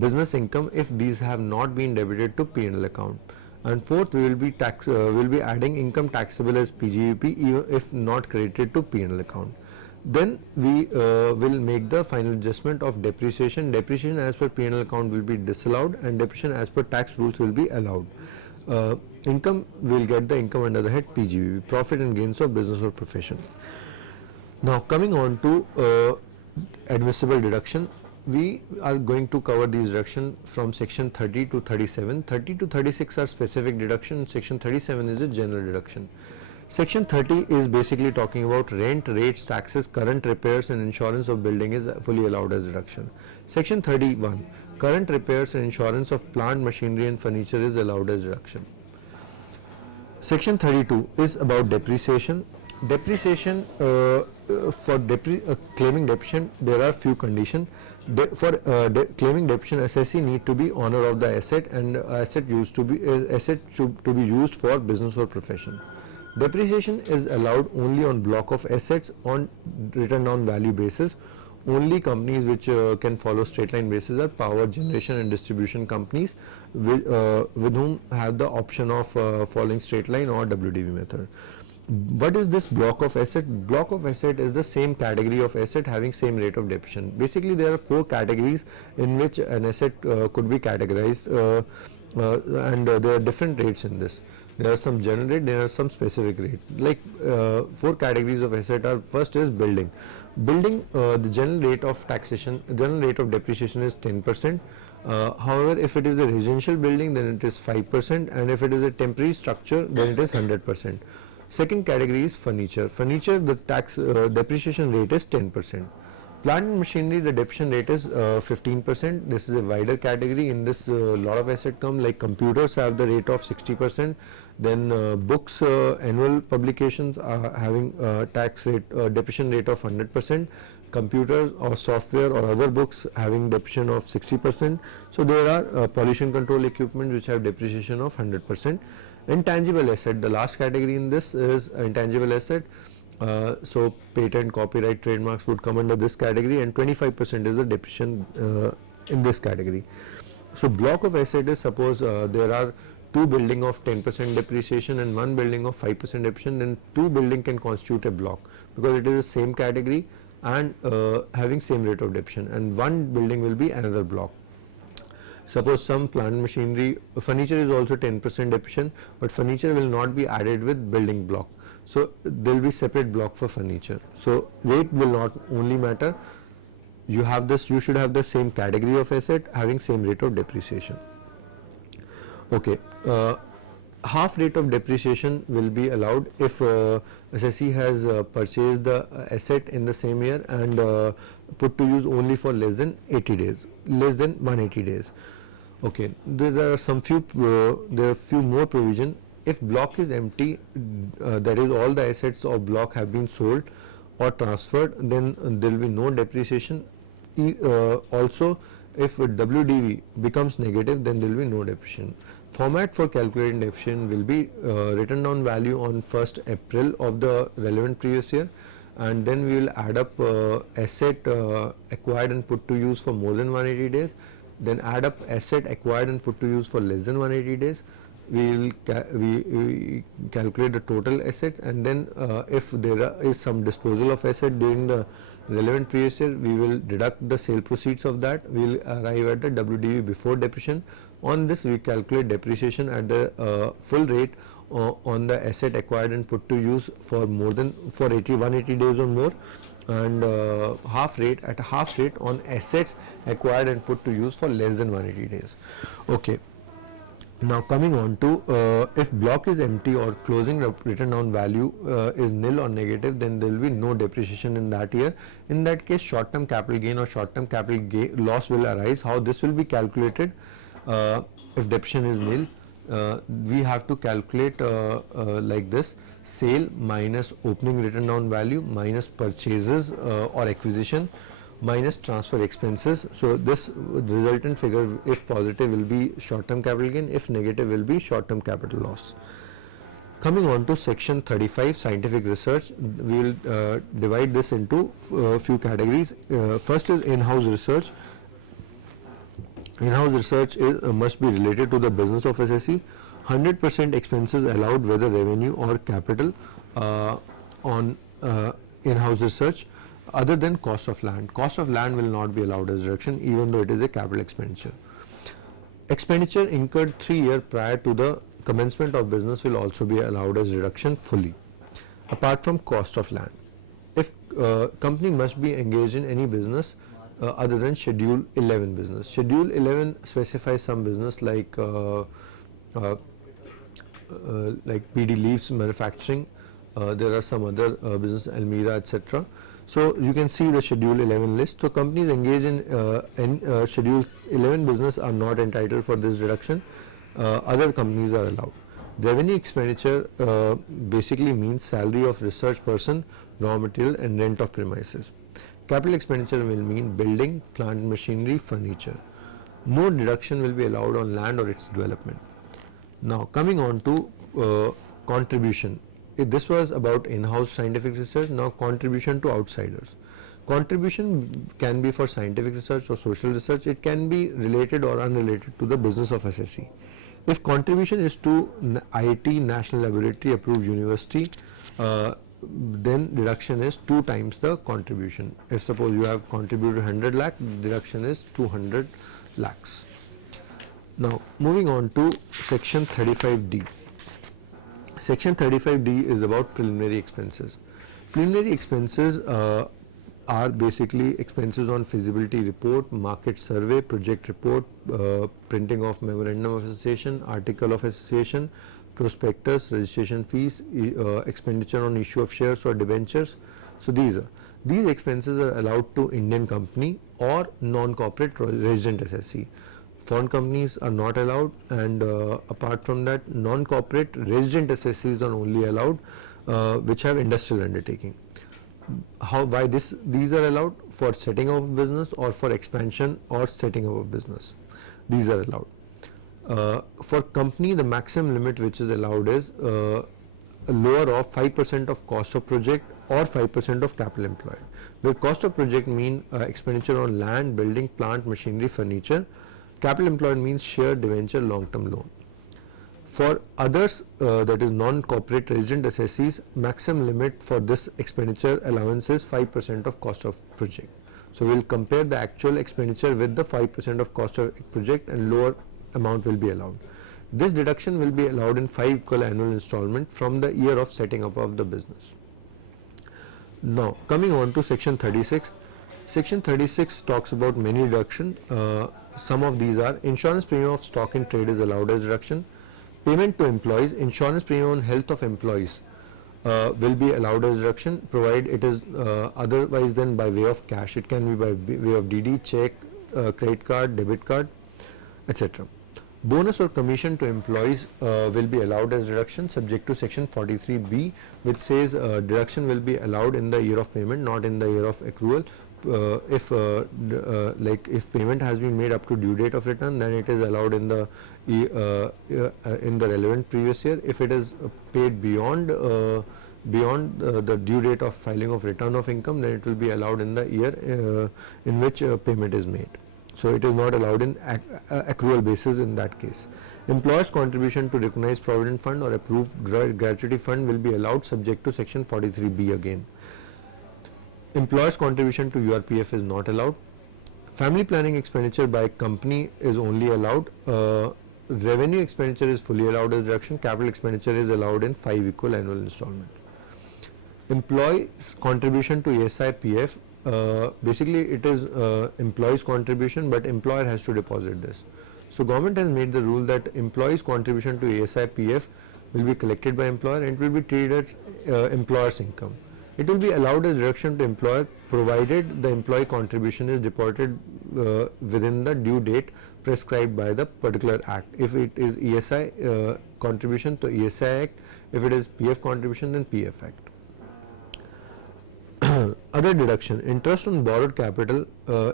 business income if these have not been debited to P&L account. And fourth, we will be adding income taxable as PGVP even if not credited to P&L account. Then we will make the final adjustment of depreciation. Depreciation as per P&L account will be disallowed, and depreciation as per tax rules will be allowed. Income, we will get the income under the head PGV, profit and gains of business or profession. Now coming on to admissible deduction, we are going to cover these deduction from section 30 to 37. 30 to 36 are specific deduction, section 37 is a general deduction. Section 30 is basically talking about rent, rates, taxes, current repairs and insurance of building is fully allowed as deduction. Section 31, current repairs and insurance of plant, machinery and furniture is allowed as deduction. Section 32 is about depreciation. Depreciation for claiming depreciation, there are few conditions. For claiming depreciation, assessee need to be owner of the asset, and asset should to be used for business or profession. Depreciation is allowed only on block of assets on return on value basis. Only companies which can follow straight line basis are power generation and distribution companies with whom have the option of following straight line or WDV method. What is this block of asset? Block of asset is the same category of asset having same rate of depreciation. Basically, there are 4 categories in which an asset could be categorized, and there are different rates in this. There are some general rate, there are some specific rate. Like 4 categories of asset are: first is building. Building, the general rate of taxation, general rate of depreciation is 10%. However, if it is a residential building, then it is 5%, and if it is a temporary structure, then it is 100%. Second category is furniture. Furniture, the tax depreciation rate is 10%. Plant and machinery, the depreciation rate is 15%. This is a wider category. In this, lot of asset come, like computers have the rate of 60%. Then books, annual publications are having tax rate depreciation rate of 100%. Computers or software or other books having depreciation of 60%. So there are pollution control equipment which have depreciation of 100%. Intangible asset, the last category in this is intangible asset. So patent, copyright, trademarks would come under this category, and 25% is the depreciation in this category. So block of asset is, suppose there are 2 building of 10% depreciation and 1 building of 5% depreciation, then 2 building can constitute a block because it is the same category and having same rate of depreciation, and 1 building will be another block. Suppose some plant machinery, furniture is also 10% depreciation, but furniture will not be added with building block. So there will be separate block for furniture. So rate will not only matter. You have this, you should have the same category of asset having same rate of depreciation. Okay. Half rate of depreciation will be allowed if assessee has purchased the asset in the same year and put to use only for less than 80 days, less than 180 days. Okay, there are some few more provision. If block is empty, that is all the assets of block have been sold or transferred, then there will be no depreciation. Also, if WDV becomes negative, then there will be no depreciation. Format for calculating depreciation will be written down value on 1st April of the relevant previous year, and then we will add up asset acquired and put to use for more than 180 days, then add up asset acquired and put to use for less than 180 days. We will calculate the total asset, and then if there is some disposal of asset during the relevant previous year, we will deduct the sale proceeds of that. We will arrive at the WDV before depreciation. On this, we calculate depreciation at the full rate on the asset acquired and put to use for more than 180 days or more, and half rate on assets acquired and put to use for less than 180 days. Okay. Now coming on to if block is empty or closing written down value is nil or negative, then there will be no depreciation in that year. In that case, short term capital gain or short term capital loss will arise. How this will be calculated? If depreciation is nil, we have to calculate like this: sale minus opening written down value minus purchases or acquisition minus transfer expenses. So this resultant figure, if positive, will be short term capital gain, if negative will be short term capital loss. Coming on to section 35, scientific research, we will divide this into few categories. First is in-house research. In-house research must be related to the business of assessee. 100% expenses allowed, whether revenue or capital, on in-house research, other than cost of land. Cost of land will not be allowed as reduction, even though it is a capital expenditure. Expenditure incurred 3 years prior to the commencement of business will also be allowed as reduction fully, apart from cost of land. If company must be engaged in any business other than Schedule 11 business. Schedule 11 specifies some business like PD leaves manufacturing. There are some other business, Almira, etc. So you can see the Schedule 11 list. So companies engaged in Schedule 11 business are not entitled for this reduction. Other companies are allowed. Revenue expenditure basically means salary of research person, raw material and rent of premises. Capital expenditure will mean building, plant machinery, furniture. No deduction will be allowed on land or its development. Now coming on to contribution. If this was about in-house scientific research, now contribution to outsiders. Contribution can be for scientific research or social research. It can be related or unrelated to the business of SSC. If contribution is to IIT, National Laboratory Approved University, then deduction is 2 times the contribution. If suppose you have contributed 100 lakh, deduction is 200 lakhs. Now moving on to section 35D. Section 35D is about preliminary expenses. Preliminary expenses are basically expenses on feasibility report, market survey, project report, printing of memorandum of association, article of association, prospectus, registration fees, expenditure on issue of shares or debentures. So these expenses are allowed to Indian company or non-corporate resident SSC. Foreign companies are not allowed, and apart from that, non-corporate resident SSCs are only allowed which have industrial undertaking. Why these are allowed? For setting up of business or for expansion or setting up of business. These are allowed. For company, the maximum limit which is allowed is a lower of 5% of cost of project or 5% of capital employed. Where cost of project mean expenditure on land, building, plant, machinery, furniture. Capital employed means share, debenture, long-term loan. For others, that is non-corporate resident SSCs, maximum limit for this expenditure allowance is 5% of cost of project. So we will compare the actual expenditure with the 5% of cost of project, and lower amount will be allowed. This deduction will be allowed in 5 equal annual installment from the year of setting up of the business. Now coming on to section 36. Section 36 talks about many deduction. Some of these are: insurance premium of stock in trade is allowed as deduction. Payment to employees, insurance premium on health of employees will be allowed as deduction, provided it is otherwise than by way of cash. It can be by way of DD, check, credit card, debit card, etc. Bonus or commission to employees will be allowed as deduction, subject to section 43B, which says deduction will be allowed in the year of payment, not in the year of accrual. If payment has been made up to due date of return, then it is allowed in the relevant previous year. If it is paid beyond the due date of filing of return of income, then it will be allowed in the year in which payment is made. So it is not allowed in accrual basis in that case. Employer's contribution to recognized provident fund or approved gratuity fund will be allowed, subject to section 43B again. Employer's contribution to URPF is not allowed. Family planning expenditure by company is only allowed. Revenue expenditure is fully allowed as deduction. Capital expenditure is allowed in 5 equal annual installments. Employee's contribution to ICSI-PF, basically it is employee's contribution, but employer has to deposit this. So government has made the rule that employee's contribution to ICSI-PF will be collected by employer and it will be treated as employer's income. It will be allowed as deduction to employer, provided the employee contribution is deposited within the due date prescribed by the particular act. If it is ESI contribution, to ESI Act. If it is PF contribution, then PF Act. Other deduction: interest on borrowed capital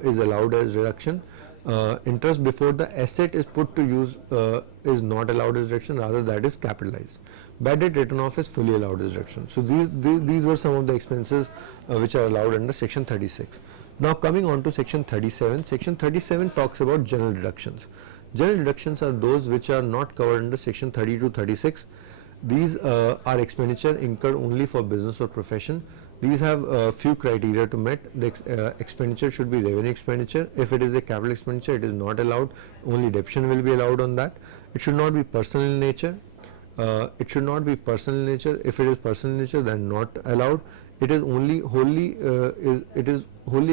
is allowed as deduction. Interest before the asset is put to use is not allowed as deduction, rather that is capitalized. Bad debt written off is fully allowed as deduction. So these were some of the expenses which are allowed under section 36. Now coming on to section 37. Section 37 talks about general deductions. General deductions are those which are not covered under section 30 to 36. These are expenditure incurred only for business or profession. These have a few criteria to meet. The expenditure should be revenue expenditure. If it is a capital expenditure, it is not allowed. Only deduction will be allowed on that. It should not be personal in nature. If it is personal in nature, then not allowed. It is only wholly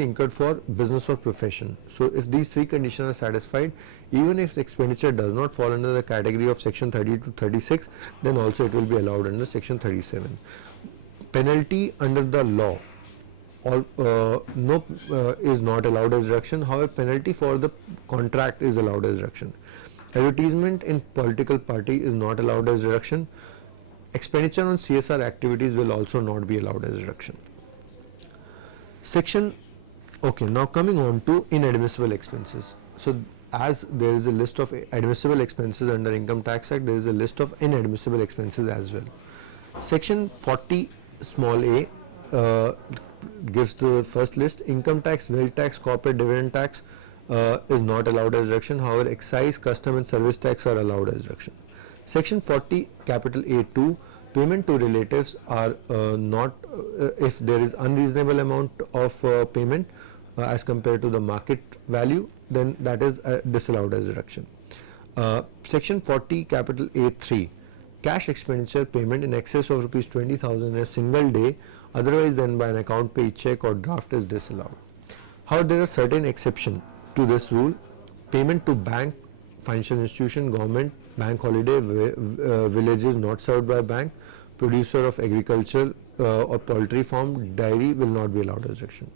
incurred for business or profession. So if these 3 conditions are satisfied, even if the expenditure does not fall under the category of section 30 to 36, then also it will be allowed under section 37. Penalty under the law is not allowed as deduction. However, penalty for the contract is allowed as deduction. Advertisement in political party is not allowed as deduction. Expenditure on CSR activities will also not be allowed as deduction. Now coming on to inadmissible expenses. So as there is a list of admissible expenses under Income Tax Act, there is a list of inadmissible expenses as well. Section 40 small a gives the first list. Income tax, wealth tax, corporate dividend tax is not allowed as deduction. However, excise, custom and service tax are allowed as deduction. Section 40 capital A2, payment to relatives are not if there is unreasonable amount of payment as compared to the market value, then that is disallowed as deduction. Section 40 capital A3, cash expenditure payment in excess of rupees 20,000 in a single day otherwise than by an account pay, check or draft is disallowed. However, there are certain exceptions to this rule. Payment to bank, financial institution, government, bank holiday, villages not served by bank, producer of agriculture or poultry farm, dairy will not be allowed as deduction.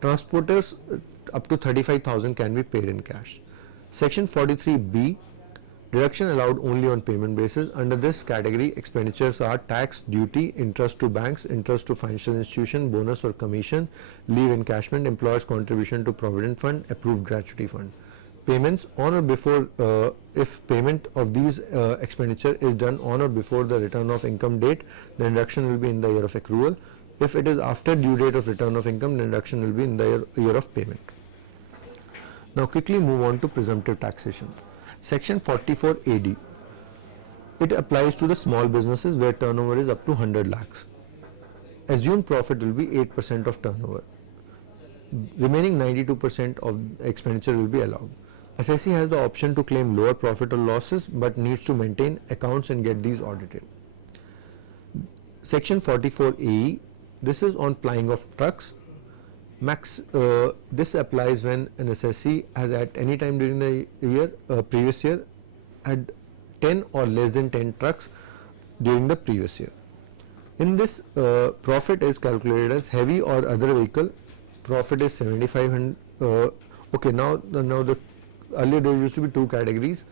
Transporters up to 35,000 can be paid in cash. Section 43B, deduction allowed only on payment basis. Under this category, expenditures are tax, duty, interest to banks, interest to financial institution, bonus or commission, leave encashment, employer's contribution to provident fund, approved gratuity fund. Payments on or before, if payment of these expenditure is done on or before the return of income date, the deduction will be in the year of accrual. If it is after due date of return of income, the deduction will be in the year of payment. Now quickly move on to presumptive taxation. Section 44 AD, it applies to the small businesses where turnover is up to 100 lakhs. Assumed profit will be 8% of turnover. Remaining 92% of expenditure will be allowed. SSC has the option to claim lower profit or losses but needs to maintain accounts and get these audited. Section 44 AE, this is on plying of trucks. This applies when an SSC has at any time during the year, previous year, had 10 or less than 10 trucks during the previous year. In this, profit is calculated as heavy or other vehicle. Profit is 7,500. Earlier there used to be two categories,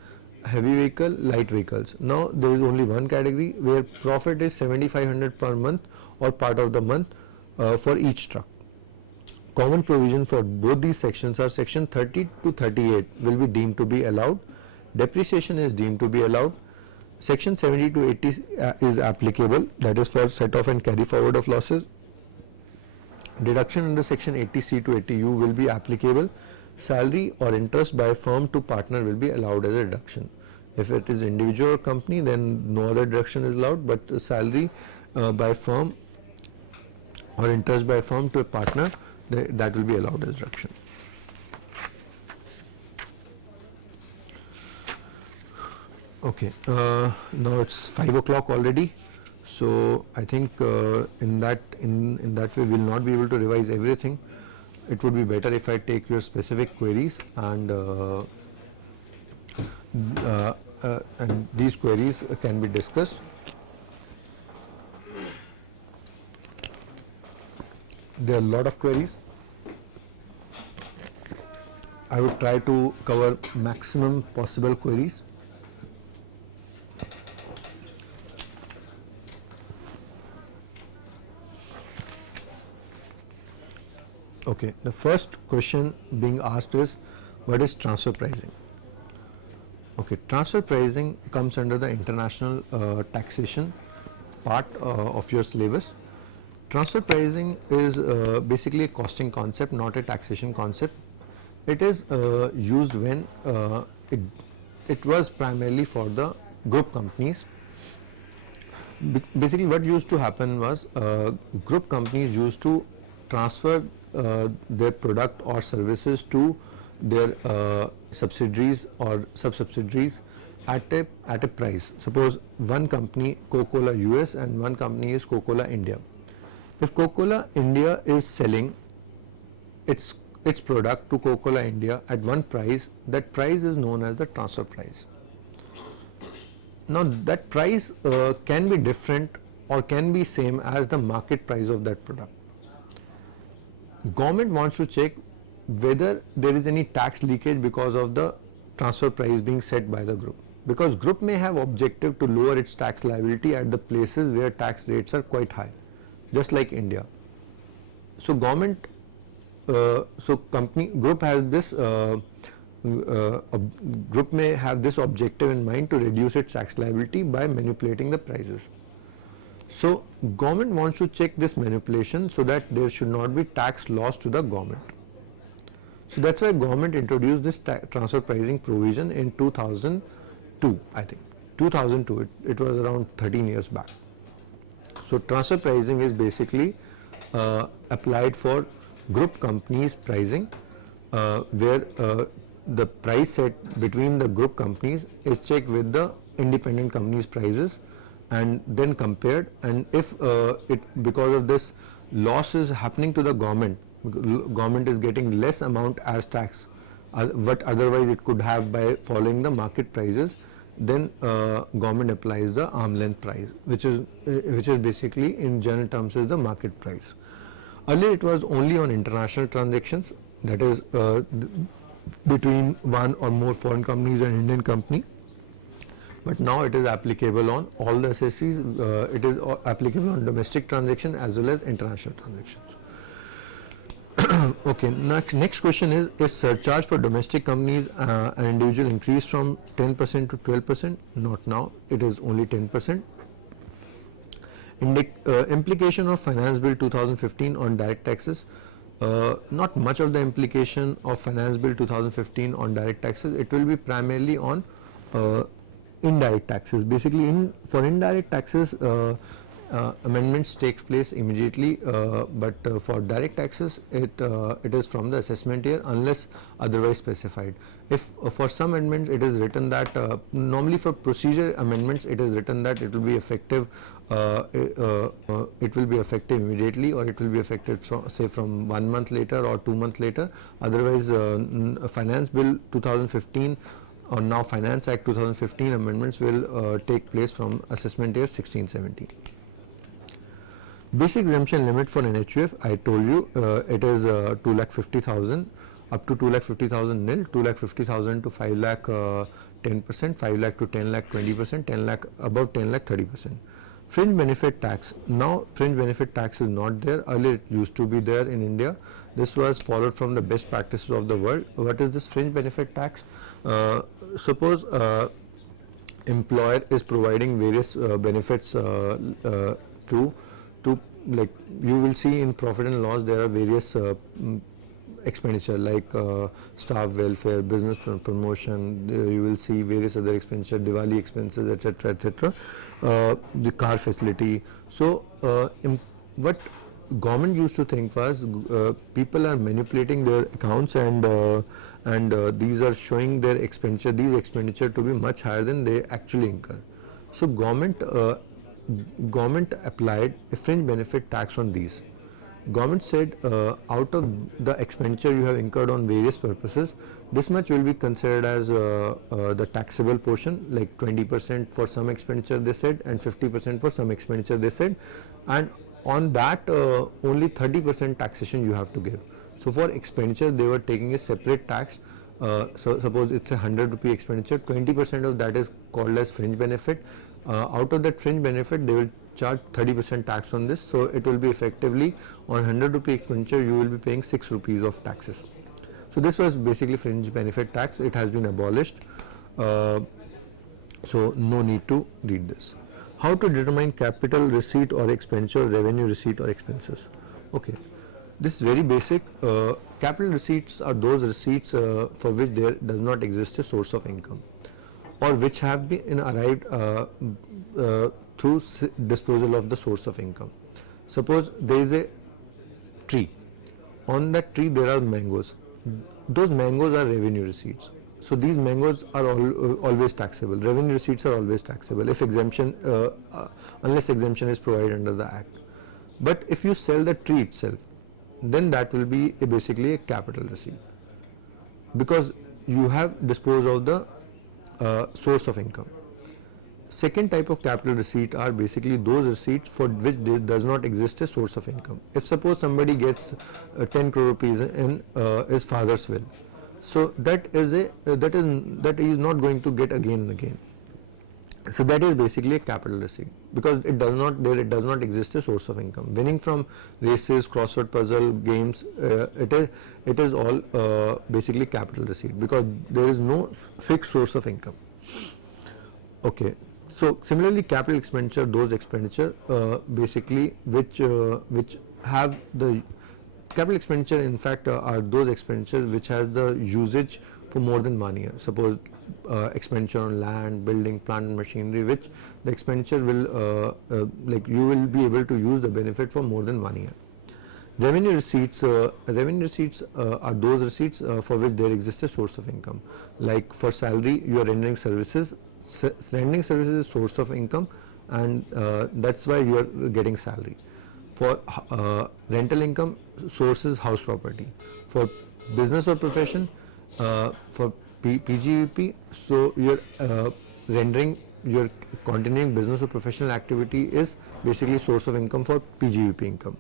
heavy vehicle, light vehicles. Now there is only one category where profit is 7,500 per month or part of the month for each truck. Common provision for both these sections are section 30 to 38 will be deemed to be allowed. Depreciation is deemed to be allowed. Section 70 to 80 is applicable, that is for set off and carry forward of losses. Deduction under section 80C to 80U will be applicable. Salary or interest by firm to partner will be allowed as a deduction. If it is individual or company, then no other deduction is allowed, but salary by firm or interest by firm to a partner, that will be allowed as deduction. Okay, now it's 5 o'clock already, so I think in that way we will not be able to revise everything. It would be better if I take your specific queries and these queries can be discussed. There are a lot of queries. I would try to cover maximum possible queries. Okay, the first question being asked is, what is transfer pricing? Okay, transfer pricing comes under the international taxation part of your syllabus. Transfer pricing is basically a costing concept, not a taxation concept. It is used when it was primarily for the group companies. Basically what used to happen was group companies used to transfer their product or services to their subsidiaries or sub-subsidiaries at a price. Suppose one company, Coca-Cola US, and one company is Coca-Cola India. If Coca-Cola India is selling its product to Coca-Cola India at one price, that price is known as the transfer price. Now that price can be different or can be same as the market price of that product. Government wants to check whether there is any tax leakage because of the transfer price being set by the group, because group may have objective to lower its tax liability at the places where tax rates are quite high, just like India. So government, so company group has this group may have this objective in mind to reduce its tax liability by manipulating the prices. So government wants to check this manipulation so that there should not be tax loss to the government. So that's why government introduced this transfer pricing provision in 2002, I think 2002. It was around 13 years back. So transfer pricing is basically applied for group companies pricing, where the price set between the group companies is checked with the independent companies' prices and then compared, and if because of this loss is happening to the government is getting less amount as tax what otherwise it could have by following the market prices, then government applies the arm length price, which is basically in general terms is the market price. Earlier it was only on international transactions, that is between one or more foreign companies and Indian company, but now it is applicable on all the SSCs. It is applicable on domestic transaction as well as international transactions. Okay, next question is surcharge for domestic companies and individual increased from 10% to 12%? Not now, it is only 10%. Implication of Finance Bill 2015 on direct taxes. Not much of the implication of Finance Bill 2015 on direct taxes. It will be primarily on indirect taxes. Basically, for indirect taxes, amendments takes place immediately, but for direct taxes, it is from the assessment year unless otherwise specified. If for some amendments it is written that normally for procedure amendments it is written that it will be effective. It will be effective immediately, or it will be effective say from 1 month later or 2 months later. Otherwise, Finance Bill 2015 or now Finance Act 2015 amendments will take place from assessment year 16-17. Basic exemption limit for NHUF, I told you it is 2,50,000 up to 2,50,000 nil, 2,50,000 to 5 lakh 10%, 5 lakh to 10 lakh 20%, 10 lakh above 10 lakh 30%. Fringe benefit tax, now fringe benefit tax is not there. Earlier it used to be there in India. This was followed from the best practices of the world. What is this fringe benefit tax? Suppose employer is providing various benefits to like you will see in profit and loss there are various expenditure like staff welfare, business promotion, you will see various other expenditure, Diwali expenses, etc., etc., the car facility. So what government used to think was people are manipulating their accounts and these are showing their expenditure, these expenditure to be much higher than they actually incur. So government applied a fringe benefit tax on these. Government said out of the expenditure you have incurred on various purposes, this much will be considered as the taxable portion, like 20% for some expenditure they said and 50% for some expenditure they said, and on that only 30% taxation you have to give. So for expenditure they were taking a separate tax. So suppose it's a 100 rupee expenditure, 20% of that is called as fringe benefit. Out of that fringe benefit they will charge 30% tax on this, so it will be effectively on 100 rupee expenditure you will be paying 6 rupees of taxes. So this was basically fringe benefit tax. It has been abolished, so no need to read this. How to determine capital receipt or expenditure, revenue receipt or expenses? Okay, this is very basic. Capital receipts are those receipts for which there does not exist a source of income, or which have been arrived through disposal of the source of income. Suppose there is a tree, on that tree there are mangoes, those mangoes are revenue receipts. So these mangoes are always taxable, revenue receipts are always taxable if exemption, unless exemption is provided under the act. But if you sell the tree itself, then that will be basically a capital receipt, because you have disposed of the source of income. Second type of capital receipt are basically those receipts for which there does not exist a source of income. If suppose somebody gets 10 crore rupees in his father's will, So that is that is not going to get again and again. So that is basically a capital receipt, because it does not exist a source of income. Winning from races, crossword puzzle games, it is all basically capital receipt, because there is no fixed source of income. Okay. So similarly, capital expenditure, those expenditure basically which have the capital expenditure, in fact, are those expenditures which has the usage for more than 1 year. Suppose expenditure on land, building, plant and machinery, which the expenditure will like you will be able to use the benefit for more than 1 year. Revenue receipts are those receipts for which there exists a source of income. Like for salary, you are rendering services. Rendering services is source of income, and that's why you are getting salary. For rental income, source is house property. For business or profession, for PGVP, so your rendering, your continuing business or professional activity is basically source of income for PGVP income.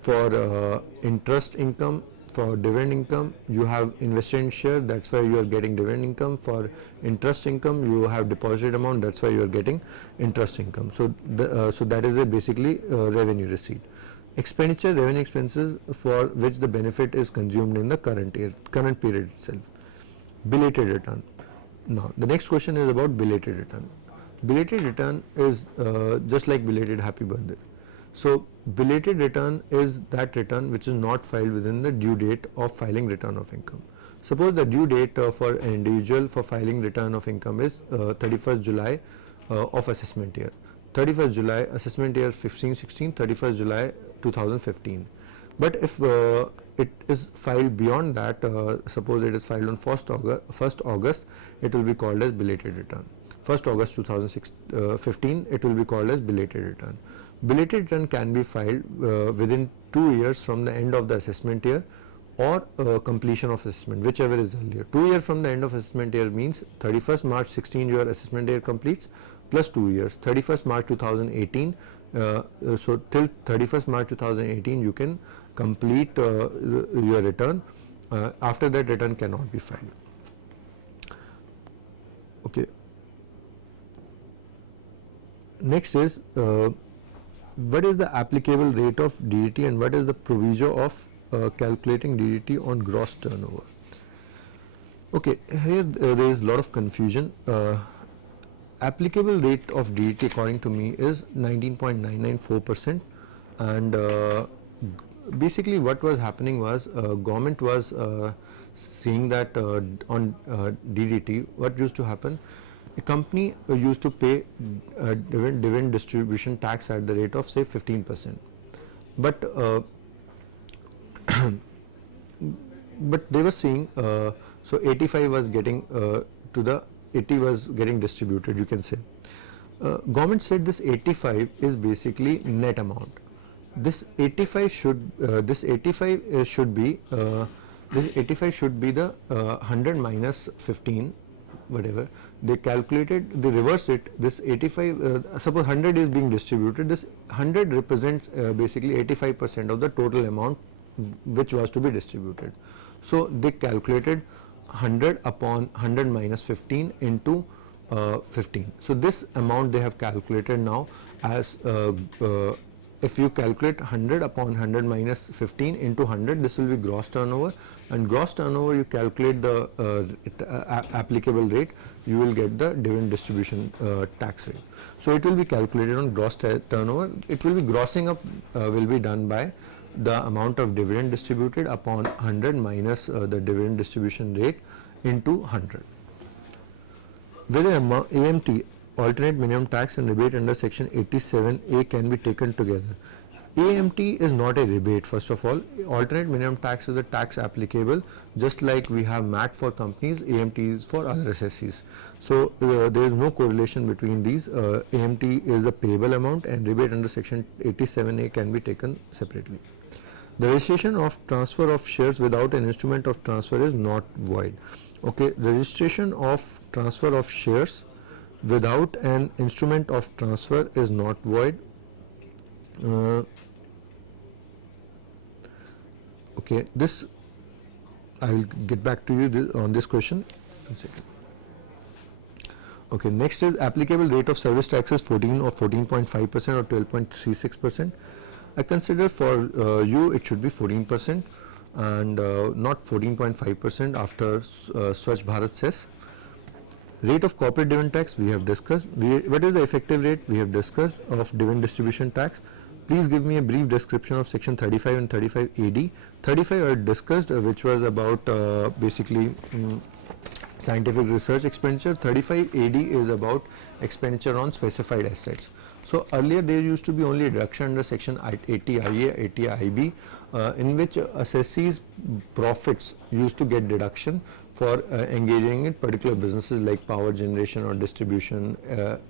For interest income, for dividend income, you have invested in share, that's why you are getting dividend income. For interest income, you have deposited amount, that's why you are getting interest income. So so that is a basically revenue receipt. Expenditure, revenue expenses for which the benefit is consumed in the current period itself. Belated return. Now the next question is about belated return. Belated return is just like belated happy birthday. So belated return is that return which is not filed within the due date of filing return of income. Suppose the due date for an individual for filing return of income is 31st July of assessment year. 31st July assessment year 15-16, 31st July 2015. But if it is filed beyond that, suppose it is filed on 1st August, it will be called as belated return. 1st August 2015, it will be called as belated return. Belated return can be filed within 2 years from the end of the assessment year, or completion of assessment, whichever is earlier. 2 years from the end of assessment year means 31st March 16 your assessment year completes, plus 2 years, 31st March 2018. So till 31st March 2018 you can complete your return. After that, return cannot be filed. Okay. Next is what is the applicable rate of DDT and what is the proviso of calculating DDT on gross turnover. Okay, here there is a lot of confusion. Applicable rate of DDT according to me is 19.994%, and basically what was happening was government was seeing that on DDT, what used to happen, a company used to pay dividend distribution tax at the rate of say 15%, but but they were seeing so 85 was getting to the 80 was getting distributed, you can say. Government said this 85 is basically net amount. This 85 should should be the 100 minus 15, whatever they calculated, they reverse it. This 85, suppose 100 is being distributed, this 100 represents basically 85% of the total amount which was to be distributed. So they calculated 100 upon 100 minus 15 into 15. So this amount they have calculated now as if you calculate 100 upon 100 minus 15 into 100, this will be gross turnover, and gross turnover you calculate the applicable rate, you will get the dividend distribution tax rate. So it will be calculated on gross turnover. It will be grossing up will be done by the amount of dividend distributed upon 100 minus the dividend distribution rate into 100. Whether AMT, alternate minimum tax, and rebate under section 87A can be taken together. AMT is not a rebate, first of all. Alternate minimum tax is a tax applicable, just like we have MAT for companies, AMT is for other assessees. So there is no correlation between these. AMT is the payable amount, and rebate under section 87A can be taken separately. The registration of transfer of shares without an instrument of transfer is not void. Okay, registration of transfer of shares without an instrument of transfer is not void. Okay, this I will get back to you on this question. One second. Okay, next is applicable rate of service taxes 14 or 14.5% or 12.36%. I consider for you it should be 14% and not 14.5% after Swachh Bharat cess. Rate of corporate dividend tax we have discussed. What is the effective rate we have discussed of dividend distribution tax? Please give me a brief description of section 35 and 35 AD. 35 I discussed which was about basically scientific research expenditure. 35 AD is about expenditure on specified assets. So earlier there used to be only deduction under section 80 IA, 80 IB in which assessees profits used to get deduction for engaging in particular businesses like power generation or distribution,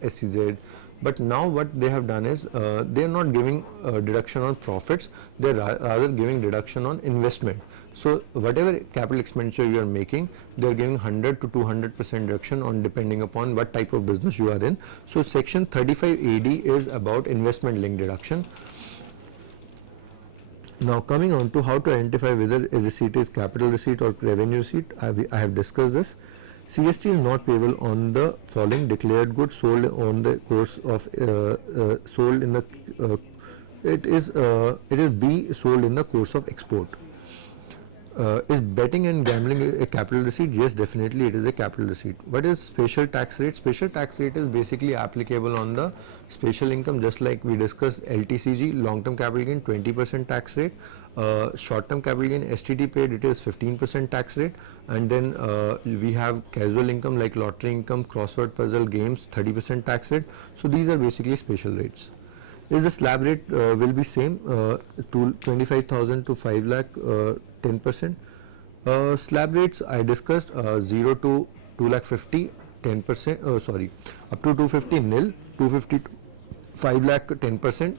SEZ. But now what they have done is they are not giving deduction on profits, they are rather giving deduction on investment. So whatever capital expenditure you are making, they are giving 100 to 200% deduction on depending upon what type of business you are in. So section 35 AD is about investment linked deduction. Now coming on to how to identify whether a receipt is capital receipt or revenue receipt, I have discussed this. CST is not payable on the following: declared goods sold on the course of sold in the it is B, sold in the course of export. Is betting and gambling a capital receipt? Yes, definitely it is a capital receipt. What is special tax rate? Special tax rate is basically applicable on the special income, just like we discussed LTCG, long term capital gain 20% tax rate, short term capital gain STT paid, it is 15% tax rate, and then we have casual income like lottery income, crossword puzzle games 30% tax rate. So these are basically special rates. Is the slab rate will be same to 25,000 to 5 lakh 10%. Slab rates I discussed 0 to 2 lakh 50 10%, sorry, up to 250 nil, 250 to 5 lakh 10%,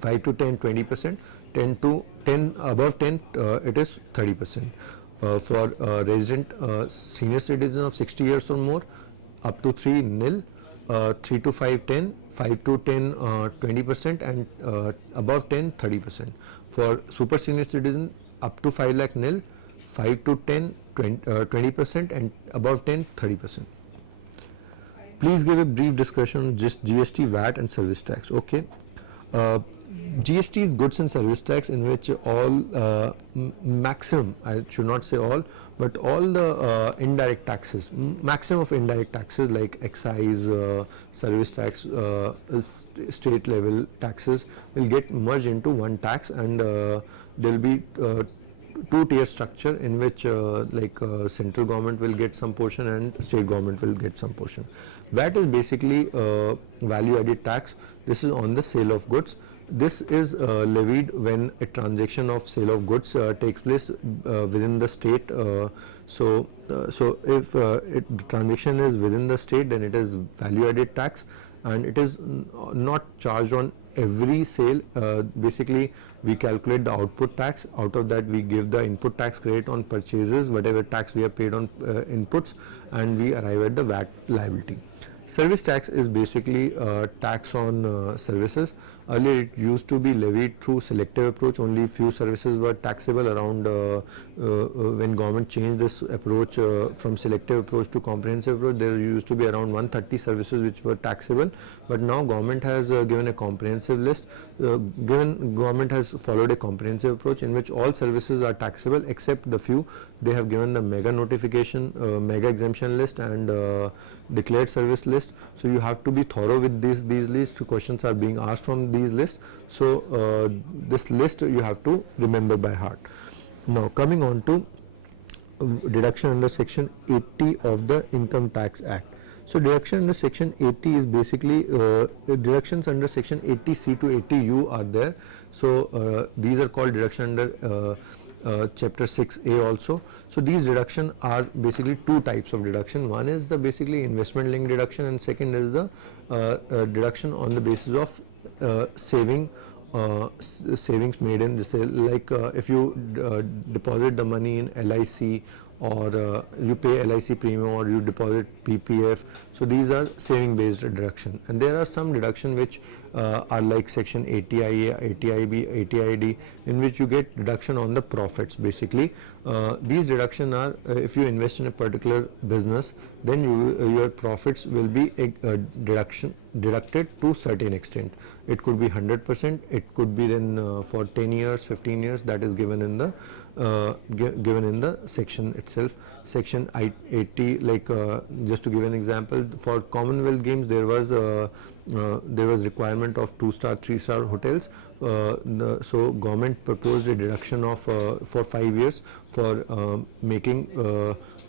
5 to 10 20%, 10 to 10 above 10 it is 30%. For resident senior citizen of 60 years or more, up to 3 nil, 3 to 5 10, 5 to 10 20%, and above 10 30%. For super senior citizen up to 5 lakh nil, 5 to 10 20%, and above 10 30%. Please give a brief discussion on just GST, VAT and service tax. Okay. GST is goods and service tax, in which all maximum, I should not say all, but all the indirect taxes, maximum of indirect taxes like excise, service tax, state level taxes will get merged into one tax, and there will be two-tier structure in which central government will get some portion and state government will get some portion. VAT is basically value added tax. This is on the sale of goods. This is levied when a transaction of sale of goods takes place within the state. So if the transaction is within the state, then it is value added tax, and it is not charged on every sale. Basically we calculate the output tax, out of that we give the input tax credit on purchases, whatever tax we have paid on inputs, and we arrive at the VAT liability. Service tax is basically tax on services. Earlier it used to be levied through selective approach, only few services were taxable. Around when government changed this approach from selective approach to comprehensive approach, there used to be around 130 services which were taxable, but now government has given a comprehensive list. Government has followed a comprehensive approach in which all services are taxable except the few. They have given the mega notification, mega exemption list, and declared service list. So you have to be thorough with these lists. Questions are being asked from these lists. So this list you have to remember by heart. Now coming on to deduction under section 80 of the Income Tax Act. So deduction under section 80 is basically deductions under section 80C to 80U are there. So these are called deduction under chapter 6A also. So these deduction are basically two types of deduction. One is the basically investment linked deduction, and second is the deduction on the basis of savings made in this, like if you deposit the money in LIC, or you pay LIC premium, or you deposit PPF. So these are saving based deduction, and there are some deduction which are like section 80IA, 80IB, 80ID, in which you get deduction on the profits basically. These deduction are if you invest in a particular business, then your profits will be deducted to certain extent. It could be 100%, it could be then for 10 years, 15 years, that is given in the given in the section itself. Section 80, like just to give an example, for Commonwealth Games there was requirement of 2-star, 3-star hotels. So government proposed a deduction of for 5 years for making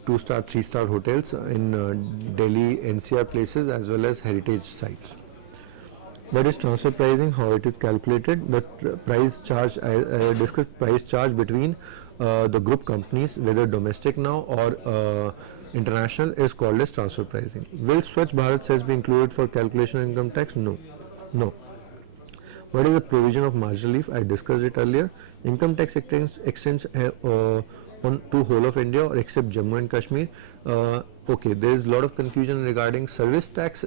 2-star, 3-star hotels in Delhi NCR places as well as heritage sites. What is transfer pricing? How it is calculated? The price charge, I discussed price charge between the group companies, whether domestic now or international, is called as transfer pricing. Will Swachh Bharat cess be included for calculation of income tax? No. No. What is the provision of marginal relief? I discussed it earlier. Income tax extends on to whole of India or except Jammu and Kashmir. Okay, there is a lot of confusion regarding service tax.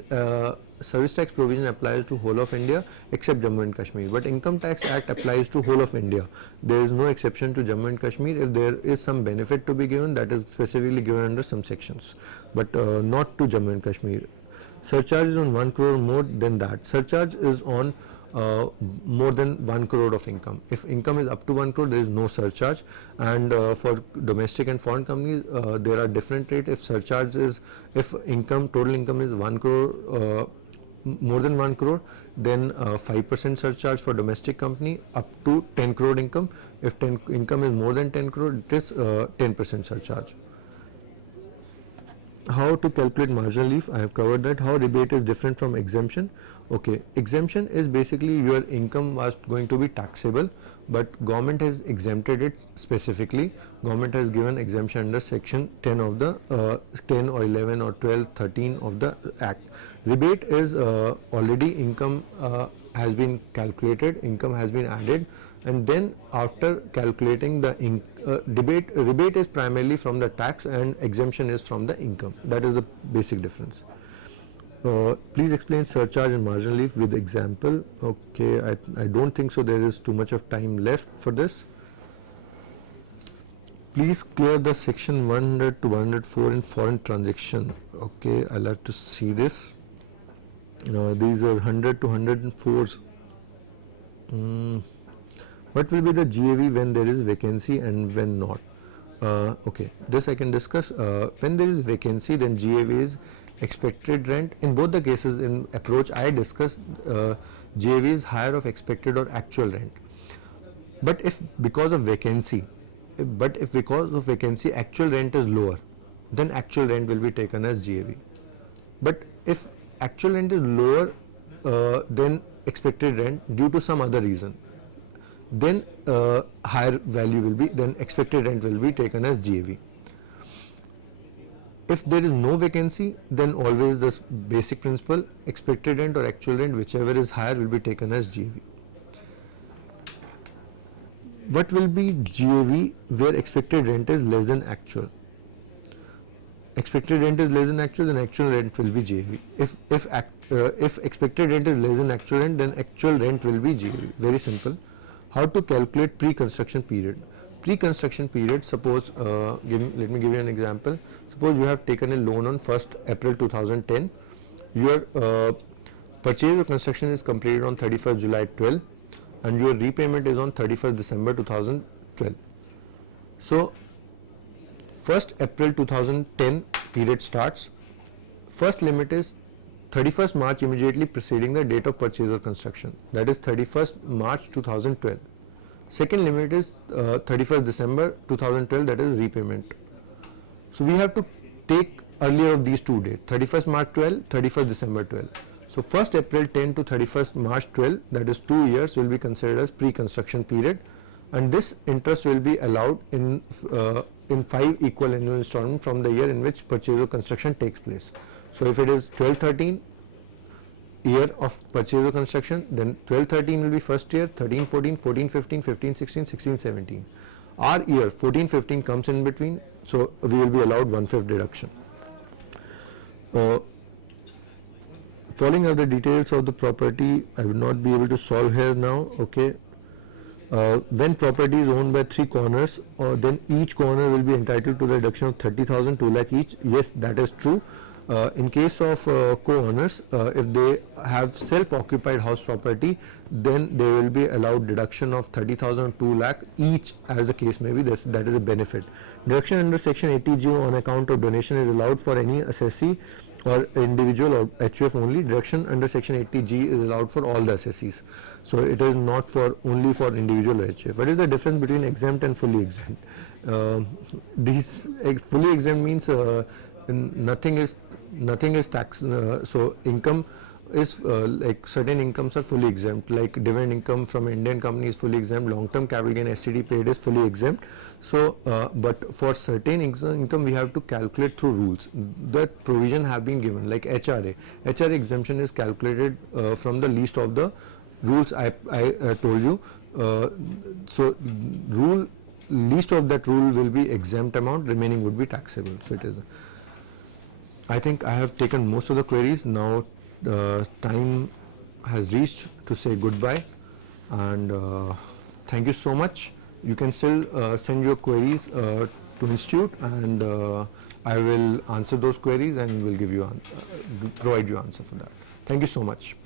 Service tax provision applies to whole of India except Jammu and Kashmir, but Income Tax Act applies to whole of India. There is no exception to Jammu and Kashmir. If there is some benefit to be given, that is specifically given under some sections, but not to Jammu and Kashmir. Surcharge is on 1 crore or more than that. Surcharge is on more than 1 crore of income. If income is up to 1 crore, there is no surcharge. And for domestic and foreign companies, there are different rates. If surcharge is, if income, total income is 1 crore, more than 1 crore, then 5% surcharge for domestic company up to 10 crore income. If income is more than 10 crore, it is 10% surcharge. How to calculate marginal relief? I have covered that. How rebate is different from exemption? Okay, exemption is basically your income was going to be taxable, but government has exempted it specifically. Government has given exemption under section 10 of the 10 or 11 or 12, 13 of the act. Rebate is already income has been calculated, income has been added, and then after calculating the rebate is primarily from the tax and exemption is from the income. That is the basic difference. Please explain surcharge and marginal relief with example. Okay, I don't think so there is too much of time left for this. Please clear the section 100 to 104 in foreign transaction. Okay, I'll have to see this. These are 100 to 104s. What will be the GAV when there is vacancy and when not? Okay, this I can discuss. When there is vacancy, then GAV is expected rent. In both the cases in approach I discussed, GAV is higher of expected or actual rent. But if because of vacancy actual rent is lower, then actual rent will be taken as GAV. But if actual rent is lower than expected rent due to some other reason, then higher value will be, then expected rent will be taken as GAV. If there is no vacancy, then always the basic principle, expected rent or actual rent, whichever is higher, will be taken as GAV. What will be GAV where expected rent is less than actual? Expected rent is less than actual, then actual rent will be GAV. If expected rent is less than actual rent, then actual rent will be GAV. Very simple. How to calculate pre-construction period? Pre-construction period, suppose, let me give you an example. Suppose you have taken a loan on 1st April 2010. Your purchase or construction is completed on 31st July 12 and your repayment is on 31st December 2012. So, 1st April 2010 period starts. First limit is 31st March immediately preceding the date of purchase or construction, that is 31st March 2012. Second limit is 31st December 2012, that is repayment. So we have to take earlier of these two dates, 31st March 12, 31st December 12. So 1st April 10 to 31st March 12, that is 2 years, will be considered as pre-construction period, and this interest will be allowed in 5 equal annual installments from the year in which purchase or construction takes place. So if it is 12-13 year of purchase or construction, then 12-13 will be first year, 13-14, 14-15, 15-16, 16-17. Our year 14-15 comes in between, so we will be allowed 1/5 deduction. Following are the details of the property. I will not be able to solve here now. Okay. When property is owned by 3 corners, then each corner will be entitled to the deduction of 30,000, 2 lakh each. Yes, that is true. In case of co-owners, if they have self-occupied house property, then they will be allowed deduction of 30,000, 2 lakh each, as the case may be. That is a benefit. Deduction under section 80G on account of donation is allowed for any assessee or individual or HUF only. Deduction under section 80G is allowed for all the assessees. So it is not for only for individual or HUF. What is the difference between exempt and fully exempt? Fully exempt means nothing is tax. So income is like certain incomes are fully exempt, like dividend income from Indian company is fully exempt, long term capital gain STD paid is fully exempt. So but for certain income we have to calculate through rules. That provision have been given, like HRA exemption is calculated from the least of the rules I told you. So least of that rule will be exempt amount, remaining would be taxable. So it is I think I have taken most of the queries. Now time has reached to say goodbye, and thank you so much. You can still send your queries to institute, and I will answer those queries and will give you provide you answer for that. Thank you so much.